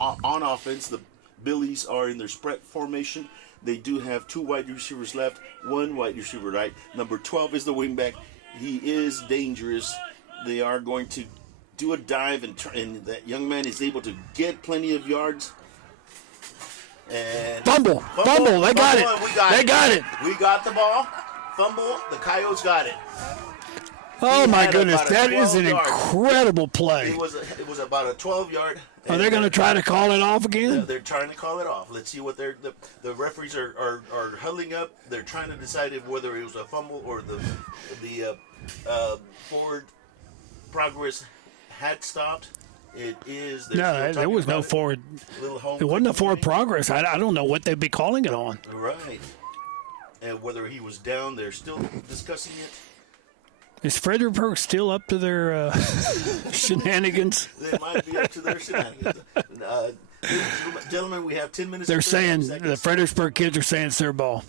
on offense. The Billies are in their spread formation. They do have 2 wide receivers left, 1 wide receiver right. Number 12 is the wingback. He is dangerous. They are going to do a dive, and that young man is able to get plenty of yards. And Fumble. They got it. We got the ball. Fumble. The Coyotes got it. Oh, my goodness. That is an incredible play. It was about a 12-yard. Are they going to try to call it off again? Yeah, they're trying to call it off. Let's see what the referees are huddling up. They're trying to decide whether it was a fumble or the forward progress had stopped. It is. No, there was no forward. It wasn't a forward progress. I don't know what they'd be calling it on. Right. And whether he was down, they're still discussing it. Is Fredericksburg still up to their shenanigans? They might be up to their shenanigans. Gentlemen, we have 10 minutes. They're saying, the Fredericksburg kids are saying it's their ball.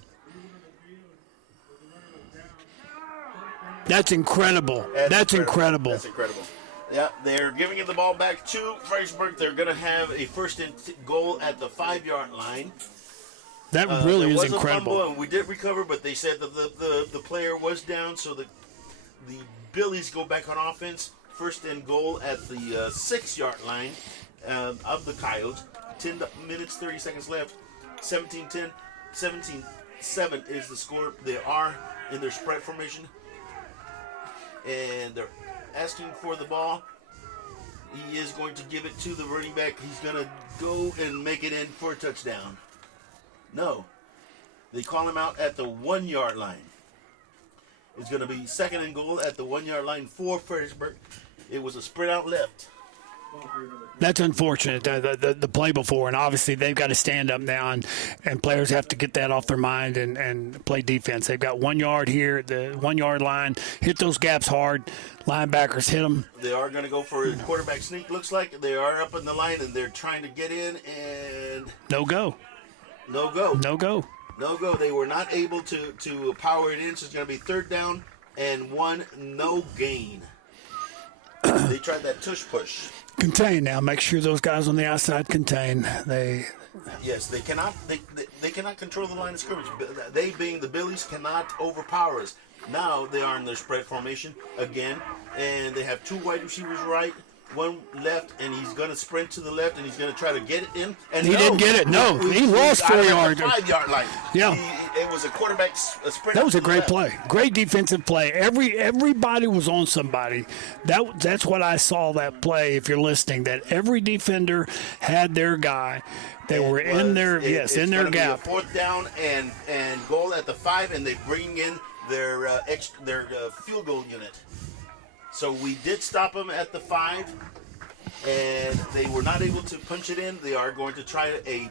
That's incredible. That's incredible. That's incredible. Yeah, they're giving the ball back to Fredericksburg. They're going to have a first and goal at the 5-yard line. That really is incredible. There was a fumble, and we did recover, but they said that the player was down, so the Billies go back on offense. First and goal at the 6-yard line of the Coyotes. 10 minutes, 30 seconds left. 17-10, 17-7 is the score. They are in their spread formation, and they're asking for the ball. He is going to give it to the running back. He's going to go and make it in for a touchdown. No. They call him out at the 1-yard line. It's going to be second and goal at the 1-yard line for Fredericksburg. It was a spread out left. That's unfortunate, the play before, and obviously they've got to stand up now, and players have to get that off their mind and play defense. They've got 1 yard here, the 1-yard line, hit those gaps hard, linebackers hit them. They are going to go for a quarterback sneak, looks like. They are up in the line, and they're trying to get in, and... No go. No go. No go. No go. They were not able to power it in, so it's going to be 3rd down and 1, no gain. They tried that tush push. Contain now. Make sure those guys on the outside contain. Yes, they cannot. They cannot control the line of scrimmage. They, being the Billies, cannot overpower us. Now they are in their spread formation again, and they have 2 wide receivers right, 1 left, and he's going to sprint to the left, and he's going to try to get it in. And he didn't get it. No, he lost 4 yards. 5-yard line. Yeah. It was a quarterback sprint. That was a great play. Great defensive play. Everybody was on somebody. That's what I saw that play, if you're listening, that every defender had their guy. They were in their in their gap. Be a 4th down and goal at the 5, and they bring in their field goal unit. So we did stop them at the 5, and they were not able to punch it in. They are going to try a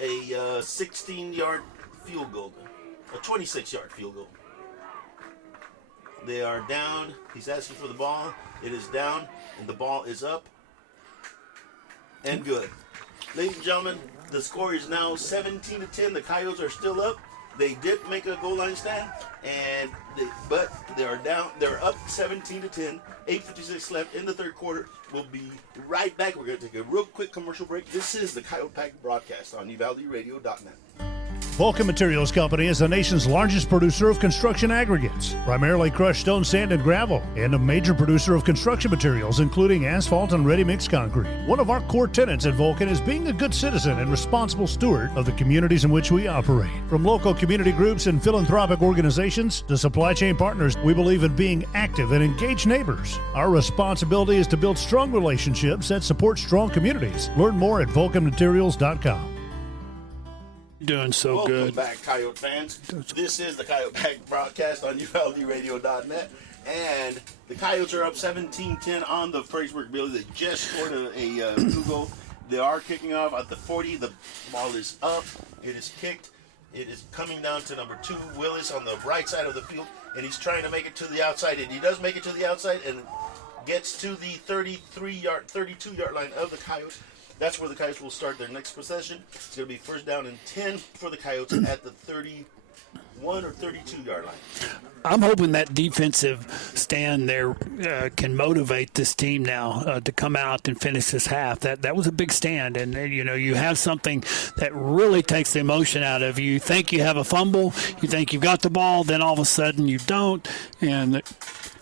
16-yard field goal, a 26-yard field goal. They are down. He's asking for the ball. It is down, and the ball is up. And good. Ladies and gentlemen, the score is now 17-10. The Coyotes are still up. They did make a goal line stand, but they are down. They're up 17-10. 8:56 left in the 3rd quarter. We'll be right back. We're going to take a real quick commercial break. This is the Coyote Pack broadcast on UvaldeRadio.net. Vulcan Materials Company is the nation's largest producer of construction aggregates, primarily crushed stone, sand, and gravel, and a major producer of construction materials, including asphalt and ready-mix concrete. One of our core tenets at Vulcan is being a good citizen and responsible steward of the communities in which we operate. From local community groups and philanthropic organizations to supply chain partners, we believe in being active and engaged neighbors. Our responsibility is to build strong relationships that support strong communities. Learn more at vulcanmaterials.com. Doing so Welcome good. Welcome back, Coyote fans. This is the Coyote Pack broadcast on UvaldeRadio.net. And the Coyotes are up 17-10 on the Fredericksburg Billies. They just scored a field goal. They are kicking off at the 40. The ball is up. It is kicked. It is coming down to number 2, Willis, on the right side of the field. And he's trying to make it to the outside. And he does make it to the outside and gets to the 32-yard line of the Coyotes. That's where the Coyotes will start their next possession. It's going to be 1st down and 10 for the Coyotes at the 31 or 32-yard line. I'm hoping that defensive stand there can motivate this team now to come out and finish this half. That was a big stand, and you have something that really takes the emotion out of you. You think you have a fumble, you think you've got the ball, then all of a sudden you don't, and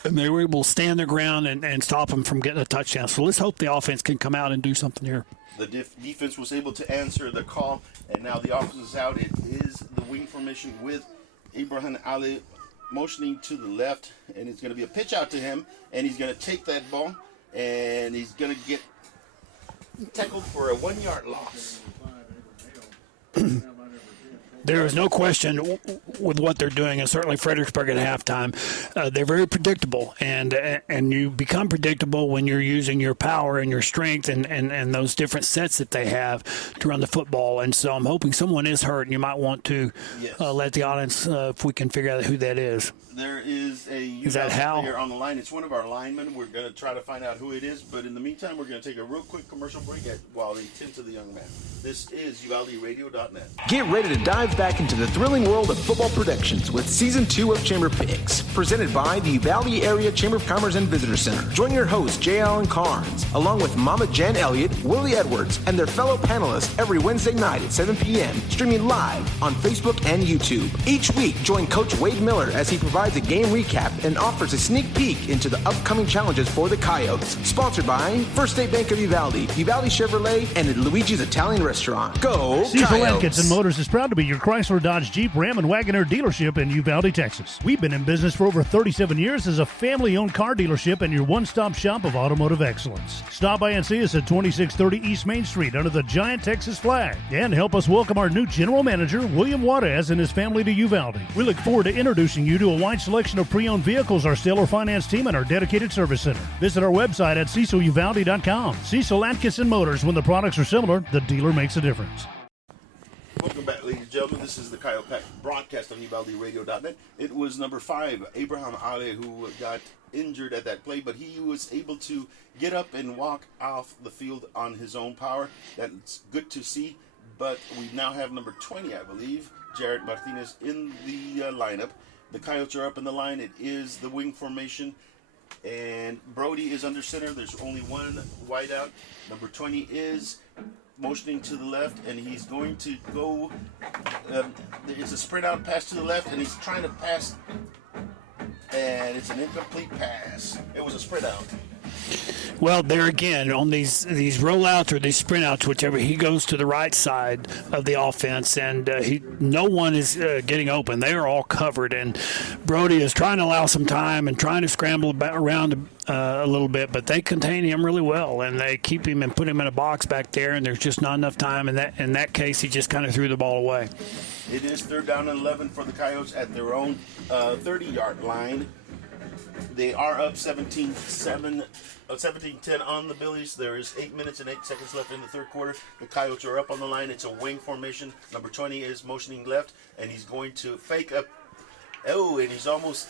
they were able to stand their ground and stop them from getting a touchdown. So let's hope the offense can come out and do something here. The defense was able to answer the call, and now the offense is out. It is the wing formation with Ibrahim Ali motioning to the left, and it's going to be a pitch out to him, and he's going to take that ball, and he's going to get tackled for a 1-yard loss. There is no question with what they're doing, and certainly Fredericksburg at halftime. They're very predictable, and you become predictable when you're using your power and your strength and those different sets that they have to run the football. And so I'm hoping someone is hurt, and you might want to let the audience, if we can figure out who that is. There is a player on the line. It's one of our linemen. We're going to try to find out who it is, but in the meantime, we're going to take a real quick commercial break while they tend to the young man. This is UvaldeRadio.net. Get ready to dive back into the thrilling world of football predictions with Season 2 of Chamber Picks, presented by the Uvalde Area Chamber of Commerce and Visitor Center. Join your host, J. Allen Carnes, along with Mama Jen Elliott, Willie Edwards, and their fellow panelists every Wednesday night at 7 p.m., streaming live on Facebook and YouTube. Each week, join Coach Wade Miller as he provides a game recap and offers a sneak peek into the upcoming challenges for the Coyotes. Sponsored by First State Bank of Uvalde, Uvalde Chevrolet, and Luigi's Italian Restaurant. Go Cecil Coyotes! Atkinson Motors is proud to be your Chrysler, Dodge, Jeep, Ram, and Wagoneer dealership in Uvalde, Texas. We've been in business for over 37 years as a family-owned car dealership and your one-stop shop of automotive excellence. Stop by and see us at 2630 East Main Street under the giant Texas flag. And help us welcome our new general manager, William Juarez, and his family to Uvalde. We look forward to introducing you to a wide selection of pre-owned vehicles, our seller finance team, and our dedicated service center. Visit our website at CecilUvalde.com. Cecil Atkinson Motors. When the products are similar, the dealer makes a difference. Welcome back, ladies and gentlemen. This is the Coyote Pack broadcast on UvaldeRadio.net. It was number 5, Abraham Ale, who got injured at that play, but he was able to get up and walk off the field on his own power. That's good to see. But we now have number 20, I believe, Jared Martinez, in the lineup. The Coyotes are up in the line. It is the wing formation. And Brody is under center. There's only one wide out. Number 20 is motioning to the left, and he's going to go. It's a sprint out pass to the left, and he's trying to pass, and it's an incomplete pass. It was a sprint out. Well, there again, on these rollouts or these sprint outs, whichever, he goes to the right side of the offense, and no one is getting open. They are all covered, and Brody is trying to allow some time and trying to scramble around a little bit, but they contain him really well, and they keep him and put him in a box back there, and there's just not enough time. In that case, he just kind of threw the ball away. It is 3rd down and 11 for the Coyotes at their own 30-yard line. They are up 17-10 on the Billies. There is 8 minutes and 8 seconds left in the third quarter. The Coyotes are up on the line. It's a wing formation. Number 20 is motioning left, and he's going to fake up. Oh, and he's almost.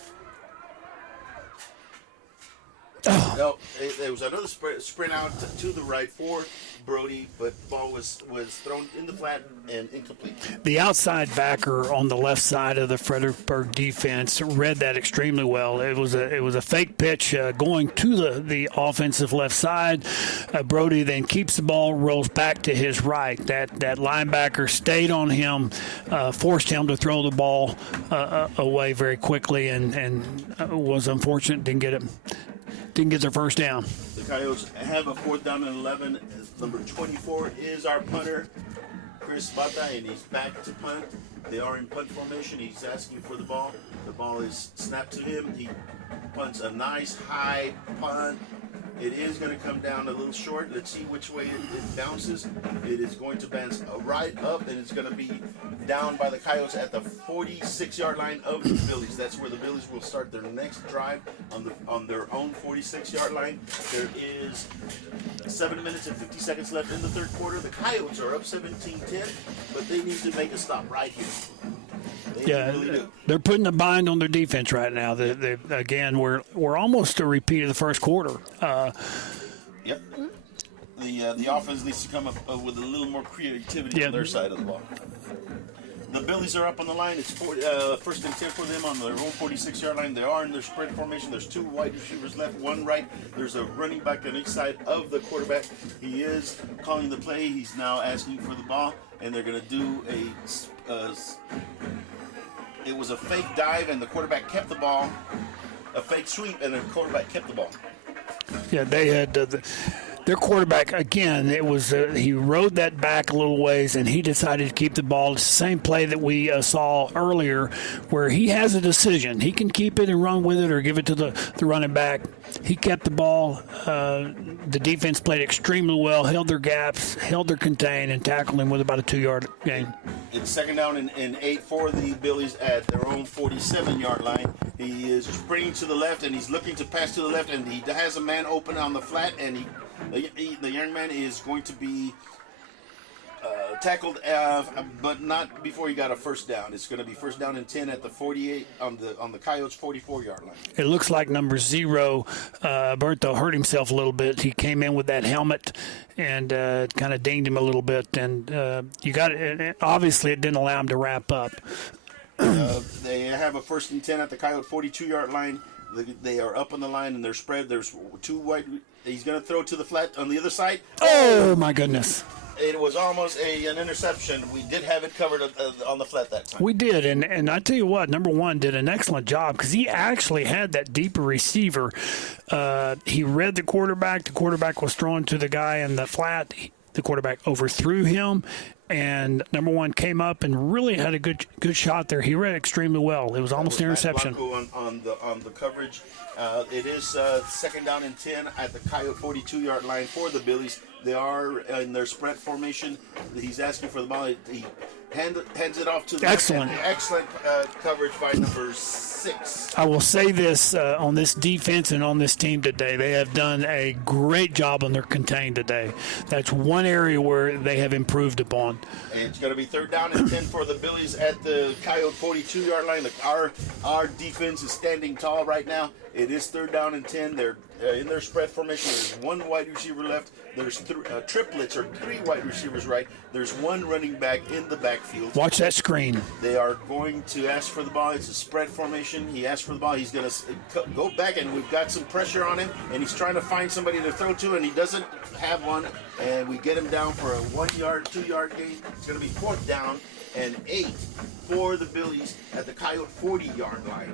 No, there was another sprint out to the right for Brody, but ball was thrown in the flat and incomplete. The outside backer on the left side of the Fredericksburg defense read that extremely well. It was a fake pitch going to the offensive left side. Brody then keeps the ball, rolls back to his right. That linebacker stayed on him, forced him to throw the ball away very quickly, and was unfortunate. Didn't get their first down. The Coyotes have a 4th down and 11. Number 24 is our punter, Chris Bata, and he's back to punt. They are in punt formation. He's asking for the ball. The ball is snapped to him. He punts a nice high punt. It is going to come down a little short. Let's see which way it bounces. It is going to bounce right up, and it's going to be down by the Coyotes at the 46-yard line of the Billies. That's where the Billies will start their next drive on their own 46-yard line. There is 7 minutes and 50 seconds left in the third quarter. The Coyotes are up 17-10, but they need to make a stop right here. They're putting a bind on their defense right now. Again, we're almost a repeat of the first quarter. Yep. The offense needs to come up with a little more creativity on their side of the ball. The Billies are up on the line. It's 1st and 10 for them on their own 46-yard line. They are in their spread formation. There's 2 wide receivers left, 1 right. There's a running back on each side of the quarterback. He is calling the play. He's now asking for the ball, and they're going to do it was a fake dive, and the quarterback kept the ball. A fake sweep, and the quarterback kept the ball. Yeah, they had Their quarterback, again, it was he rode that back a little ways, and he decided to keep the ball. It's the same play that we saw earlier where he has a decision. He can keep it and run with it or give it to the running back. He kept the ball. The defense played extremely well, held their gaps, held their contain, and tackled him with about a 2-yard gain. It's second down and 8 for the Billies at their own 47-yard line. He is springing to the left, and he's looking to pass to the left, and he has a man open on the flat, and the young man is going to be tackled, but not before he got a first down. It's going to be first down and 10 at the 48 on the Coyotes' 44-yard line. It looks like number 0, Berto, hurt himself a little bit. He came in with that helmet and kind of dinged him a little bit, and obviously it didn't allow him to wrap up. They have a first and 10 at the Coyote 42-yard line. They are up on the line and they're spread. There's 2 wide. He's going to throw to the flat on the other side. Oh my goodness! It was almost an interception. We did have it covered on the flat that time. We did, and I tell you what, number 1 did an excellent job because he actually had that deeper receiver. He read the quarterback. The quarterback was throwing to the guy in the flat. The quarterback overthrew him, and number 1 came up and really had a good shot there. He read extremely well. It was almost an interception. On the coverage. It is second down and 10 at the Coyote 42-yard line for the Billies. They are in their spread formation. He's asking for the ball. He hands it off to the excellent coverage by number 6. I will say this on this defense and on this team today, they have done a great job on their contain today. That's one area where they have improved upon. And it's going to be third down and 10 for the Billies at the Coyote 42-yard line. Our defense is standing tall right now. It is third down and 10. They're in their spread formation. There's 1 wide receiver left. There's triplets or 3 wide receivers right. There's 1 running back in the backfield. Watch that screen. They are going to ask for the ball. It's a spread formation. He asked for the ball. He's going to go back, and we've got some pressure on him, and he's trying to find somebody to throw to, and he doesn't have one, and we get him down for a 1-yard, 2-yard gain. It's going to be 4th down and 8 for the Billies at the Coyote 40-yard line.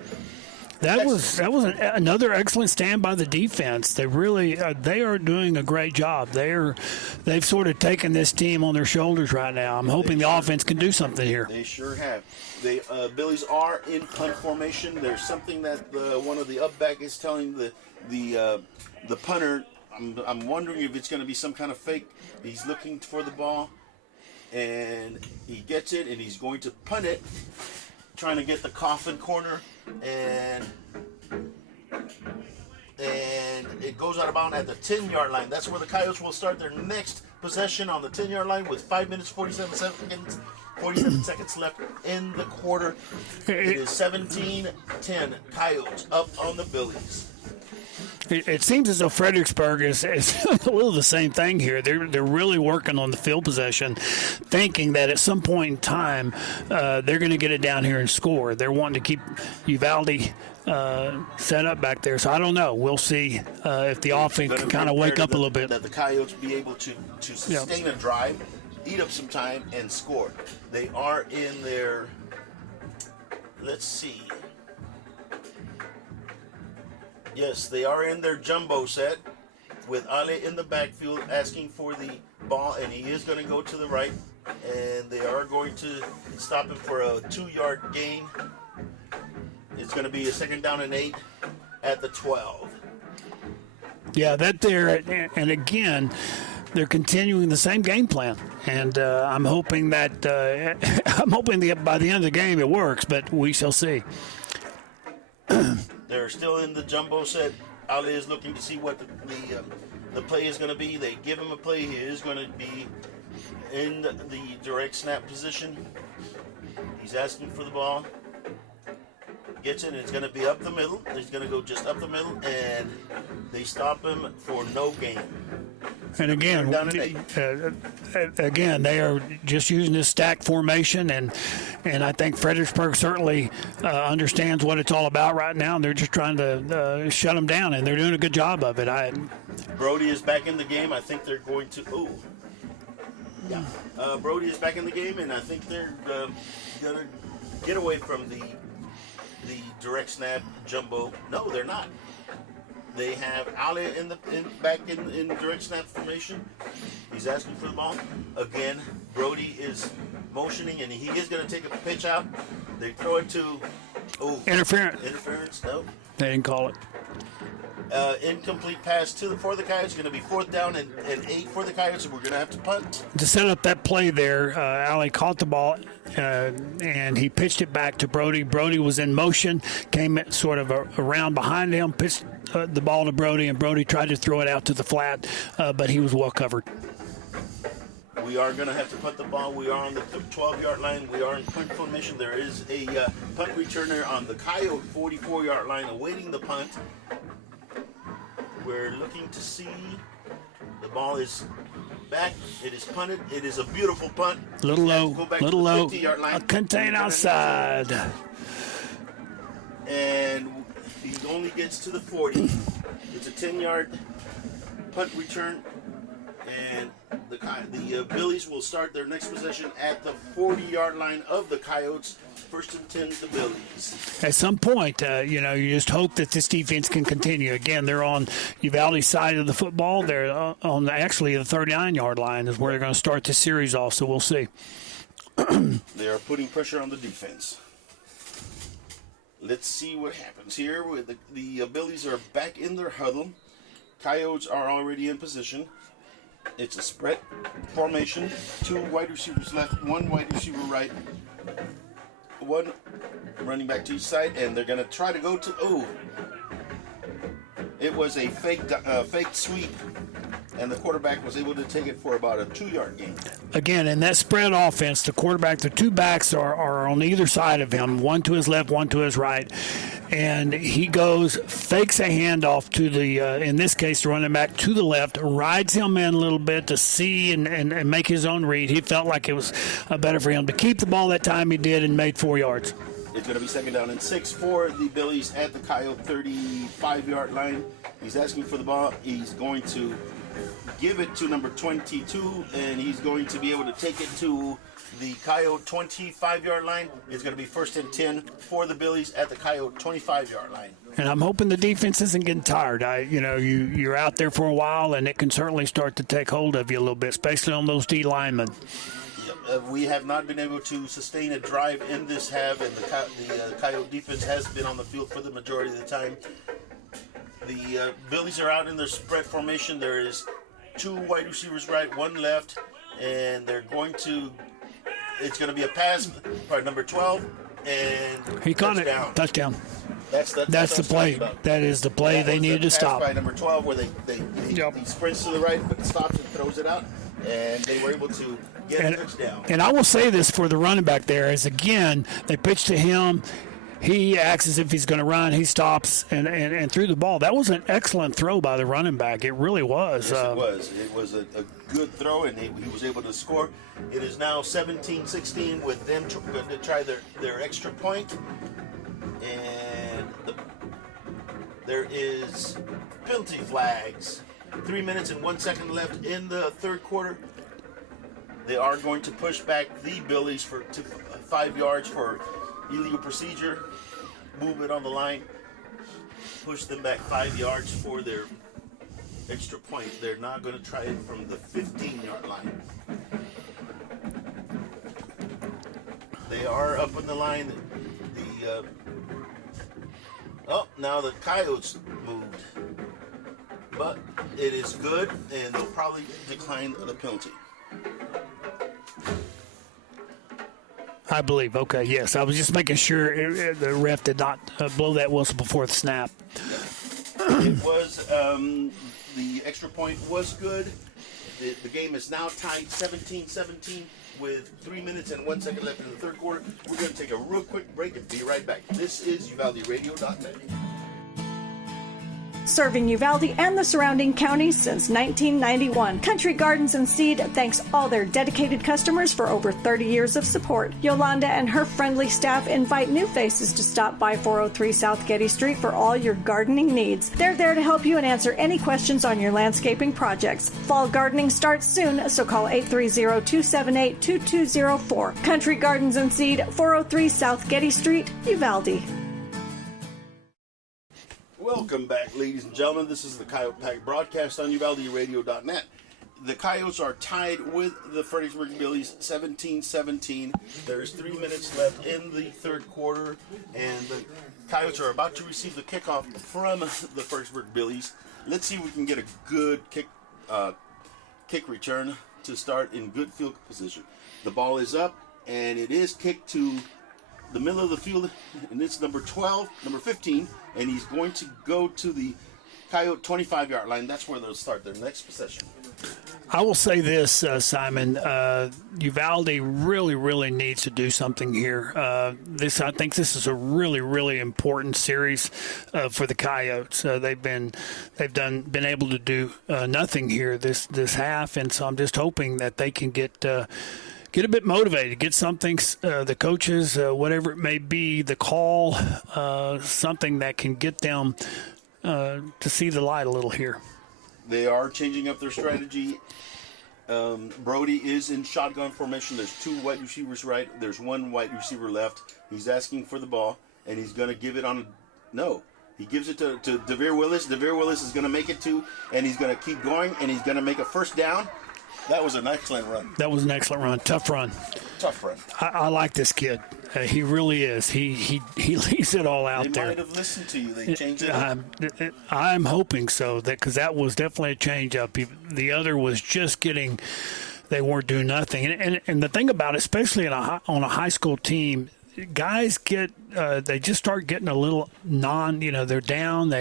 That was another excellent stand by the defense. They really they are doing a great job. They've sort of taken this team on their shoulders right now. I'm hoping the offense can do something here. They sure have. The Billies are in punt formation. There's something that one of the up back is telling the punter. I'm wondering if it's going to be some kind of fake. He's looking for the ball, and he gets it, and he's going to punt it, trying to get the coffin corner. And it goes out of bounds at the 10-yard line. That's where the Coyotes will start their next possession on the 10-yard line with 5 minutes, 47 seconds left in the quarter. It is 17-10 Coyotes up on the Billies. It seems as though Fredericksburg is a little the same thing here. They're really working on the field possession, thinking that at some point in time they're going to get it down here and score. They're wanting to keep Uvalde set up back there. So I don't know. We'll see if the offense can kind of wake up a little bit. That the Coyotes be able to sustain a drive, eat up some time, and score. They are in their, let's see. Yes, they are in their jumbo set with Ale in the backfield asking for the ball, and he is going to go to the right, and they are going to stop him for a 2-yard gain. It's going to be a second down and 8 at the 12. Yeah, that there, and again, they're continuing the same game plan, and I'm hoping that by the end of the game it works, but we shall see. They're still in the jumbo set. Ali is looking to see what the play is going to be. They give him a play. He is going to be in the direct snap position. He's asking for the ball. Gets it, and it's going to be up the middle. He's going to go just up the middle, and they stop him for no gain. And again, they are just using this stack formation, and I think Fredericksburg certainly understands what it's all about right now, and they're just trying to shut them down, and they're doing a good job of it. Brody is back in the game. I think they're going to. Brody is back in the game, and I think they're going to get away from the direct snap jumbo. No, they're not. They have Ali back in direct snap formation. He's asking for the ball. Again, Brody is motioning, and he is going to take a pitch out. They throw it to interference. Interference, no. They didn't call it. Incomplete pass for the Coyotes. Going to be 4th down and 8 for the Coyotes, and we're going to have to punt. To set up that play there, Ali caught the ball and he pitched it back to Brody. Brody was in motion, came sort of around behind him, pitched the ball to Brody, and Brody tried to throw it out to the flat, but he was well covered. We are going to have to punt the ball. We are on the 12-yard line. We are in punt formation. There is a punt returner on the Coyote 44-yard line awaiting the punt. We're looking to see. The ball is back. It is punted. It is a beautiful punt. Little low. Contain line. outside. And he only gets to the 40. It's a 10-yard punt return. And the Billies will start their next possession at the 40-yard line of the Coyotes. 1st and 10 to Billies. At some point, you just hope that this defense can continue. Again, they're on Uvalde's side of the football. They're on actually the 39-yard line is where they're going to start this series off, so we'll see. They are putting pressure on the defense. Let's see what happens here. The Billies are back in their huddle. Coyotes are already in position. It's a spread formation. 2 wide receivers left, 1 wide receiver right. 1 running back to each side, and they're going to try to go to. It was a fake sweep, and the quarterback was able to take it for about a 2-yard gain. Again, in that spread offense, the quarterback, the 2 backs are on either side of him, 1 to his left, 1 to his right. And he fakes a handoff to in this case, the running back to the left, rides him in a little bit to see and make his own read. He felt like it was better for him to keep the ball that time he did and made 4 yards. It's going to be 2nd down and 6 for the Billies at the Coyote 35-yard line. He's asking for the ball. He's going to give it to number 22, and he's going to be able to take it to the Coyote 25-yard line. It's going to be 1st and 10 for the Billies at the Coyote 25-yard line. And I'm hoping the defense isn't getting tired. You're out there for a while, and it can certainly start to take hold of you a little bit, especially on those D linemen. We have not been able to sustain a drive in this half, and the Coyote defense has been on the field for the majority of the time. The Billies are out in their spread formation. There is 2 wide receivers right, 1 left, and it's going to be a pass by number 12, and he caught it. Touchdown. That's the play. That is the play they needed to stop. By number 12, where he sprints to the right, but stops and throws it out, and they were able to get a touchdown. And I will say this for the running back there is, again, they pitch to him. He acts as if he's going to run. He stops and threw the ball. That was an excellent throw by the running back. It really was. Yes, it was. It was a good throw, and he was able to score. It is now 17-16 with them going to try their extra point. And there is penalty flags. 3 minutes and 1 second left in the 3rd quarter. They are going to push back the Billies to 5 yards for illegal procedure. Move it on the line. Push them back 5 yards for their extra point. They're now going to try it from the 15-yard line. They are up on the line. Now the Coyotes moved. But it is good, and they'll probably decline the penalty. I believe. Okay, yes. I was just making sure the ref did not blow that whistle before the snap. It was, the extra point was good. The game is now tied 17-17 with 3 minutes and 1 second left in the 3rd quarter. We're going to take a real quick break and be right back. This is UvaldeRadio.net. Serving Uvalde and the surrounding counties since 1991. Country Gardens and Seed thanks all their dedicated customers for over 30 years of support. Yolanda and her friendly staff invite new faces to stop by 403 South Getty Street for all your gardening needs. They're there to help you and answer any questions on your landscaping projects. Fall gardening starts soon, so call 830-278-2204. Country Gardens and Seed, 403 South Getty Street, Uvalde. Welcome back, ladies and gentlemen. This is the Coyote Pack broadcast on UvaldeRadio.net. The Coyotes are tied with the Fredericksburg Billies 17-17. There's 3 minutes left in the third quarter, and the Coyotes are about to receive the kickoff from the Fredericksburg Billies. Let's see if we can get a good kick return to start in good field position. The ball is up, and it is kicked to the middle of the field, and it's number 15, and he's going to go to the Coyote 25-yard line. That's where they'll start their next possession. I will say this, Simon. Uvalde really needs to do something here. I think this is a really important series for the Coyotes. They've been able to do nothing here this half, and so I'm just hoping that they can get a bit motivated, get something, the coaches, whatever it may be, the call, something that can get them to see the light a little here. They are changing up their strategy. Brody is in shotgun formation. There's two wide receivers right. There's one wide receiver left. He's asking for the ball, and he's going to give it on. No. He gives it to DeVere Willis. DeVere Willis is going to make it and he's going to keep going, and he's going to make a first down. That was an excellent run. That was an excellent run. Tough run. Tough run. I like this kid. He really is. He leaves it all out there. They might have listened to you. They changed it up. I'm hoping so, because that was definitely a change up. The other was just getting. They weren't doing nothing. And the thing about it, especially on a high school team, guys get they just start getting a little they're down.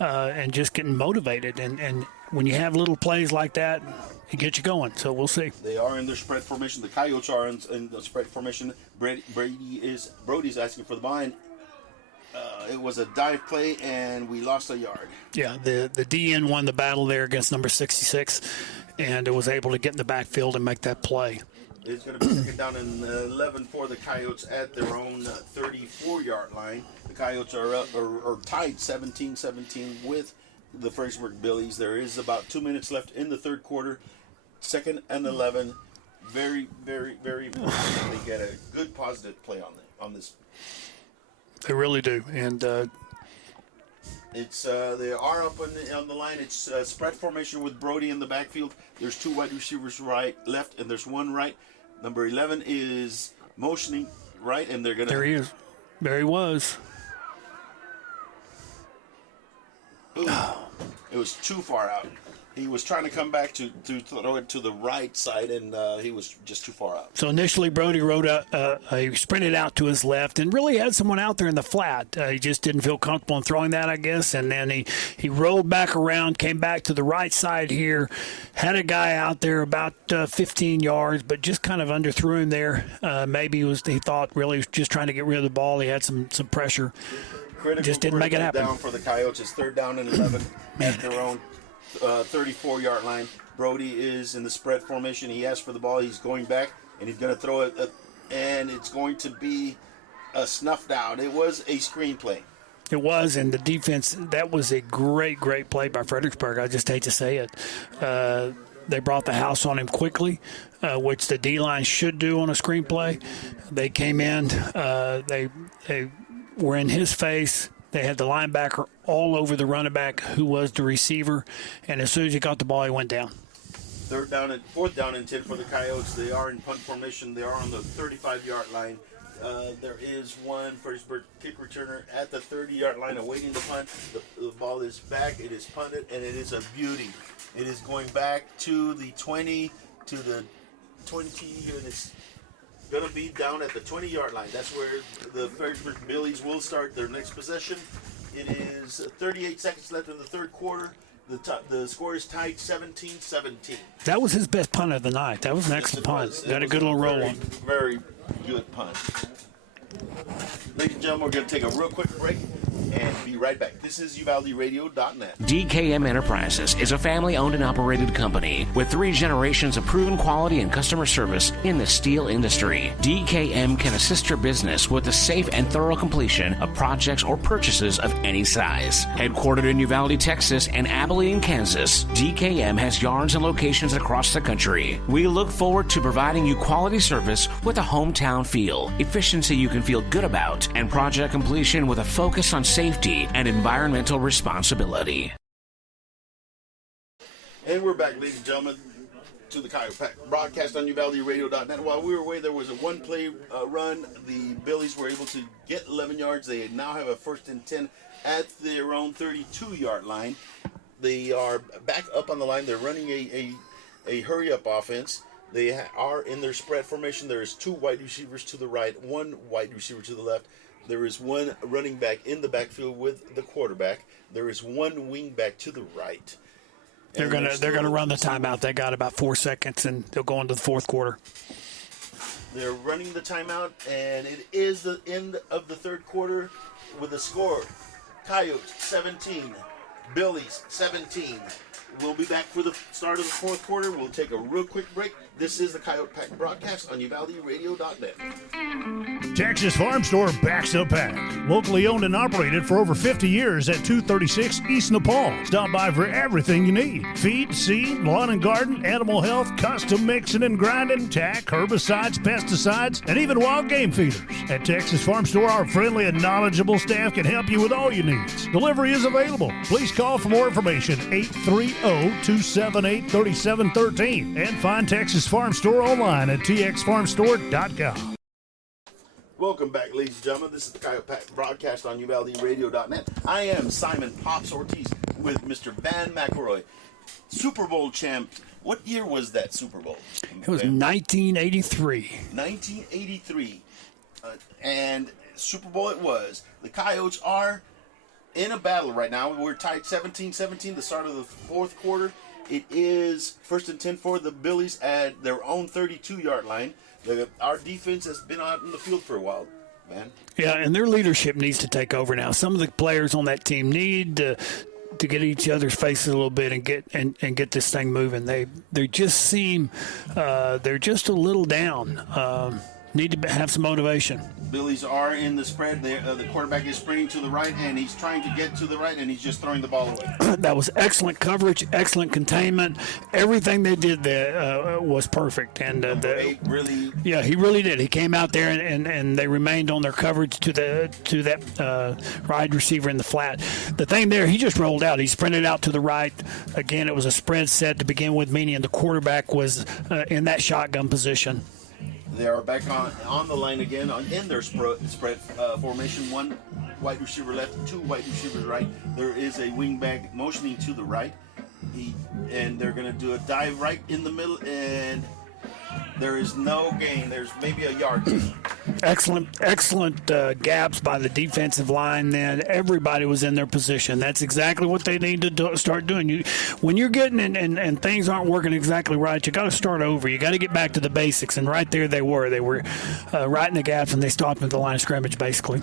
And just getting motivated. And when you have little plays like that, it gets you going. So we'll see. They are in their spread formation. The Coyotes are in the spread formation. Brody's asking for the ball. It was a dive play, and we lost a yard. Yeah, the DN won the battle there against number 66, and it was able to get in the backfield and make that play. It's going to be second down and 11 for the Coyotes at their own 34-yard line. The Coyotes are tied 17-17 with the Fredericksburg Billies. There is about 2 minutes left in the third quarter. Second and 11. Very important. They get a good positive play on this. They really do, and it's they are up on the line. It's spread formation with Brody in the backfield. There's two wide receivers left, and there's one right. Number 11 is motioning right, and they're gonna. There he is. There he was. Ooh, it was too far out. He was trying to come back to throw it to the right side, and he was just too far out. So initially, Brody he sprinted out to his left and really had someone out there in the flat. He just didn't feel comfortable in throwing that, I guess. And then he rolled back around, came back to the right side here, had a guy out there about 15 yards, but just kind of underthrew him there. Maybe he thought really was just trying to get rid of the ball. He had some pressure. Just didn't make it happen. Down for the Coyotes. It's third down and 11 at their own 34-yard line. Brody is in the spread formation. He asked for the ball. He's going back, and he's going to throw it, and it's going to be snuffed out. It was a screen play. It was, and the defense, that was a great play by Fredericksburg. I just hate to say it. They brought the house on him quickly, which the D-line should do on a screen play. They came in. They were in his face. They had the linebacker all over the running back, who was the receiver, and as soon as he got the ball, he went down. Fourth down and 10 for the Coyotes. They are in punt formation. They are on the 35-yard line. There is one Fredericksburg kick returner at the 30-yard line awaiting the punt. The ball is back. It is punted, and it is a beauty. It is going back to the 20, and it's going to be down at the 20-yard line. That's where the Fredericksburg Billies will start their next possession. It is 38 seconds left in the third quarter. The score is tied 17-17. That was his best punt of the night. That was an excellent punt. Got a good little roll on. Very good punt. Ladies and gentlemen, we're going to take a real quick break and be right back. This is UvaldeRadio.net. DKM Enterprises is a family-owned and operated company with 3 generations of proven quality and customer service in the steel industry. DKM can assist your business with the safe and thorough completion of projects or purchases of any size. Headquartered in Uvalde, Texas and Abilene, Kansas, DKM has yards and locations across the country. We look forward to providing you quality service with a hometown feel, efficiency you can feel good about, and project completion with a focus on on safety and environmental responsibility. And we're back, ladies and gentlemen, to the Coyote Pack broadcast on UvaldeRadio.net. While we were away, there was a one-play run. The Billies were able to get 11 yards. They now have a 1st and 10 at their own 32-yard line. They are back up on the line. They're running a hurry-up offense. They are in their spread formation. There is 2 wide receivers to the right, 1 wide receiver to the left. There is 1 running back in the backfield with the quarterback. There is 1 wing back to the right. They're gonna run the timeout. They got about 4 seconds, and they'll go into the fourth quarter. They're running the timeout, and it is the end of the third quarter with the score: Coyotes 17, Billies 17. We'll be back for the start of the fourth quarter. We'll take a real quick break. This is the Coyote Pack broadcast on UvaldeRadio.net. Texas Farm Store backs the pack. Locally owned and operated for over 50 years at 236 East Nepal. Stop by for everything you need. Feed, seed, lawn and garden, animal health, custom mixing and grinding, tack, herbicides, pesticides, and even wild game feeders. At Texas Farm Store, our friendly and knowledgeable staff can help you with all your needs. Delivery is available. Please call for more information, 830-278-3713. And find Texas Farm Store online at txfarmstore.com. Welcome back, ladies and gentlemen. This is the Coyote Pack broadcast on UvaldeRadio.net. I am Simon Pops Ortiz with Mr. Van McElroy, Super Bowl champ. What year was that Super Bowl? It was 1983. 1983. And Super Bowl it was. The Coyotes are in a battle right now. We're tied 17-17, the start of the fourth quarter. It is 1st and 10 for the Billies at their own 32-yard line. Our defense has been out in the field for a while, man. Yeah, and their leadership needs to take over now. Some of the players on that team need to get each other's faces a little bit and get this thing moving. They just seem they're just a little down. Need to have some motivation. Billies are in the spread. The quarterback is sprinting to the right, and he's trying to get to the right, and he's just throwing the ball away. That was excellent coverage, excellent containment. Everything they did there was perfect. And he really did. He came out there, and they remained on their coverage to that wide receiver in the flat. The thing there, he just rolled out. He sprinted out to the right. Again, it was a spread set to begin with, meaning the quarterback was in that shotgun position. They are back on the line again in their spread formation. 1 wide receiver left, 2 wide receivers right. There is a wingback motioning to the right. And they're going to do a dive right in the middle, and there is no gain. There's maybe a yard. Excellent gaps by the defensive line. Then everybody was in their position. That's exactly what they need to start doing. When you're getting and things aren't working exactly right, you got to start over. You got to get back to the basics. And right there they were. They were right in the gaps, and they stopped at the line of scrimmage basically.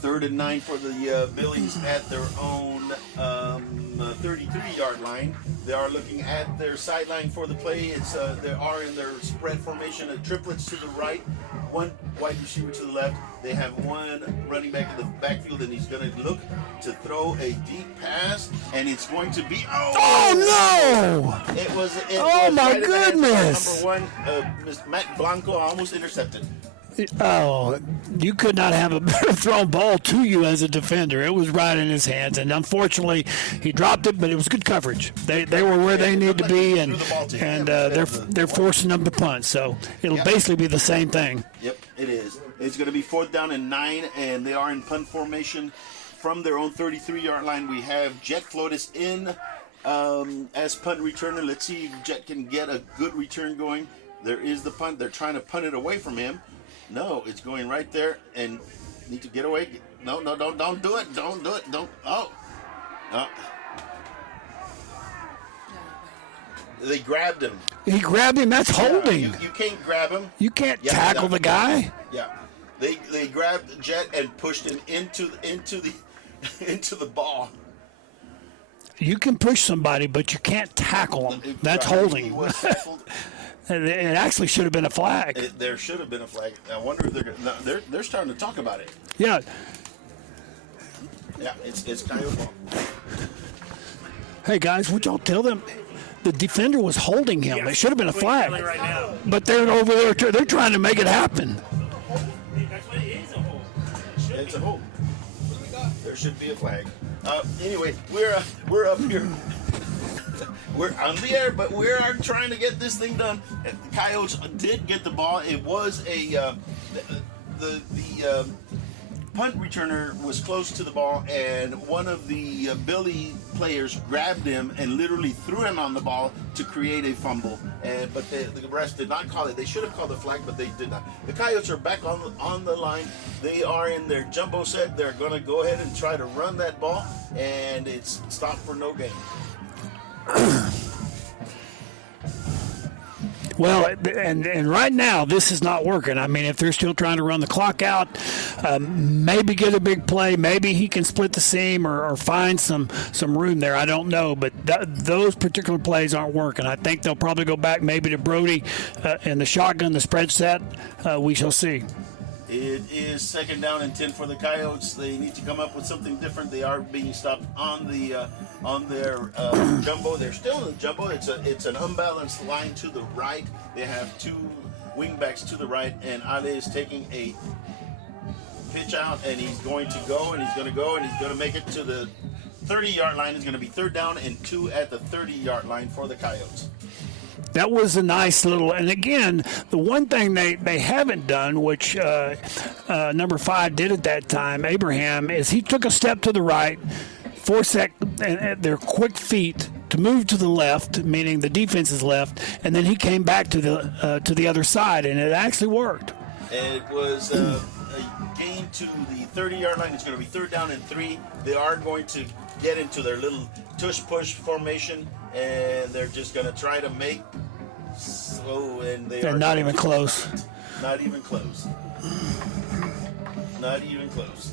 3rd and 9 for the Billies at their own 33-yard line. They are looking at their sideline for the play. They are in their spread formation, triplets to the right, 1 wide receiver to the left. They have 1 running back in the backfield, and he's going to look to throw a deep pass, and it's going to be no! It was my right goodness! Number 1, Matt Blanco almost intercepted. Oh, you could not have a better thrown ball to you as a defender. It was right in his hands, and unfortunately, he dropped it. But it was good coverage. They were where they need to be, and they're forcing them to punt. So it'll basically be the same thing. Yep, it is. It's going to be 4th down and 9, and they are in punt formation from their own 33-yard line. We have Jet Flotis in as punt returner. Let's see if Jet can get a good return going. There is the punt. They're trying to punt it away from him. No, it's going right there, and need to get away. No, don't do it. Don't do it. Don't. Oh. They grabbed him. He grabbed him. That's holding. You can't grab him. You can't tackle the guy. Yeah. They grabbed Jet and pushed him into the ball. You can push somebody, but you can't tackle them. That's holding. He was tackled. It actually should have been a flag. There should have been a flag. I wonder if they're starting to talk about it. Yeah. Yeah, it's Coyote ball. Hey guys, would y'all tell them the defender was holding him? It should have been a flag. Right now. But they're over there. They're trying to make it happen. That's what it is, a hold. It's a hold. should be a flag. Anyway, we're up here. We're on the air, but we are trying to get this thing done. The Coyotes did get the ball. It was the punt returner was close to the ball, and one of the Billy players grabbed him and literally threw him on the ball to create a fumble. But the refs did not call it. They should have called the flag, but they did not. The Coyotes are back on the line. They are in their jumbo set. They're going to go ahead and try to run that ball, and it's stopped for no gain. Well, and right now, this is not working. I mean, if they're still trying to run the clock out, maybe get a big play. Maybe he can split the seam or find some room there. I don't know. But those particular plays aren't working. I think they'll probably go back maybe to Brody in the shotgun, the spread set. We shall see. It is 2nd down and 10 for the Coyotes. They need to come up with something different. They are being stopped on their jumbo. They're still in the jumbo. It's an unbalanced line to the right. They have two wingbacks to the right, and Ale is taking a pitch out, and he's going to go, and he's going to go, and he's going to make it to the 30-yard line. It's going to be 3rd down and 2 at the 30-yard line for the Coyotes. That was a nice little, and again, the one thing they haven't done, which number 5 did at that time, Abraham, is he took a step to the right, forced their quick feet to move to the left, meaning the defense's left, and then he came back to the other side, and it actually worked. It was a gain to the 30-yard line. It's going to be 3rd down and 3. They are going to get into their little tush-push formation, and they're just going to try to make slow, and they're not even close. Not even close. Not even close.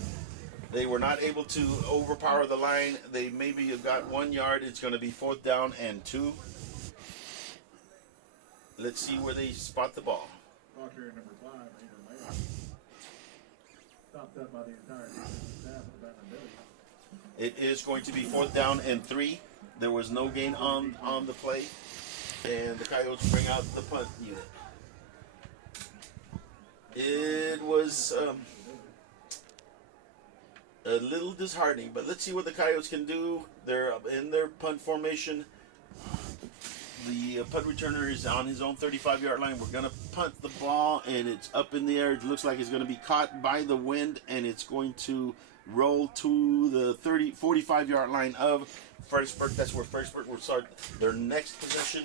They were not able to overpower the line. They maybe have got 1 yard. It's going to be 4th down and 2. Let's see where they spot the ball. It is going to be 4th down and 3. There was no gain on the play, and the Coyotes bring out the punt unit. It was a little disheartening, but let's see what the Coyotes can do. They're in their punt formation. The punt returner is on his own 35-yard line. We're going to punt the ball, and it's up in the air. It looks like it's going to be caught by the wind, and it's going to roll to the 45-yard line of Fredericksburg. That's where Fredericksburg will start their next possession.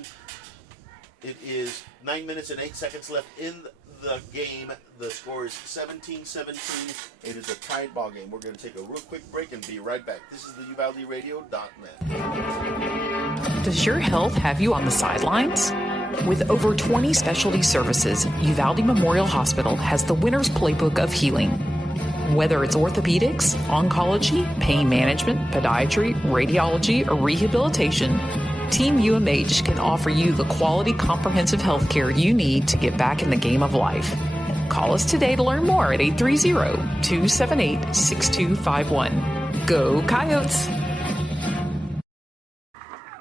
It is 9 minutes and 8 seconds left in the game. The score is 17-17. It is a tied ball game. We're going to take a real quick break and be right back. This is the UvaldeRadio.net. Does your health have you on the sidelines? With over 20 specialty services, Uvalde Memorial Hospital has the winner's playbook of healing. Whether it's orthopedics, oncology, pain management, podiatry, radiology, or rehabilitation, Team UMH can offer you the quality, comprehensive health care you need to get back in the game of life. Call us today to learn more at 830-278-6251. Go Coyotes!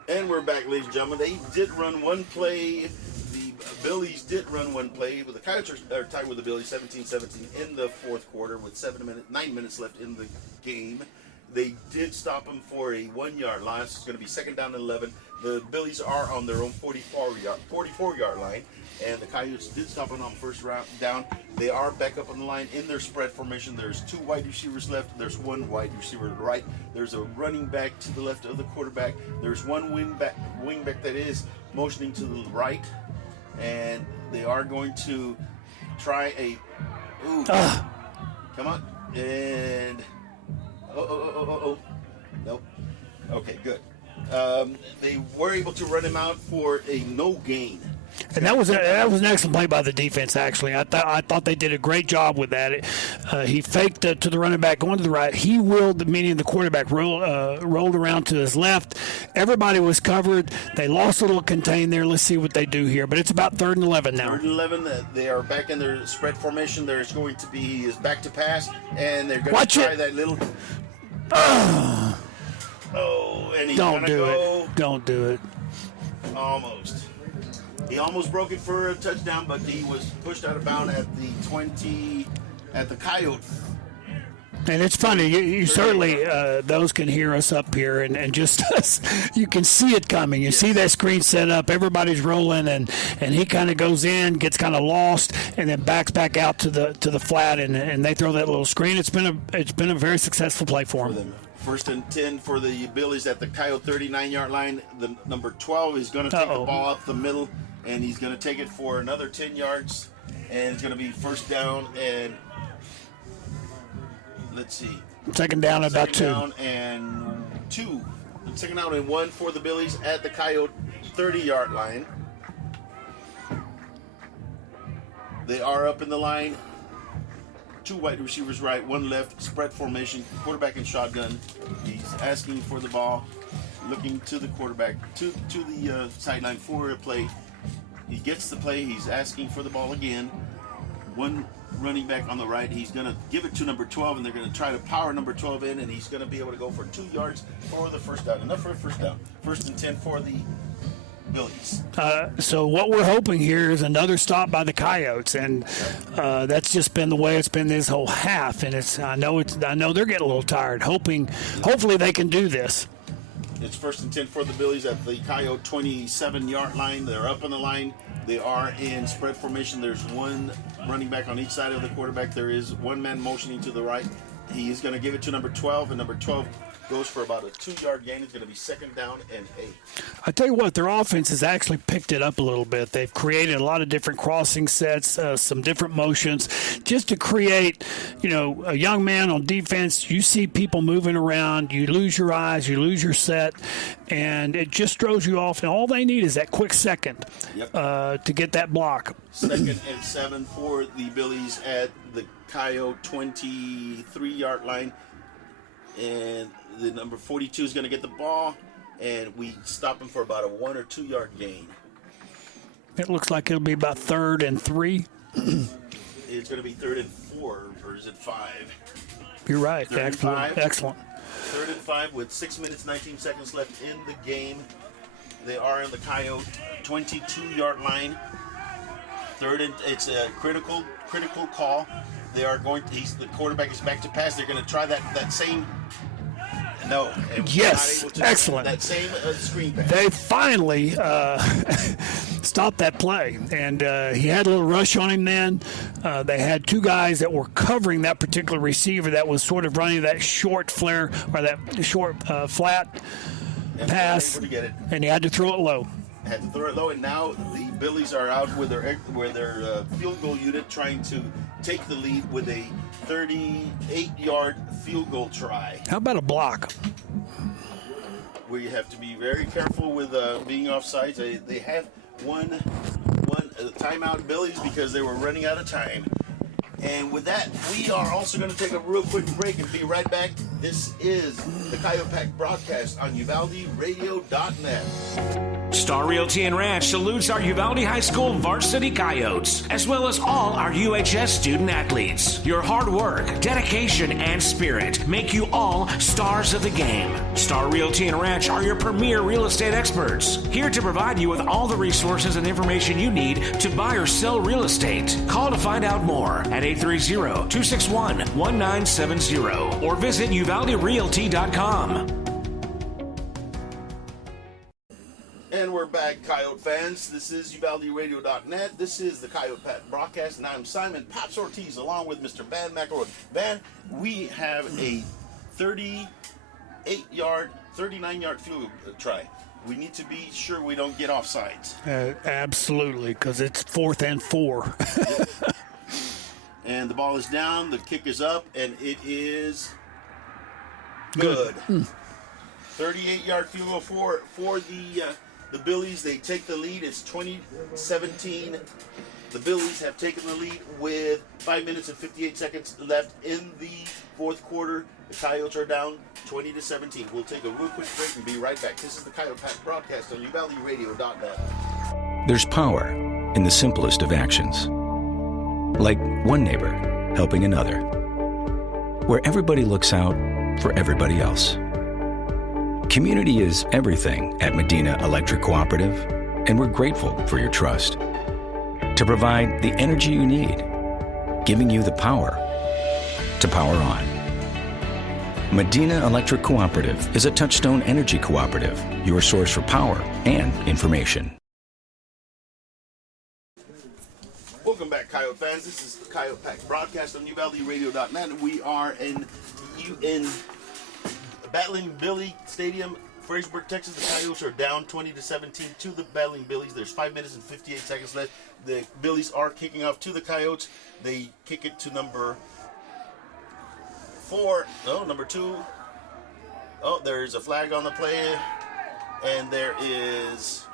And we're back, ladies and gentlemen. They did run one play. The Billies did run one play, but the Coyotes are tied with the Billies 17-17 in the 4th quarter with 9 minutes left in the game. They did stop them for a 1-yard loss. It's going to be 2nd down and 11. The Billies are on their own 44-yard line, and the Coyotes did stop them on first down. They are back up on the line in their spread formation. There's 2 wide receivers left. There's 1 wide receiver to the right. There's a running back to the left of the quarterback. There's 1 wingback that is motioning to the right, and they are going to try a come on, and nope. Okay, good. They were able to run him out for a no gain. And that was an excellent play by the defense, actually. I thought they did a great job with that. He faked to the running back going to the right. He willed, meaning the quarterback rolled around to his left. Everybody was covered. They lost a little contain there. Let's see what they do here. But it's about 3rd and 11 now. 3rd and 11. They are back in their spread formation. There's going to be his back to pass, and they're going to try that little. And he's Don't gonna do go. it. Don't do it. Almost. He almost broke it for a touchdown, but he was pushed out of bounds at the 20, at the Coyote And it's funny, you certainly, those can hear us up here, and just us, you can see it coming. You see that screen set up, everybody's rolling, and he kind of goes in, gets kind of lost, and then backs back out to the flat, and they throw that little screen. It's been a very successful play for them. First and 10 for the Billies at the Coyote 39-yard line. The number 12 is going to take the ball up the middle, and he's going to take it for another 10 yards, and it's going to be first down, and let's see. Second down, about 2. Second down and 2. Second down and 1 for the Billies at the Coyote 30-yard line. They are up in the line. 2 wide receivers right, 1 left, spread formation, quarterback in shotgun. He's asking for the ball, looking to the quarterback, to the sideline for a play. He gets the play, he's asking for the ball again. 1 running back on the right, he's going to give it to number 12, and they're going to try to power number 12 in, and he's going to be able to go for 2 yards for the first down. Enough for a first down. First and 10 for the Billies. So what we're hoping here is another stop by the Coyotes, and that's just been the way it's been this whole half. And I know they're getting a little tired. Hopefully they can do this. It's first and 10 for the Billies at the Coyote 27-yard line. They're up on the line. They are in spread formation. There's 1 running back on each side of the quarterback. There is 1 man motioning to the right. He is going to give it to number 12, and number 12 goes for about a 2-yard gain. It's going to be second down and 8. I tell you what, their offense has actually picked it up a little bit. They've created a lot of different crossing sets, some different motions, just to create, a young man on defense. You see people moving around, you lose your eyes, you lose your set, and it just throws you off. And all they need is that quick second to get that block. Second and 7 for the Billies at the Coyote 23-yard line. And the number 42 is going to get the ball, and we stop him for about a 1 or 2 yard gain. It looks like it'll be about 3rd and 3. It's going to be 3rd and 4, or is it 5? You're right. 3rd and 5. Excellent. 3rd and 5 with 6 minutes, 19 seconds left in the game. They are in the Coyote 22-yard line. It's a critical call. They are going. The quarterback is back to pass. They're going to try that same. No. Yes, excellent. That same screen pass. They finally stopped that play, and he had a little rush on him then. They had 2 guys that were covering that particular receiver that was sort of running that short flare or that short flat pass, and he had to throw it low. And now the Billies are out with their field goal unit trying to take the lead with a 38-yard field goal try. How about a block? We have to be very careful with being offsides. They have one timeout, Billies, because they were running out of time. And with that, we are also going to take a real quick break and be right back. This is the Coyote Pack broadcast on UvaldeRadio.net. Star Realty and Ranch salutes our Uvalde High School varsity Coyotes, as well as all our UHS student athletes. Your hard work, dedication, and spirit make you all stars of the game. Star Realty and Ranch are your premier real estate experts, here to provide you with all the resources and information you need to buy or sell real estate. Call to find out more at 830-261-1970 or visit UvaldeRealty.com. And we're back, Coyote fans. This is UvaldeRadio.net. This is the Coyote Pack broadcast, and I'm Simon Paps Ortiz, along with Mr. Van McElroy. Van, we have a 39-yard field try. We need to be sure we don't get offsides. Absolutely, because it's 4th and 4. And the ball is down, the kick is up, and it is good. 38-yard field goal for the Billies. They take the lead. It's 20-17. The Billies have taken the lead with 5 minutes and 58 seconds left in the fourth quarter. The Coyotes are down 20-17. We'll take a real quick break and be right back. This is the Coyote Pack broadcast on UvaldeRadio.net. There's power in the simplest of actions. Like one neighbor helping another. Where everybody looks out for everybody else. Community is everything at Medina Electric Cooperative, and we're grateful for your trust. To provide the energy you need, giving you the power to power on. Medina Electric Cooperative is a Touchstone Energy cooperative, your source for power and information. Welcome back, Coyote fans. This is the Coyote Pack broadcast on UValdyRadio.net. We are in Battling Billy Stadium, Fredericksburg, Texas. The Coyotes are down 20-17 to the Battling Billies. There's 5 minutes and 58 seconds left. The Billies are kicking off to the Coyotes. They kick it to number 2. Oh, there's a flag on the play, and there is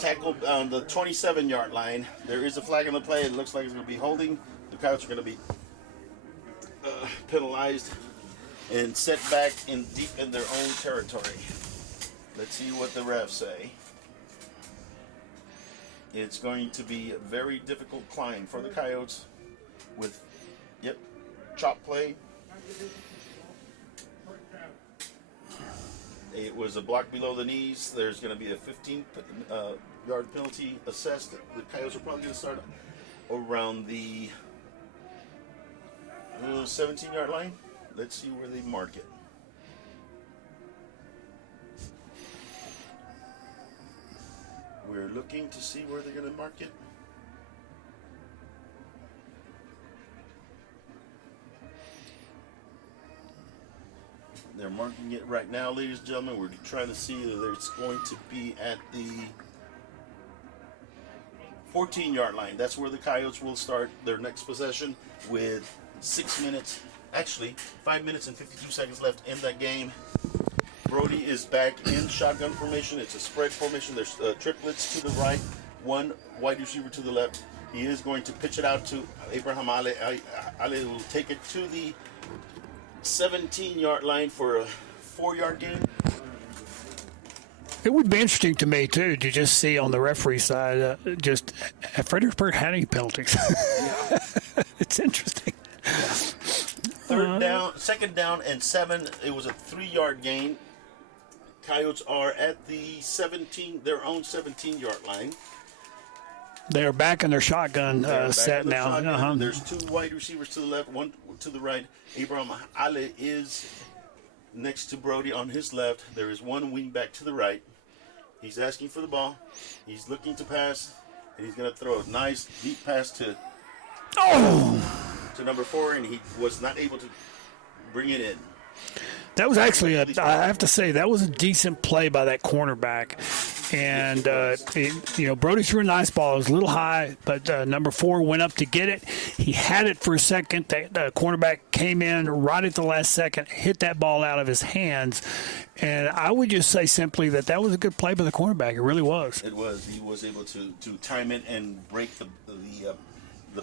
tackle on the 27-yard line. There is a flag on the play. It looks like it's going to be holding. The Coyotes are going to be penalized and set back deep in their own territory. Let's see what the refs say. It's going to be a very difficult climb for the Coyotes with, chop play. It was a block below the knees. There's going to be a 15-yard penalty assessed. The Coyotes are probably going to start around the 17-yard line. Let's see where they mark it. We're looking to see where they're going to mark it. They're marking it right now, ladies and gentlemen. We're trying to see that it's going to be at the 14-yard line. That's where the Coyotes will start their next possession with 5 minutes and 52 seconds left in that game. Brody is back in shotgun formation. It's a spread formation. There's triplets to the right, one wide receiver to the left. He is going to pitch it out to Abraham Ale. Ale will take it to the 17-yard line for a 4-yard gain. It would be interesting to me, too, to just see on the referee side, just have Fredericksburg had any penalties? It's interesting. Second down and 7. It was a 3-yard gain. Coyotes are at their own 17-yard line. They're back in their shotgun set now. Shotgun. There's 2 wide receivers to the left, 1 to the right. Abraham Ale is next to Brody on his left. There is 1 wing back to the right. He's asking for the ball. He's looking to pass, and he's going to throw a nice deep pass to number 4, and he was not able to bring it in. That was actually I have to say, that was a decent play by that cornerback. And, Brody threw a nice ball. It was a little high, but number 4 went up to get it. He had it for a second. The cornerback came in right at the last second, hit that ball out of his hands. And I would just say simply that was a good play by the cornerback. It really was. It was. He was able to time it and break the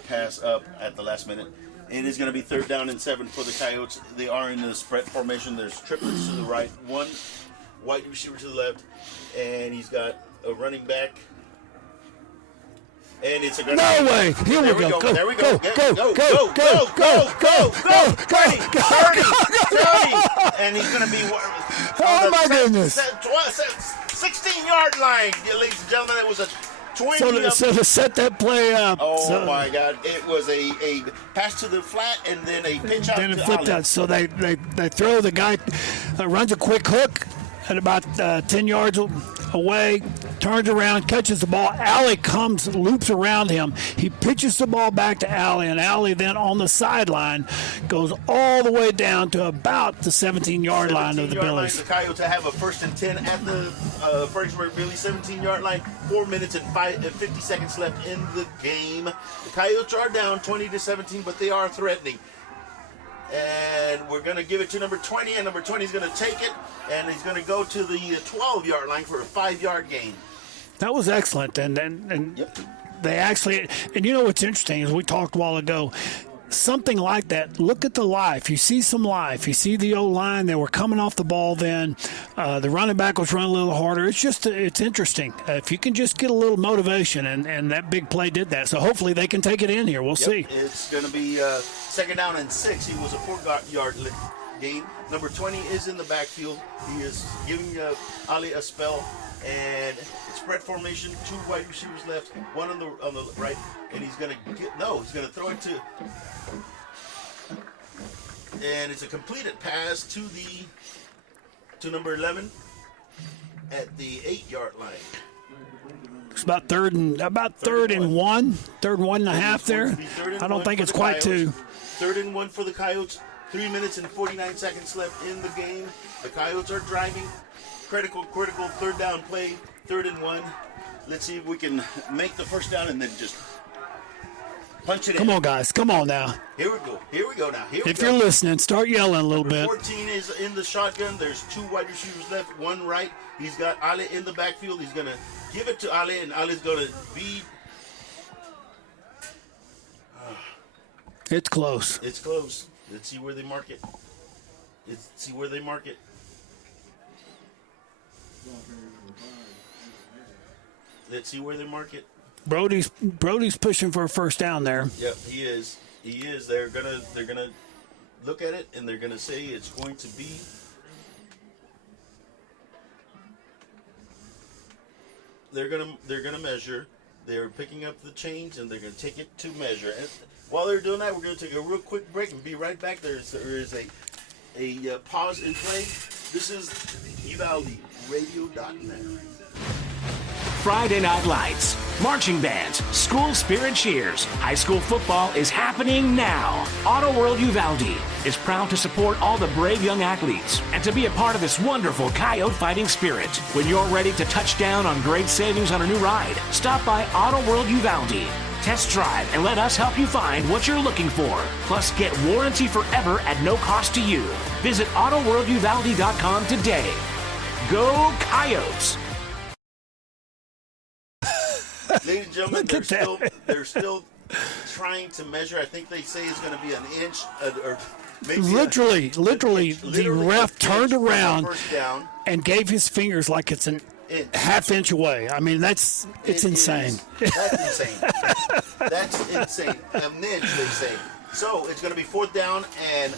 pass up at the last minute. It is going to be 3rd down and 7 for the Coyotes. They are in the spread formation. There's triplets to the right, 1 wide receiver to the left, and he's got a running back. And it's a good way! Here we go. There we go. Go! 30. And he's going to be my goodness. 16-yard line, ladies and gentlemen. It was a 20 so to set that play up. My God. It was a pass to the flat and then a pitch out to flipped out. So they throw, the guy runs a quick hook at about 10 yards away, turns around, catches the ball. Alley loops around him. He pitches the ball back to Alley, and Alley then on the sideline goes all the way down to about the 17-yard line of the Billies. The Coyotes have a 1st and 10 at the Fredericksburg Billies 17-yard line. 4 minutes and 50 seconds left in the game. The Coyotes are down 20-17, but they are threatening. And we're going to give it to number 20, and number 20 is going to take it, and he's going to go to the 12-yard line for a 5-yard gain. That was excellent, and they actually, and you know what's interesting is we talked a while ago, something like that, look at the life. You see some life. You see the O-line. They were coming off the ball then. The running back was running a little harder. It's interesting. If you can just get a little motivation, and that big play did that. So hopefully they can take it in here. We'll see. It's going to be 2nd down and 6. He was a 4-yard gain. Number 20 is in the backfield. He is giving Ali a spell, and it's spread formation. 2 wide receivers left, 1 on the right, and he's going to throw it to. And it's a completed pass to number 11 at the 8-yard line. It's about third and one and a half there. I don't think it's quite two. 3rd and 1 for the Coyotes. 3 minutes and 49 seconds left in the game. The Coyotes are driving. Critical 3rd down play. 3rd and 1. Let's see if we can make the first down and then just punch it in. Come on, guys. Come on now. Here we go now. If you're listening, start yelling a little bit. 14 is in the shotgun. There's 2 wide receivers left, 1 right. He's got Ale in the backfield. He's going to give it to Ale, and Ale's going to be... It's close. It's close. Let's see where they mark it. Brody's pushing for a first down there. Yep, he is. They're gonna look at it and they're gonna say it's going to be. They're gonna measure. They're picking up the chains and they're gonna take it to measure. And while they're doing that, we're gonna take a real quick break and be right back. There is a pause in play. This is UvaldeRadio.net. Friday Night Lights, marching bands, school spirit cheers. High school football is happening now. Auto World Uvalde is proud to support all the brave young athletes and to be a part of this wonderful Coyote fighting spirit. When you're ready to touch down on great savings on a new ride, stop by Auto World Uvalde. Test drive and let us help you find what you're looking for. Plus, get warranty forever at no cost to you. Visit AutoWorldUvalde.com today. Go Coyotes! Ladies and gentlemen, they're still trying to measure. I think they say it's going to be an inch or maybe literally, the ref turned around and gave his fingers like it's an half-inch away. I mean, it's insane. That's insane. That's insane. An inch, they say. So it's going to be 4th down and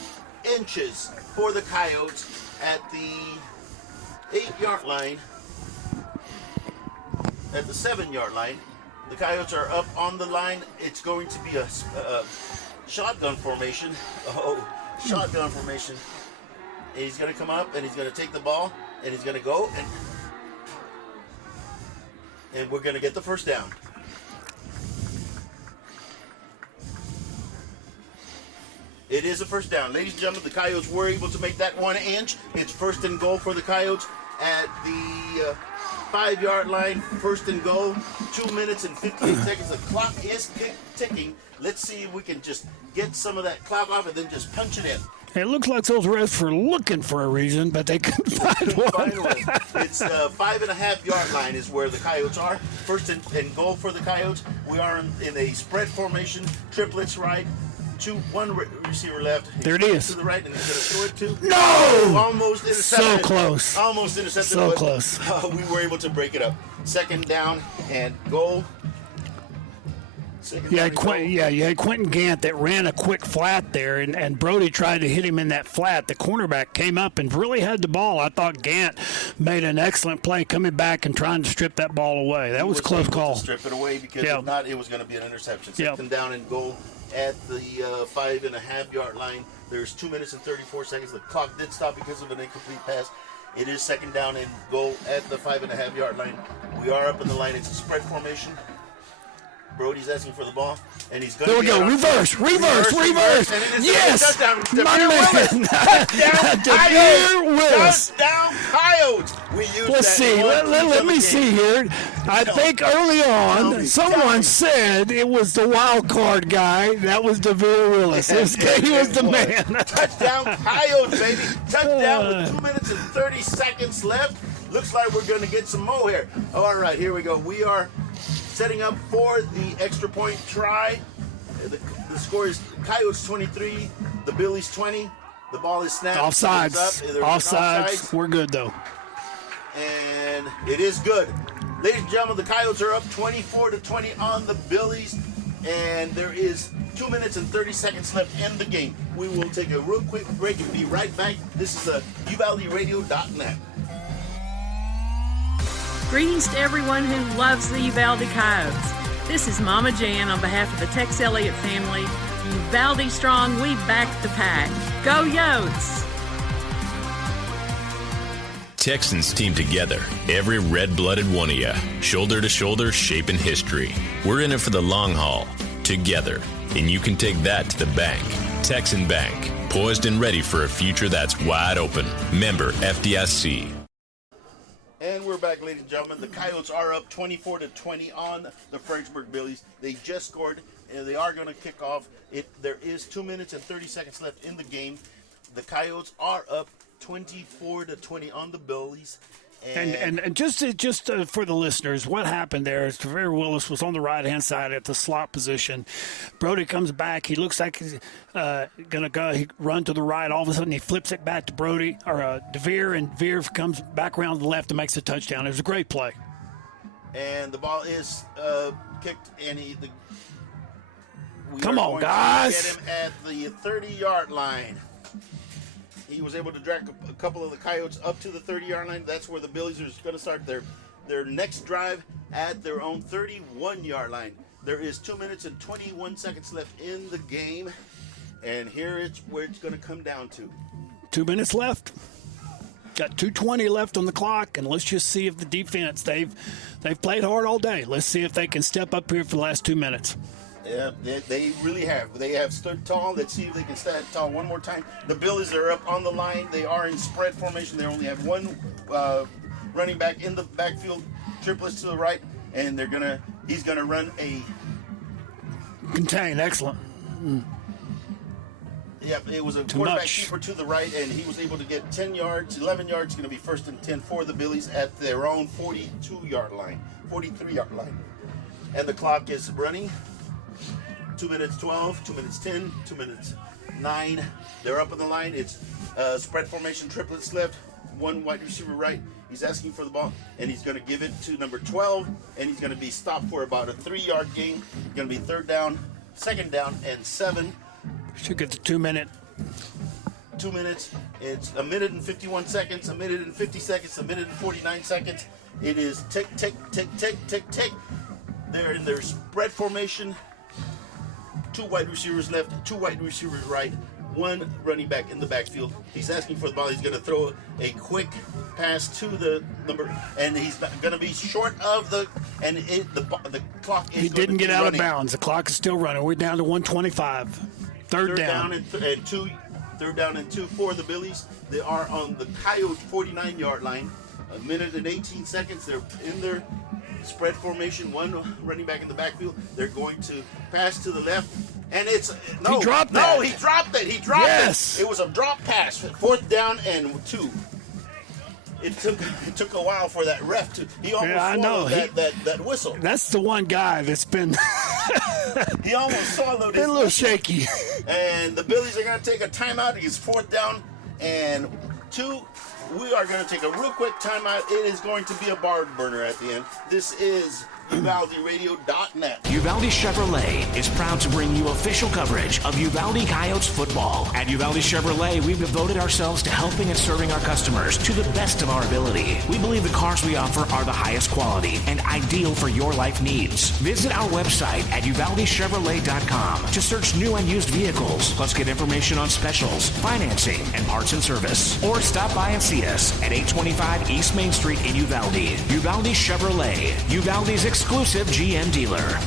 inches for the Coyotes at the 8-yard line. At the 7-yard line, the Coyotes are up on the line. It's going to be a shotgun formation. Shotgun formation. And he's going to come up and he's going to take the ball and he's going to go and we're going to get the first down. It is a first down. Ladies and gentlemen, the Coyotes were able to make that 1 inch. It's 1st and goal for the Coyotes at the 5-yard line. 1st and goal. 2 minutes and 15 seconds. The clock is ticking. Let's see if we can just get some of that clock off and then just punch it in. It looks like those refs were looking for a reason, but they couldn't find one. It's 5.5-yard line is where the Coyotes are. 1st and goal for the Coyotes. We are in a spread formation. Triplets right. One receiver left. There it is. To the right, and he's going to throw it to. No! Almost intercepted. So close. Almost intercepted. So close. We were able to break it up. 2nd down and goal. You had Quentin Gant that ran a quick flat there, and Brody tried to hit him in that flat. The cornerback came up and really had the ball. I thought Gant made an excellent play coming back and trying to strip that ball away. That was a close call. Strip it away because if not, it was going to be an interception. 2nd down and goal at the 5.5-yard line. There's 2 minutes and 34 seconds. The clock did stop because of an incomplete pass. It is 2nd down and goal at the 5.5-yard line. We are up in the line. It's a spread formation. Brody's asking for the ball, and he's going to There we go. Reverse. Yes! Touchdown. My man. Touchdown, Coyotes. Let's see. Let me see here. I think early on, someone said it was the wild card guy. That was DeVere Willis. He was the man. Touchdown, Coyotes, baby. Touchdown with 2 minutes and 30 seconds left. Looks like we're going to get some more here. All right, here we go. We are setting up for the extra point try. The score is Coyotes 23, the Billies 20. The ball is snapped. Offsides. We're good, though. And it is good. Ladies and gentlemen, the Coyotes are up 24-20 on the Billies. And there is 2 minutes and 30 seconds left in the game. We will take a real quick break and be right back. This is UvaldeRadio.net. Greetings to everyone who loves the Uvalde Coyotes. This is Mama Jan on behalf of the Tex Elliott family. Uvalde strong, we back the pack. Go Yotes! Texans team together, every red-blooded one of you, shoulder to shoulder, shaping history. We're in it for the long haul, together, and you can take that to the bank. Texan Bank, poised and ready for a future that's wide open. Member FDIC. And we're back, ladies and gentlemen. The Coyotes are up 24-20 on the Fredericksburg Billies. They just scored, and they are going to kick off. There is 2 minutes and 30 seconds left in the game. The Coyotes are up 24-20 on the Billies. And just for the listeners, what happened there is Tavere Willis was on the right-hand side at the slot position. Brody comes back. He looks like he's going to go run to the right. All of a sudden, he flips it back to Brody or Veer, and Veer comes back around to the left and makes a touchdown. It was a great play. And the ball is kicked, and Come on, guys. Get him at the 30-yard line. He was able to drag a couple of the Coyotes up to the 30-yard line. That's where the Billies are going to start their next drive at their own 31-yard line. There is 2 minutes and 21 seconds left in the game, and here it's where it's going to come down to. 2 minutes left. Got 2:20 left on the clock, and let's just see if the defense, they've played hard all day. Let's see if they can step up here for the last 2 minutes. Yeah, they really have. They have stood tall. Let's see if they can stand tall one more time. The Billies are up on the line. They are in spread formation. They only have one running back in the backfield, triplets to the right, and he's gonna run a contain. Excellent. Yep, it was a quarterback keeper to the right, and he was able to get 10 yards, 11 yards. Going to be 1st and 10 for the Billies at their own 42-yard line, 43-yard line, and the clock is running. 2 minutes 12, 2 minutes 10, 2 minutes 9. They're up on the line. It's spread formation, triplets left, one wide receiver right. He's asking for the ball, and he's going to give it to number 12, and he's going to be stopped for about a 3-yard gain. Going to be 3rd down, 2nd down, and 7. Should get the 2 minute. 2 minutes. It's a minute and 51 seconds, a minute and 50 seconds, a minute and 49 seconds. It is tick, tick, tick, tick, tick, tick. They're in their spread formation. 2 wide receivers left, 2 wide receivers right, 1 running back in the backfield. He's asking for the ball. He's going to throw a quick pass to the number, and he's going to be short of the clock is. He didn't get out of bounds. The clock is still running. We're down to 1:25. Third down. And 2. 3rd down and 2 for the Billies. They are on the Coyote 49-yard line. A minute and 18 seconds. They're in their spread formation, 1 running back in the backfield. They're going to pass to the left, and he dropped it. He dropped it. It was a drop pass. 4th down and 2. It took a while for that ref to. He almost swallowed that whistle. That's the one guy that's been. He almost swallowed it. Been a little shaky. And the Billies are going to take a timeout. It's 4th down and 2. We are going to take a real quick timeout. It is going to be a barn burner at the end. This is UvaldeRadio.net. Uvalde Chevrolet is proud to bring you official coverage of Uvalde Coyotes football. At Uvalde Chevrolet, we've devoted ourselves to helping and serving our customers to the best of our ability. We believe the cars we offer are the highest quality and ideal for your life needs. Visit our website at UvaldeChevrolet.com to search new and used vehicles, plus get information on specials, financing, and parts and service. Or stop by and see us at 825 East Main Street in Uvalde. Uvalde Chevrolet, Uvalde's exclusive GM dealer.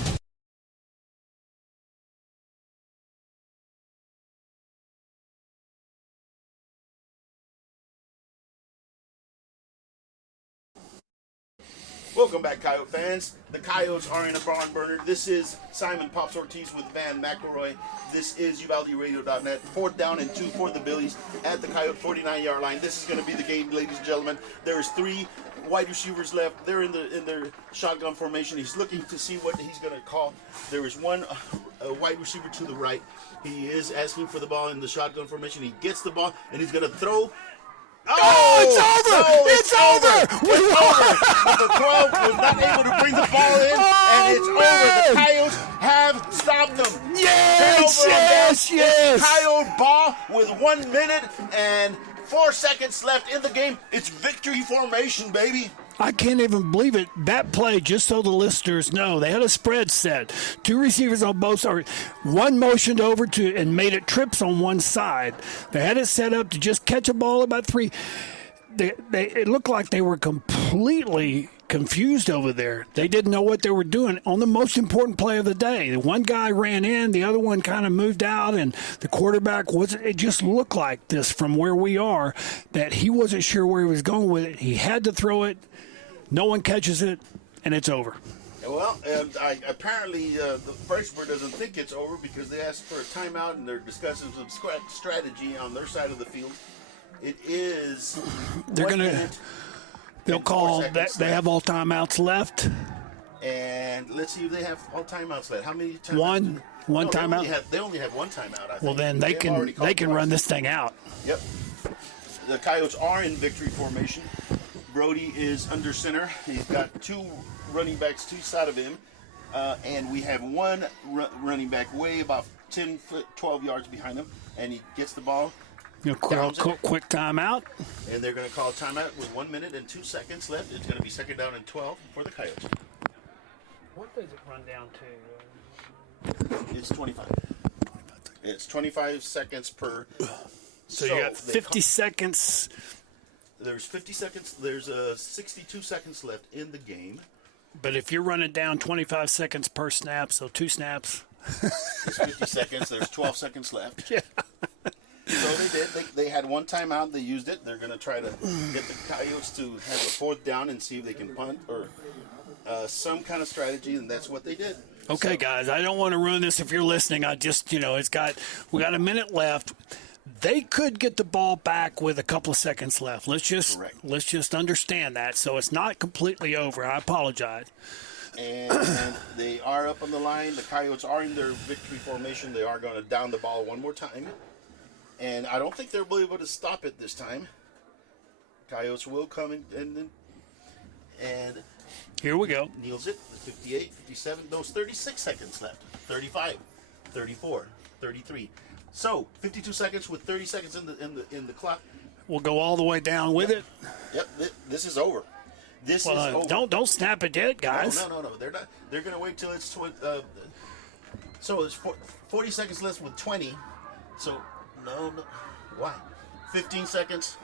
Welcome back, Coyote fans. The Coyotes are in a barn burner. This is Simon Pops Ortiz with Van McElroy. This is UvaldeRadio.net. 4th down and 2 for the Billies at the Coyote 49-yard line. This is going to be the game, ladies and gentlemen. There is 3 wide receivers left. They're in their shotgun formation. He's looking to see what he's going to call. There is 1 wide receiver to the right. He is asking for the ball in the shotgun formation. He gets the ball, and he's going to throw. Oh, it's over! It's over! We won! Number 12 was not able to bring the ball in, and it's over. The Coyotes have stopped them. Yes! Coyotes score ball with 1 minute and 4 seconds left in the game. It's victory formation, baby. I can't even believe it. That play, just so the listeners know, they had a spread set. 2 receivers on both sides. One motioned over to and made it trips on one side. They had it set up to just catch a ball about 3. It looked like they were completely confused over there. They didn't know what they were doing on the most important play of the day. One guy ran in, the other one kind of moved out, and the quarterback wasn't. It just looked like this from where we are, that he wasn't sure where he was going with it. He had to throw it. No one catches it, and it's over. Well, apparently the Fredericksburg doesn't think it's over because they asked for a timeout and they're discussing some strategy on their side of the field. It is. They'll call that. They have all timeouts left. And let's see if they have all timeouts left. How many timeouts? One timeout. They only have one timeout. I think. Well, then they can run this thing out. Yep. The Coyotes are in victory formation. Brody is under center. He's got 2 running backs to each side of him. And we have one running back way about 12 yards behind him. And he gets the ball. Quick timeout. And they're going to call timeout with 1 minute and 2 seconds left. It's going to be second down and 12 for the Coyotes. What does it run down to? It's 25. It's 25 seconds per. So you got 50 seconds. There's 50 seconds. There's 62 seconds left in the game. But if you're running down 25 seconds per snap, so 2 snaps. It's 50 seconds. There's 12 seconds left. Yeah. So they did. They had one timeout. They used it. They're going to try to get the Coyotes to have a 4th down and see if they can punt or some kind of strategy, and that's what they did. Okay, guys, I don't want to ruin this if you're listening. I just, we got a minute left. They could get the ball back with a couple of seconds left. Let's just understand that. So it's not completely over. I apologize. And they are up on the line. The Coyotes are in their victory formation. They are going to down the ball one more time. And I don't think they'll be able to stop it this time. Coyotes will come and here we go. Kneels it. 58, 57. Those 36 seconds left. 35, 34, 33. So 52 seconds with 30 seconds in the clock. We'll go all the way down with it. Yep. This is over. This is over. Don't snap it yet, guys. No. They're not. They're going to wait till it's so it's 40 seconds left with 20. So no. Why? 15 seconds.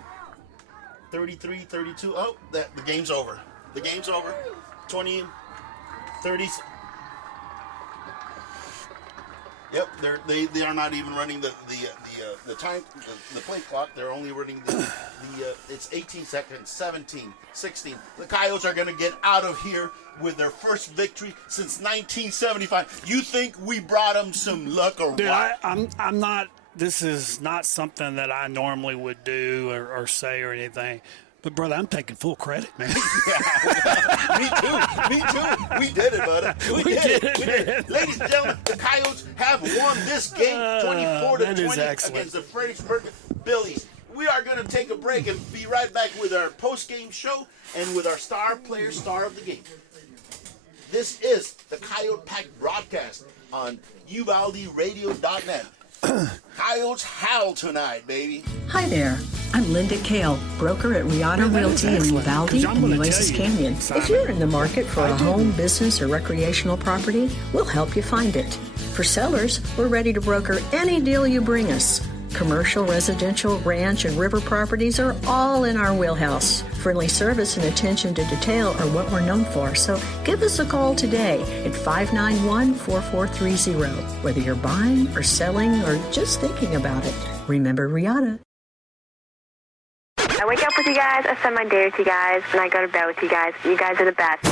33, 32. Oh, the game's over. The game's over. 20, 30. Yep, they are not even running the play clock. They're only running it's 18 seconds, 17, 16. The Coyotes are going to get out of here with their first victory since 1975. You think we brought them some luck or Dude, what? I'm not. This is not something that I normally would do or say or anything. But, brother, I'm taking full credit, man. Me too. We did it, brother. We did it. Ladies and gentlemen, the Coyotes have won this game 24-20 against the Fredericksburg Billies. We are going to take a break and be right back with our post-game show and with our star player, star of the game. This is the Coyote Pack broadcast on UvaldeRadio.net. Coyotes howl tonight, baby. Hi there. I'm Linda Kale, broker at Riata Realty in Uvalde and Nueces Canyon. If you're in the market for a home, business, or recreational property, we'll help you find it. For sellers, we're ready to broker any deal you bring us. Commercial, residential, ranch, and river properties are all in our wheelhouse. Friendly service and attention to detail are what we're known for, so give us a call today at 591-4430. Whether you're buying or selling or just thinking about it, remember Riata. I wake up with you guys, I spend my day with you guys, and I go to bed with you guys. You guys are the best.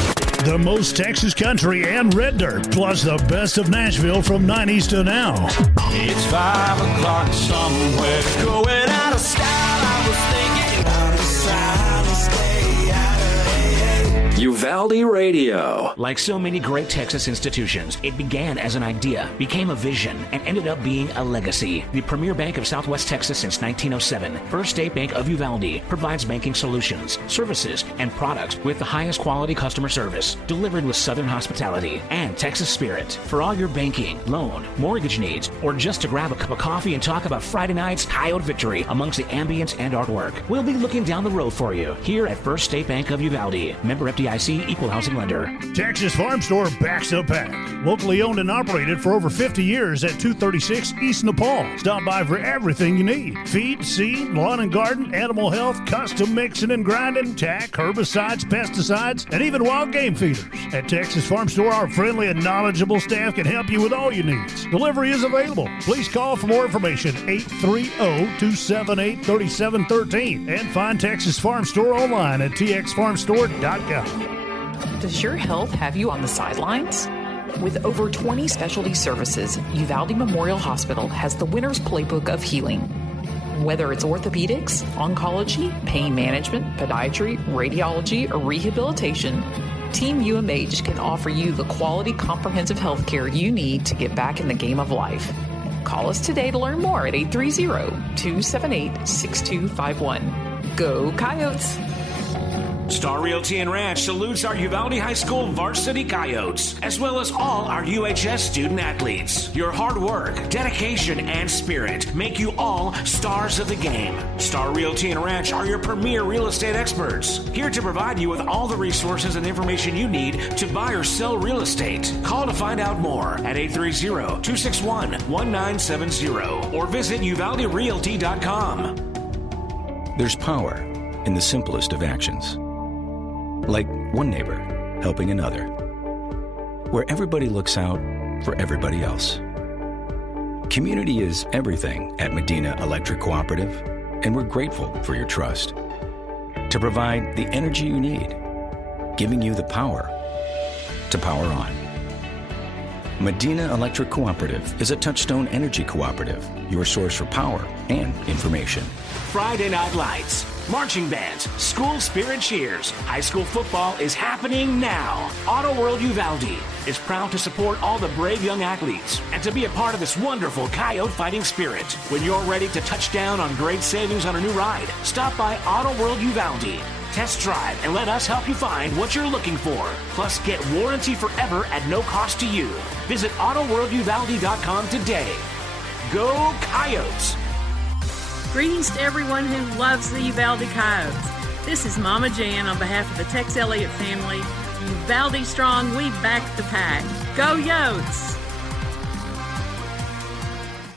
The most Texas country and red dirt, plus the best of Nashville from 90s to now. It's 5 o'clock somewhere, going out of style. I was thinking, I'm deciding to stay out of Uvalde Radio. Like so many great Texas institutions, it began as an idea, became a vision, and ended up being a legacy. The premier bank of Southwest Texas since 1907, First State Bank of Uvalde, provides banking solutions, services, and products with the highest quality customer service, delivered with Southern hospitality and Texas spirit. For all your banking, loan, mortgage needs, or just to grab a cup of coffee and talk about Friday night's Coyote victory amongst the ambience and artwork, we'll be looking down the road for you here at First State Bank of Uvalde. Member FDIC, equal housing lender. Texas Farm Store backs the pack. Locally owned and operated for over 50 years at 236 East Nepal. Stop by for everything you need. Feed, seed, lawn and garden, animal health, custom mixing and grinding, tack, herbicides, pesticides, and even wild game feeders. At Texas Farm Store, our friendly and knowledgeable staff can help you with all your needs. Delivery is available. Please call for more information, 830-278-3713, and find Texas Farm Store online at txfarmstore.com. Does your health have you on the sidelines? With over 20 specialty services, Uvalde Memorial Hospital has the winner's playbook of healing. Whether it's orthopedics, oncology, pain management, podiatry, radiology, or rehabilitation, Team UMH can offer you the quality comprehensive health care you need to get back in the game of life. Call us today to learn more at 830-278-6251. Go Coyotes! Star Realty and Ranch salutes our Uvalde High School varsity Coyotes, as well as all our UHS student athletes. Your hard work, dedication, and spirit make you all stars of the game. Star Realty and Ranch are your premier real estate experts, here to provide you with all the resources and information you need to buy or sell real estate. Call to find out more at 830-261-1970 or visit uvalderealty.com. There's power in the simplest of actions. Like one neighbor helping another, where everybody looks out for everybody else. Community is everything at Medina Electric Cooperative, and we're grateful for your trust to provide the energy you need, giving you the power to power on. Medina Electric Cooperative is a Touchstone Energy Cooperative, your source for power and information. Friday Night Lights, marching bands, school spirit cheers. High school football is happening now. Auto World Uvalde is proud to support all the brave young athletes and to be a part of this wonderful Coyote fighting spirit. When you're ready to touch down on great savings on a new ride, stop by Auto World Uvalde. Test drive and let us help you find what you're looking for. Plus, get warranty forever at no cost to you. Visit AutoWorldUvalde.com today. Go Coyotes! Greetings to everyone who loves the Uvalde Coyotes. This is Mama Jan on behalf of the Tex Elliott family. Uvalde strong, we back the pack. Go Yotes!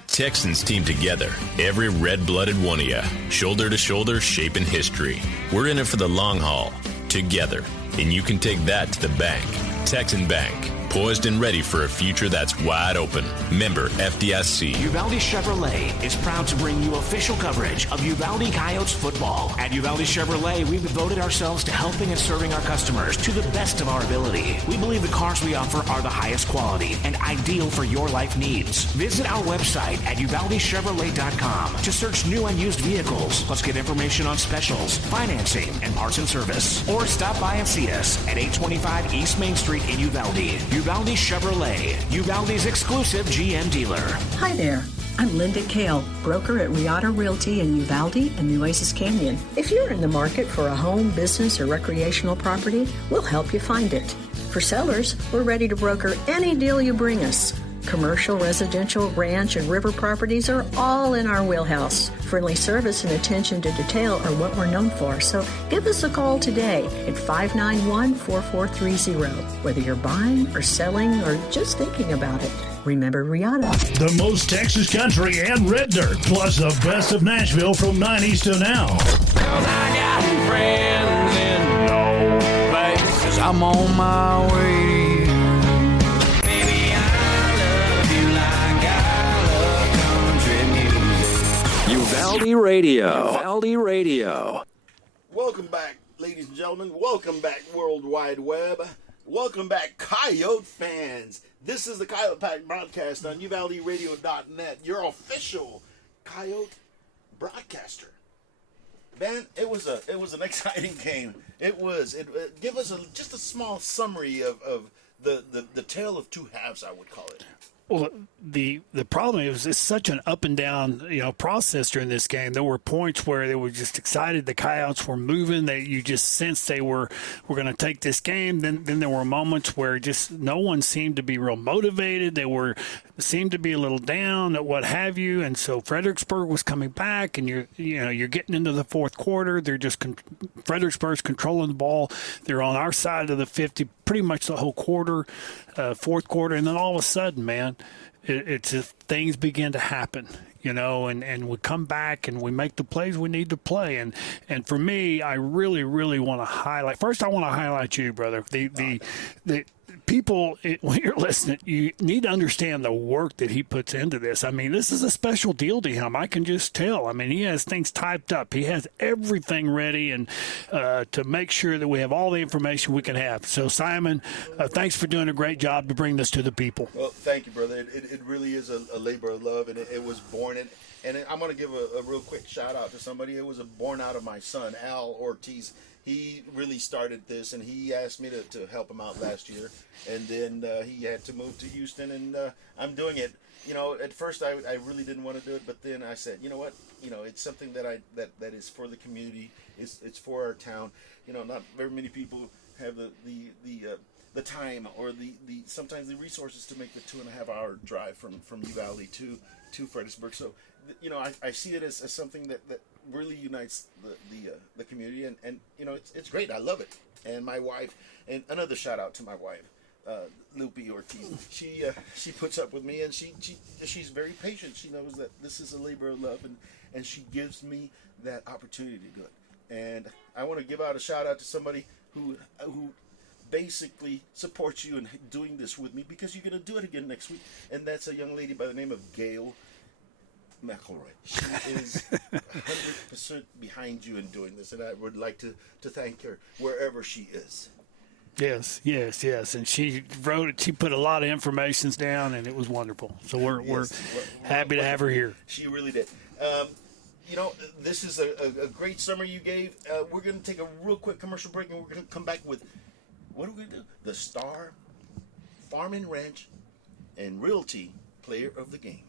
Texans team together, every red-blooded one of you, shoulder to shoulder, shaping history. We're in it for the long haul, together, and you can take that to the bank. Texan Bank, poised and ready for a future that's wide open. Member FDIC. Uvalde Chevrolet is proud to bring you official coverage of Uvalde Coyotes football. At Uvalde Chevrolet, we've devoted ourselves to helping and serving our customers to the best of our ability. We believe the cars we offer are the highest quality and ideal for your life needs. Visit our website at UvaldeChevrolet.com to search new and used vehicles, plus get information on specials, financing, and parts and service. Or stop by and see us at 825 East Main Street in Uvalde. Uvalde Chevrolet, Uvalde's exclusive GM dealer. Hi there. I'm Linda Kale, broker at Riata Realty in Uvalde and Nueces Canyon. If you're in the market for a home, business, or recreational property, we'll help you find it. For sellers, we're ready to broker any deal you bring us. Commercial, residential, ranch, and river properties are all in our wheelhouse. Friendly service and attention to detail are what we're known for, so give us a call today at 591-4430, whether you're buying or selling or just thinking about it. Remember Riata. The most Texas country and red dirt, plus the best of Nashville from 90s to now. 'Cause I got friends in no places. I'm on my way to you. Baby, I love you like I love country music. Uvalde Radio. Uvalde Radio. Welcome back, ladies and gentlemen. Welcome back, World Wide Web. Welcome back, Coyote fans. This is the Coyote Pack broadcast on UvaldeRadio.net, your official Coyote broadcaster. Man, it was an exciting game. It was. Give us just a small summary of the tale of two halves, I would call it. Well, the problem is it's such an up and down process during this game. There were points where they were just excited. The Coyotes were moving. You just sensed they were going to take this game. Then there were moments where just no one seemed to be real motivated. They seemed to be a little down, what have you. And so Fredericksburg was coming back, and you're getting into the fourth quarter. They're just Fredericksburg's controlling the ball. They're on our side of the 50 pretty much the whole quarter, fourth quarter, and then all of a sudden, man, it's just things begin to happen, and we come back and we make the plays we need to play. And for me, I really, really want to highlight. First, I want to highlight you, brother. The people, when you're listening, you need to understand the work that he puts into this. I mean, this is a special deal to him. I can just tell. I mean, he has things typed up. He has everything ready and to make sure that we have all the information we can have. So, Simon, thanks for doing a great job to bring this to the people. Well, thank you, brother. It really is a labor of love, and it was born in. And I'm going to give a real quick shout out to somebody. It was born out of my son, Al Ortiz. He really started this, and he asked me to help him out last year. And then he had to move to Houston, and I'm doing it. At first I really didn't want to do it, but then I said, you know what? It's something that is for the community. It's for our town. Not very many people have the time or the sometimes the resources to make the 2.5-hour drive from Uvalde to Fredericksburg. So, I see it as something that really unites the community, and it's great. I love it. And my wife, and another shout out to my wife, Lupe Ortiz. She puts up with me, and she's very patient. She knows that this is a labor of love, and she gives me that opportunity to do it. And I want to give out a shout out to somebody who basically supports you in doing this with me, because you're going to do it again next week, and that's a young lady by the name of Gail McElroy. She is 100% behind you in doing this, and I would like to thank her wherever she is. Yes, and she put a lot of information down, and it was wonderful. So we're happy to have her here. She really did. This is a great summary you gave. We're going to take a real quick commercial break, and we're going to come back with, what are we going to do? The Star Farm and Ranch and Realty Player of the Game.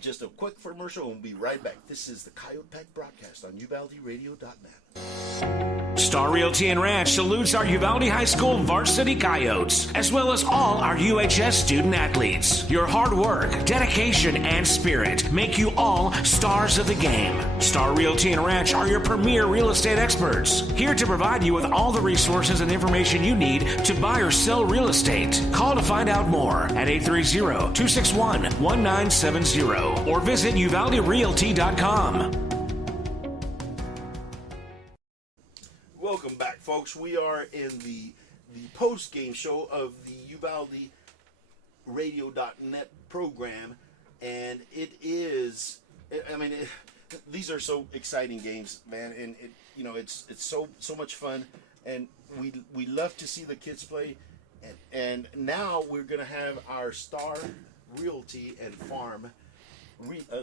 Just a quick commercial, and we'll be right back. This is the Coyote Pack broadcast on UvaldeRadio.net. Star Realty and Ranch salutes our Uvalde High School varsity Coyotes, as well as all our UHS student athletes. Your hard work, dedication, and spirit make you all stars of the game. Star Realty and Ranch are your premier real estate experts, here to provide you with all the resources and information you need to buy or sell real estate. Call to find out more at 830-261-1970 or visit UvaldeRealty.com. Welcome back, folks. We are in the post-game show of the UvaldeRadio.net program, and it is, these are so exciting games, man, and it's so much fun, and we love to see the kids play, and now we're going to have our Star Realty and Farm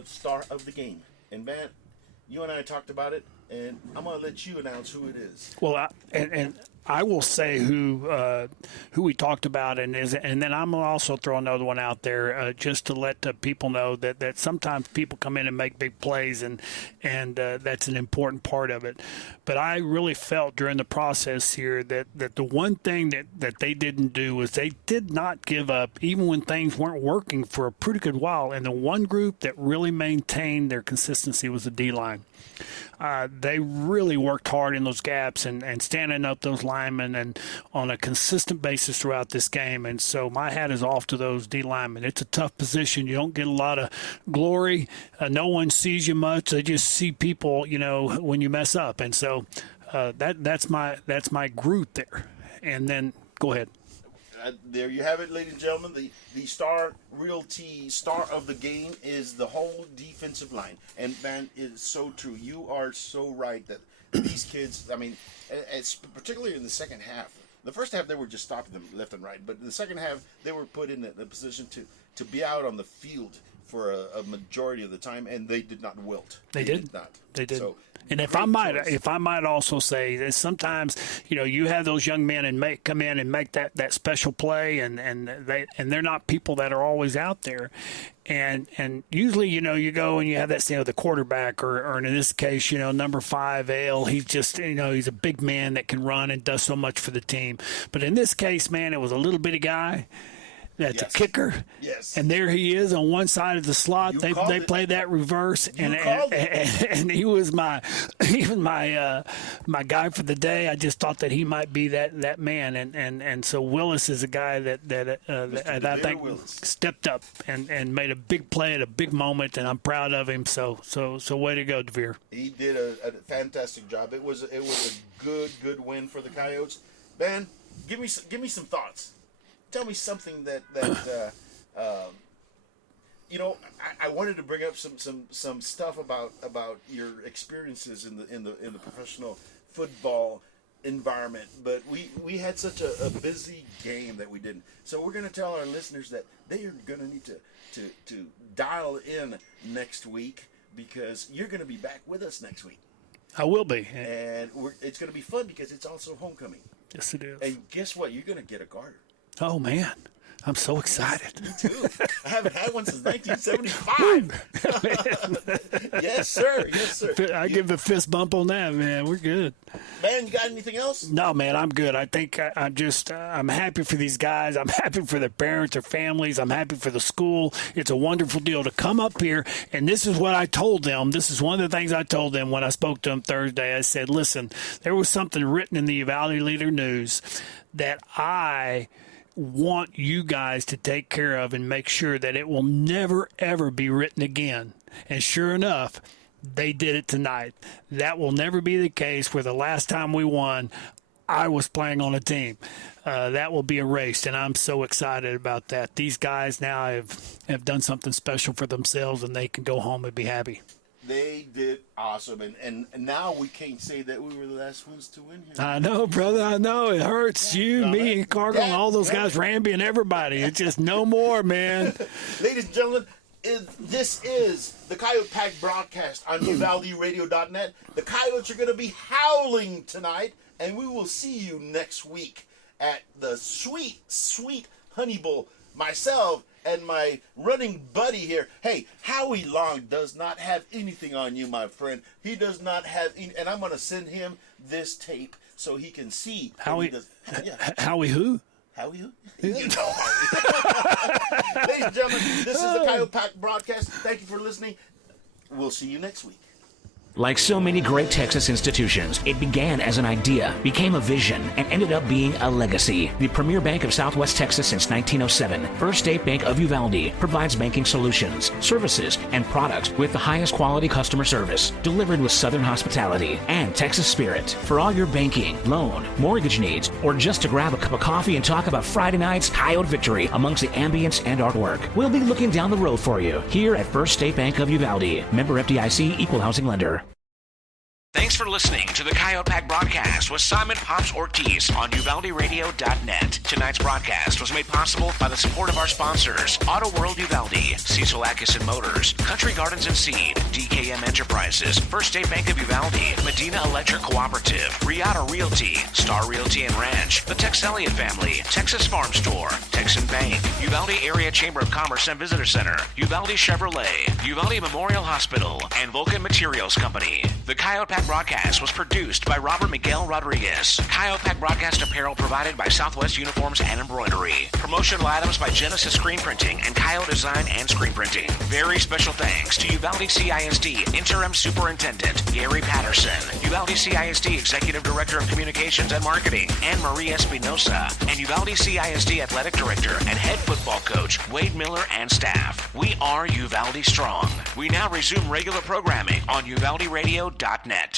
Star of the Game, and man, you and I talked about it, and I'm going to let you announce who it is. Well, I will say who we talked about, and then I'm going to also throw another one out there just to let people know that sometimes people come in and make big plays, and that's an important part of it. But I really felt during the process here that the one thing that they didn't do was they did not give up, even when things weren't working for a pretty good while. And the one group that really maintained their consistency was the D-line. They really worked hard in those gaps and standing up those linemen and on a consistent basis throughout this game. And so my hat is off to those D linemen. It's a tough position. You don't get a lot of glory. No one sees you much. They just see people, when you mess up. And so that's my group there. And then go ahead. There you have it, ladies and gentlemen. The Star Realty Star of the Game is the whole defensive line. And, man, it is so true. You are so right that these kids, it's particularly in the second half. The first half, they were just stopping them left and right. But in the second half, they were put in a position to be out on the field for a majority of the time, and they did not wilt. They did not. They did. So And if I might also say that sometimes, you have those young men and come in and make that special play, and they're not people that are always out there. And usually, you go and you have that, the quarterback or in this case, number 5, Ale. He's just, he's a big man that can run and does so much for the team. But in this case, man, it was a little bitty guy. That's a kicker. Yes. And there he is on one side of the slot. They played that reverse, and he was my guy for the day. I just thought that he might be that man, and so Willis is a guy that I think stepped up and made a big play at a big moment, and I'm proud of him. So way to go, DeVere. He did a fantastic job. It was a good win for the Coyotes. Ben, give me some thoughts. Tell me something that I wanted to bring up some stuff about your experiences in the professional football environment, but we had such a busy game that we didn't. So we're going to tell our listeners that they are going to need to dial in next week, because you're going to be back with us next week. I will be, and it's going to be fun because it's also homecoming. Yes, it is. And guess what? You're going to get a garter. Oh, man. I'm so excited. Me too. I haven't had one since 1975. Yes, sir. Yes, sir. I give a fist bump on that, man. We're good. Man, you got anything else? No, man, I'm good. I think I'm happy for these guys. I'm happy for their parents, their families. I'm happy for the school. It's a wonderful deal to come up here. And this is what I told them. This is one of the things I told them when I spoke to them Thursday. I said, listen, there was something written in the Uvalde Leader News that I want you guys to take care of and make sure that it will never, ever be written again. And sure enough, they did it tonight. That will never be the case where the last time we won, I was playing on a team. That will be erased, and I'm so excited about that. These guys now have done something special for themselves, and they can go home and be happy. They did awesome, and now we can't say that we were the last ones to win here. I know, brother. I know. It hurts you, me, and Cargill, and all those guys, Ramby, and everybody. It's just no more, man. Ladies and gentlemen, this is the Coyote Pack broadcast on UvaldeRadio.net. The Coyotes are going to be howling tonight, and we will see you next week at the sweet, sweet Honey Bowl. Myself and my running buddy here. Hey, Howie Long does not have anything on you, my friend. He does not have any, and I'm going to send him this tape so he can see. Howie who? Howie who? You know Howie. Ladies and gentlemen, this is the Coyote Pack broadcast. Thank you for listening. We'll see you next week. Like so many great Texas institutions, it began as an idea, became a vision, and ended up being a legacy. The premier bank of Southwest Texas since 1907, First State Bank of Uvalde, provides banking solutions, services, and products with the highest quality customer service, delivered with Southern hospitality and Texas spirit. For all your banking, loan, mortgage needs, or just to grab a cup of coffee and talk about Friday night's Coyote victory amongst the ambience and artwork, we'll be looking down the road for you here at First State Bank of Uvalde. Member FDIC, Equal Housing Lender. Thanks for listening to the Coyote Pack broadcast with Simon Pops Ortiz on UvaldeRadio.net. Tonight's broadcast was made possible by the support of our sponsors: Auto World Uvalde, Cecil Atkinson Motors, Country Gardens and Seed, DKM Enterprises, First State Bank of Uvalde, Medina Electric Cooperative, Riata Realty, Star Realty and Ranch, the Tex Elliott family, Texas Farm Store, Texan Bank, Uvalde Area Chamber of Commerce and Visitor Center, Uvalde Chevrolet, Uvalde Memorial Hospital, and Vulcan Materials Company. The Coyote Pack broadcast was produced by Robert Miguel Rodriguez. Coyote Pack broadcast apparel provided by Southwest Uniforms and Embroidery. Promotional items by Genesis Screen Printing and Coyote Design and Screen Printing. Very special thanks to Uvalde CISD Interim Superintendent Gary Patterson, Uvalde CISD Executive Director of Communications and Marketing Anne Marie Espinosa, and Uvalde CISD Athletic Director and Head Football Coach Wade Miller and staff. We are Uvalde Strong. We now resume regular programming on UvaldeRadio.net.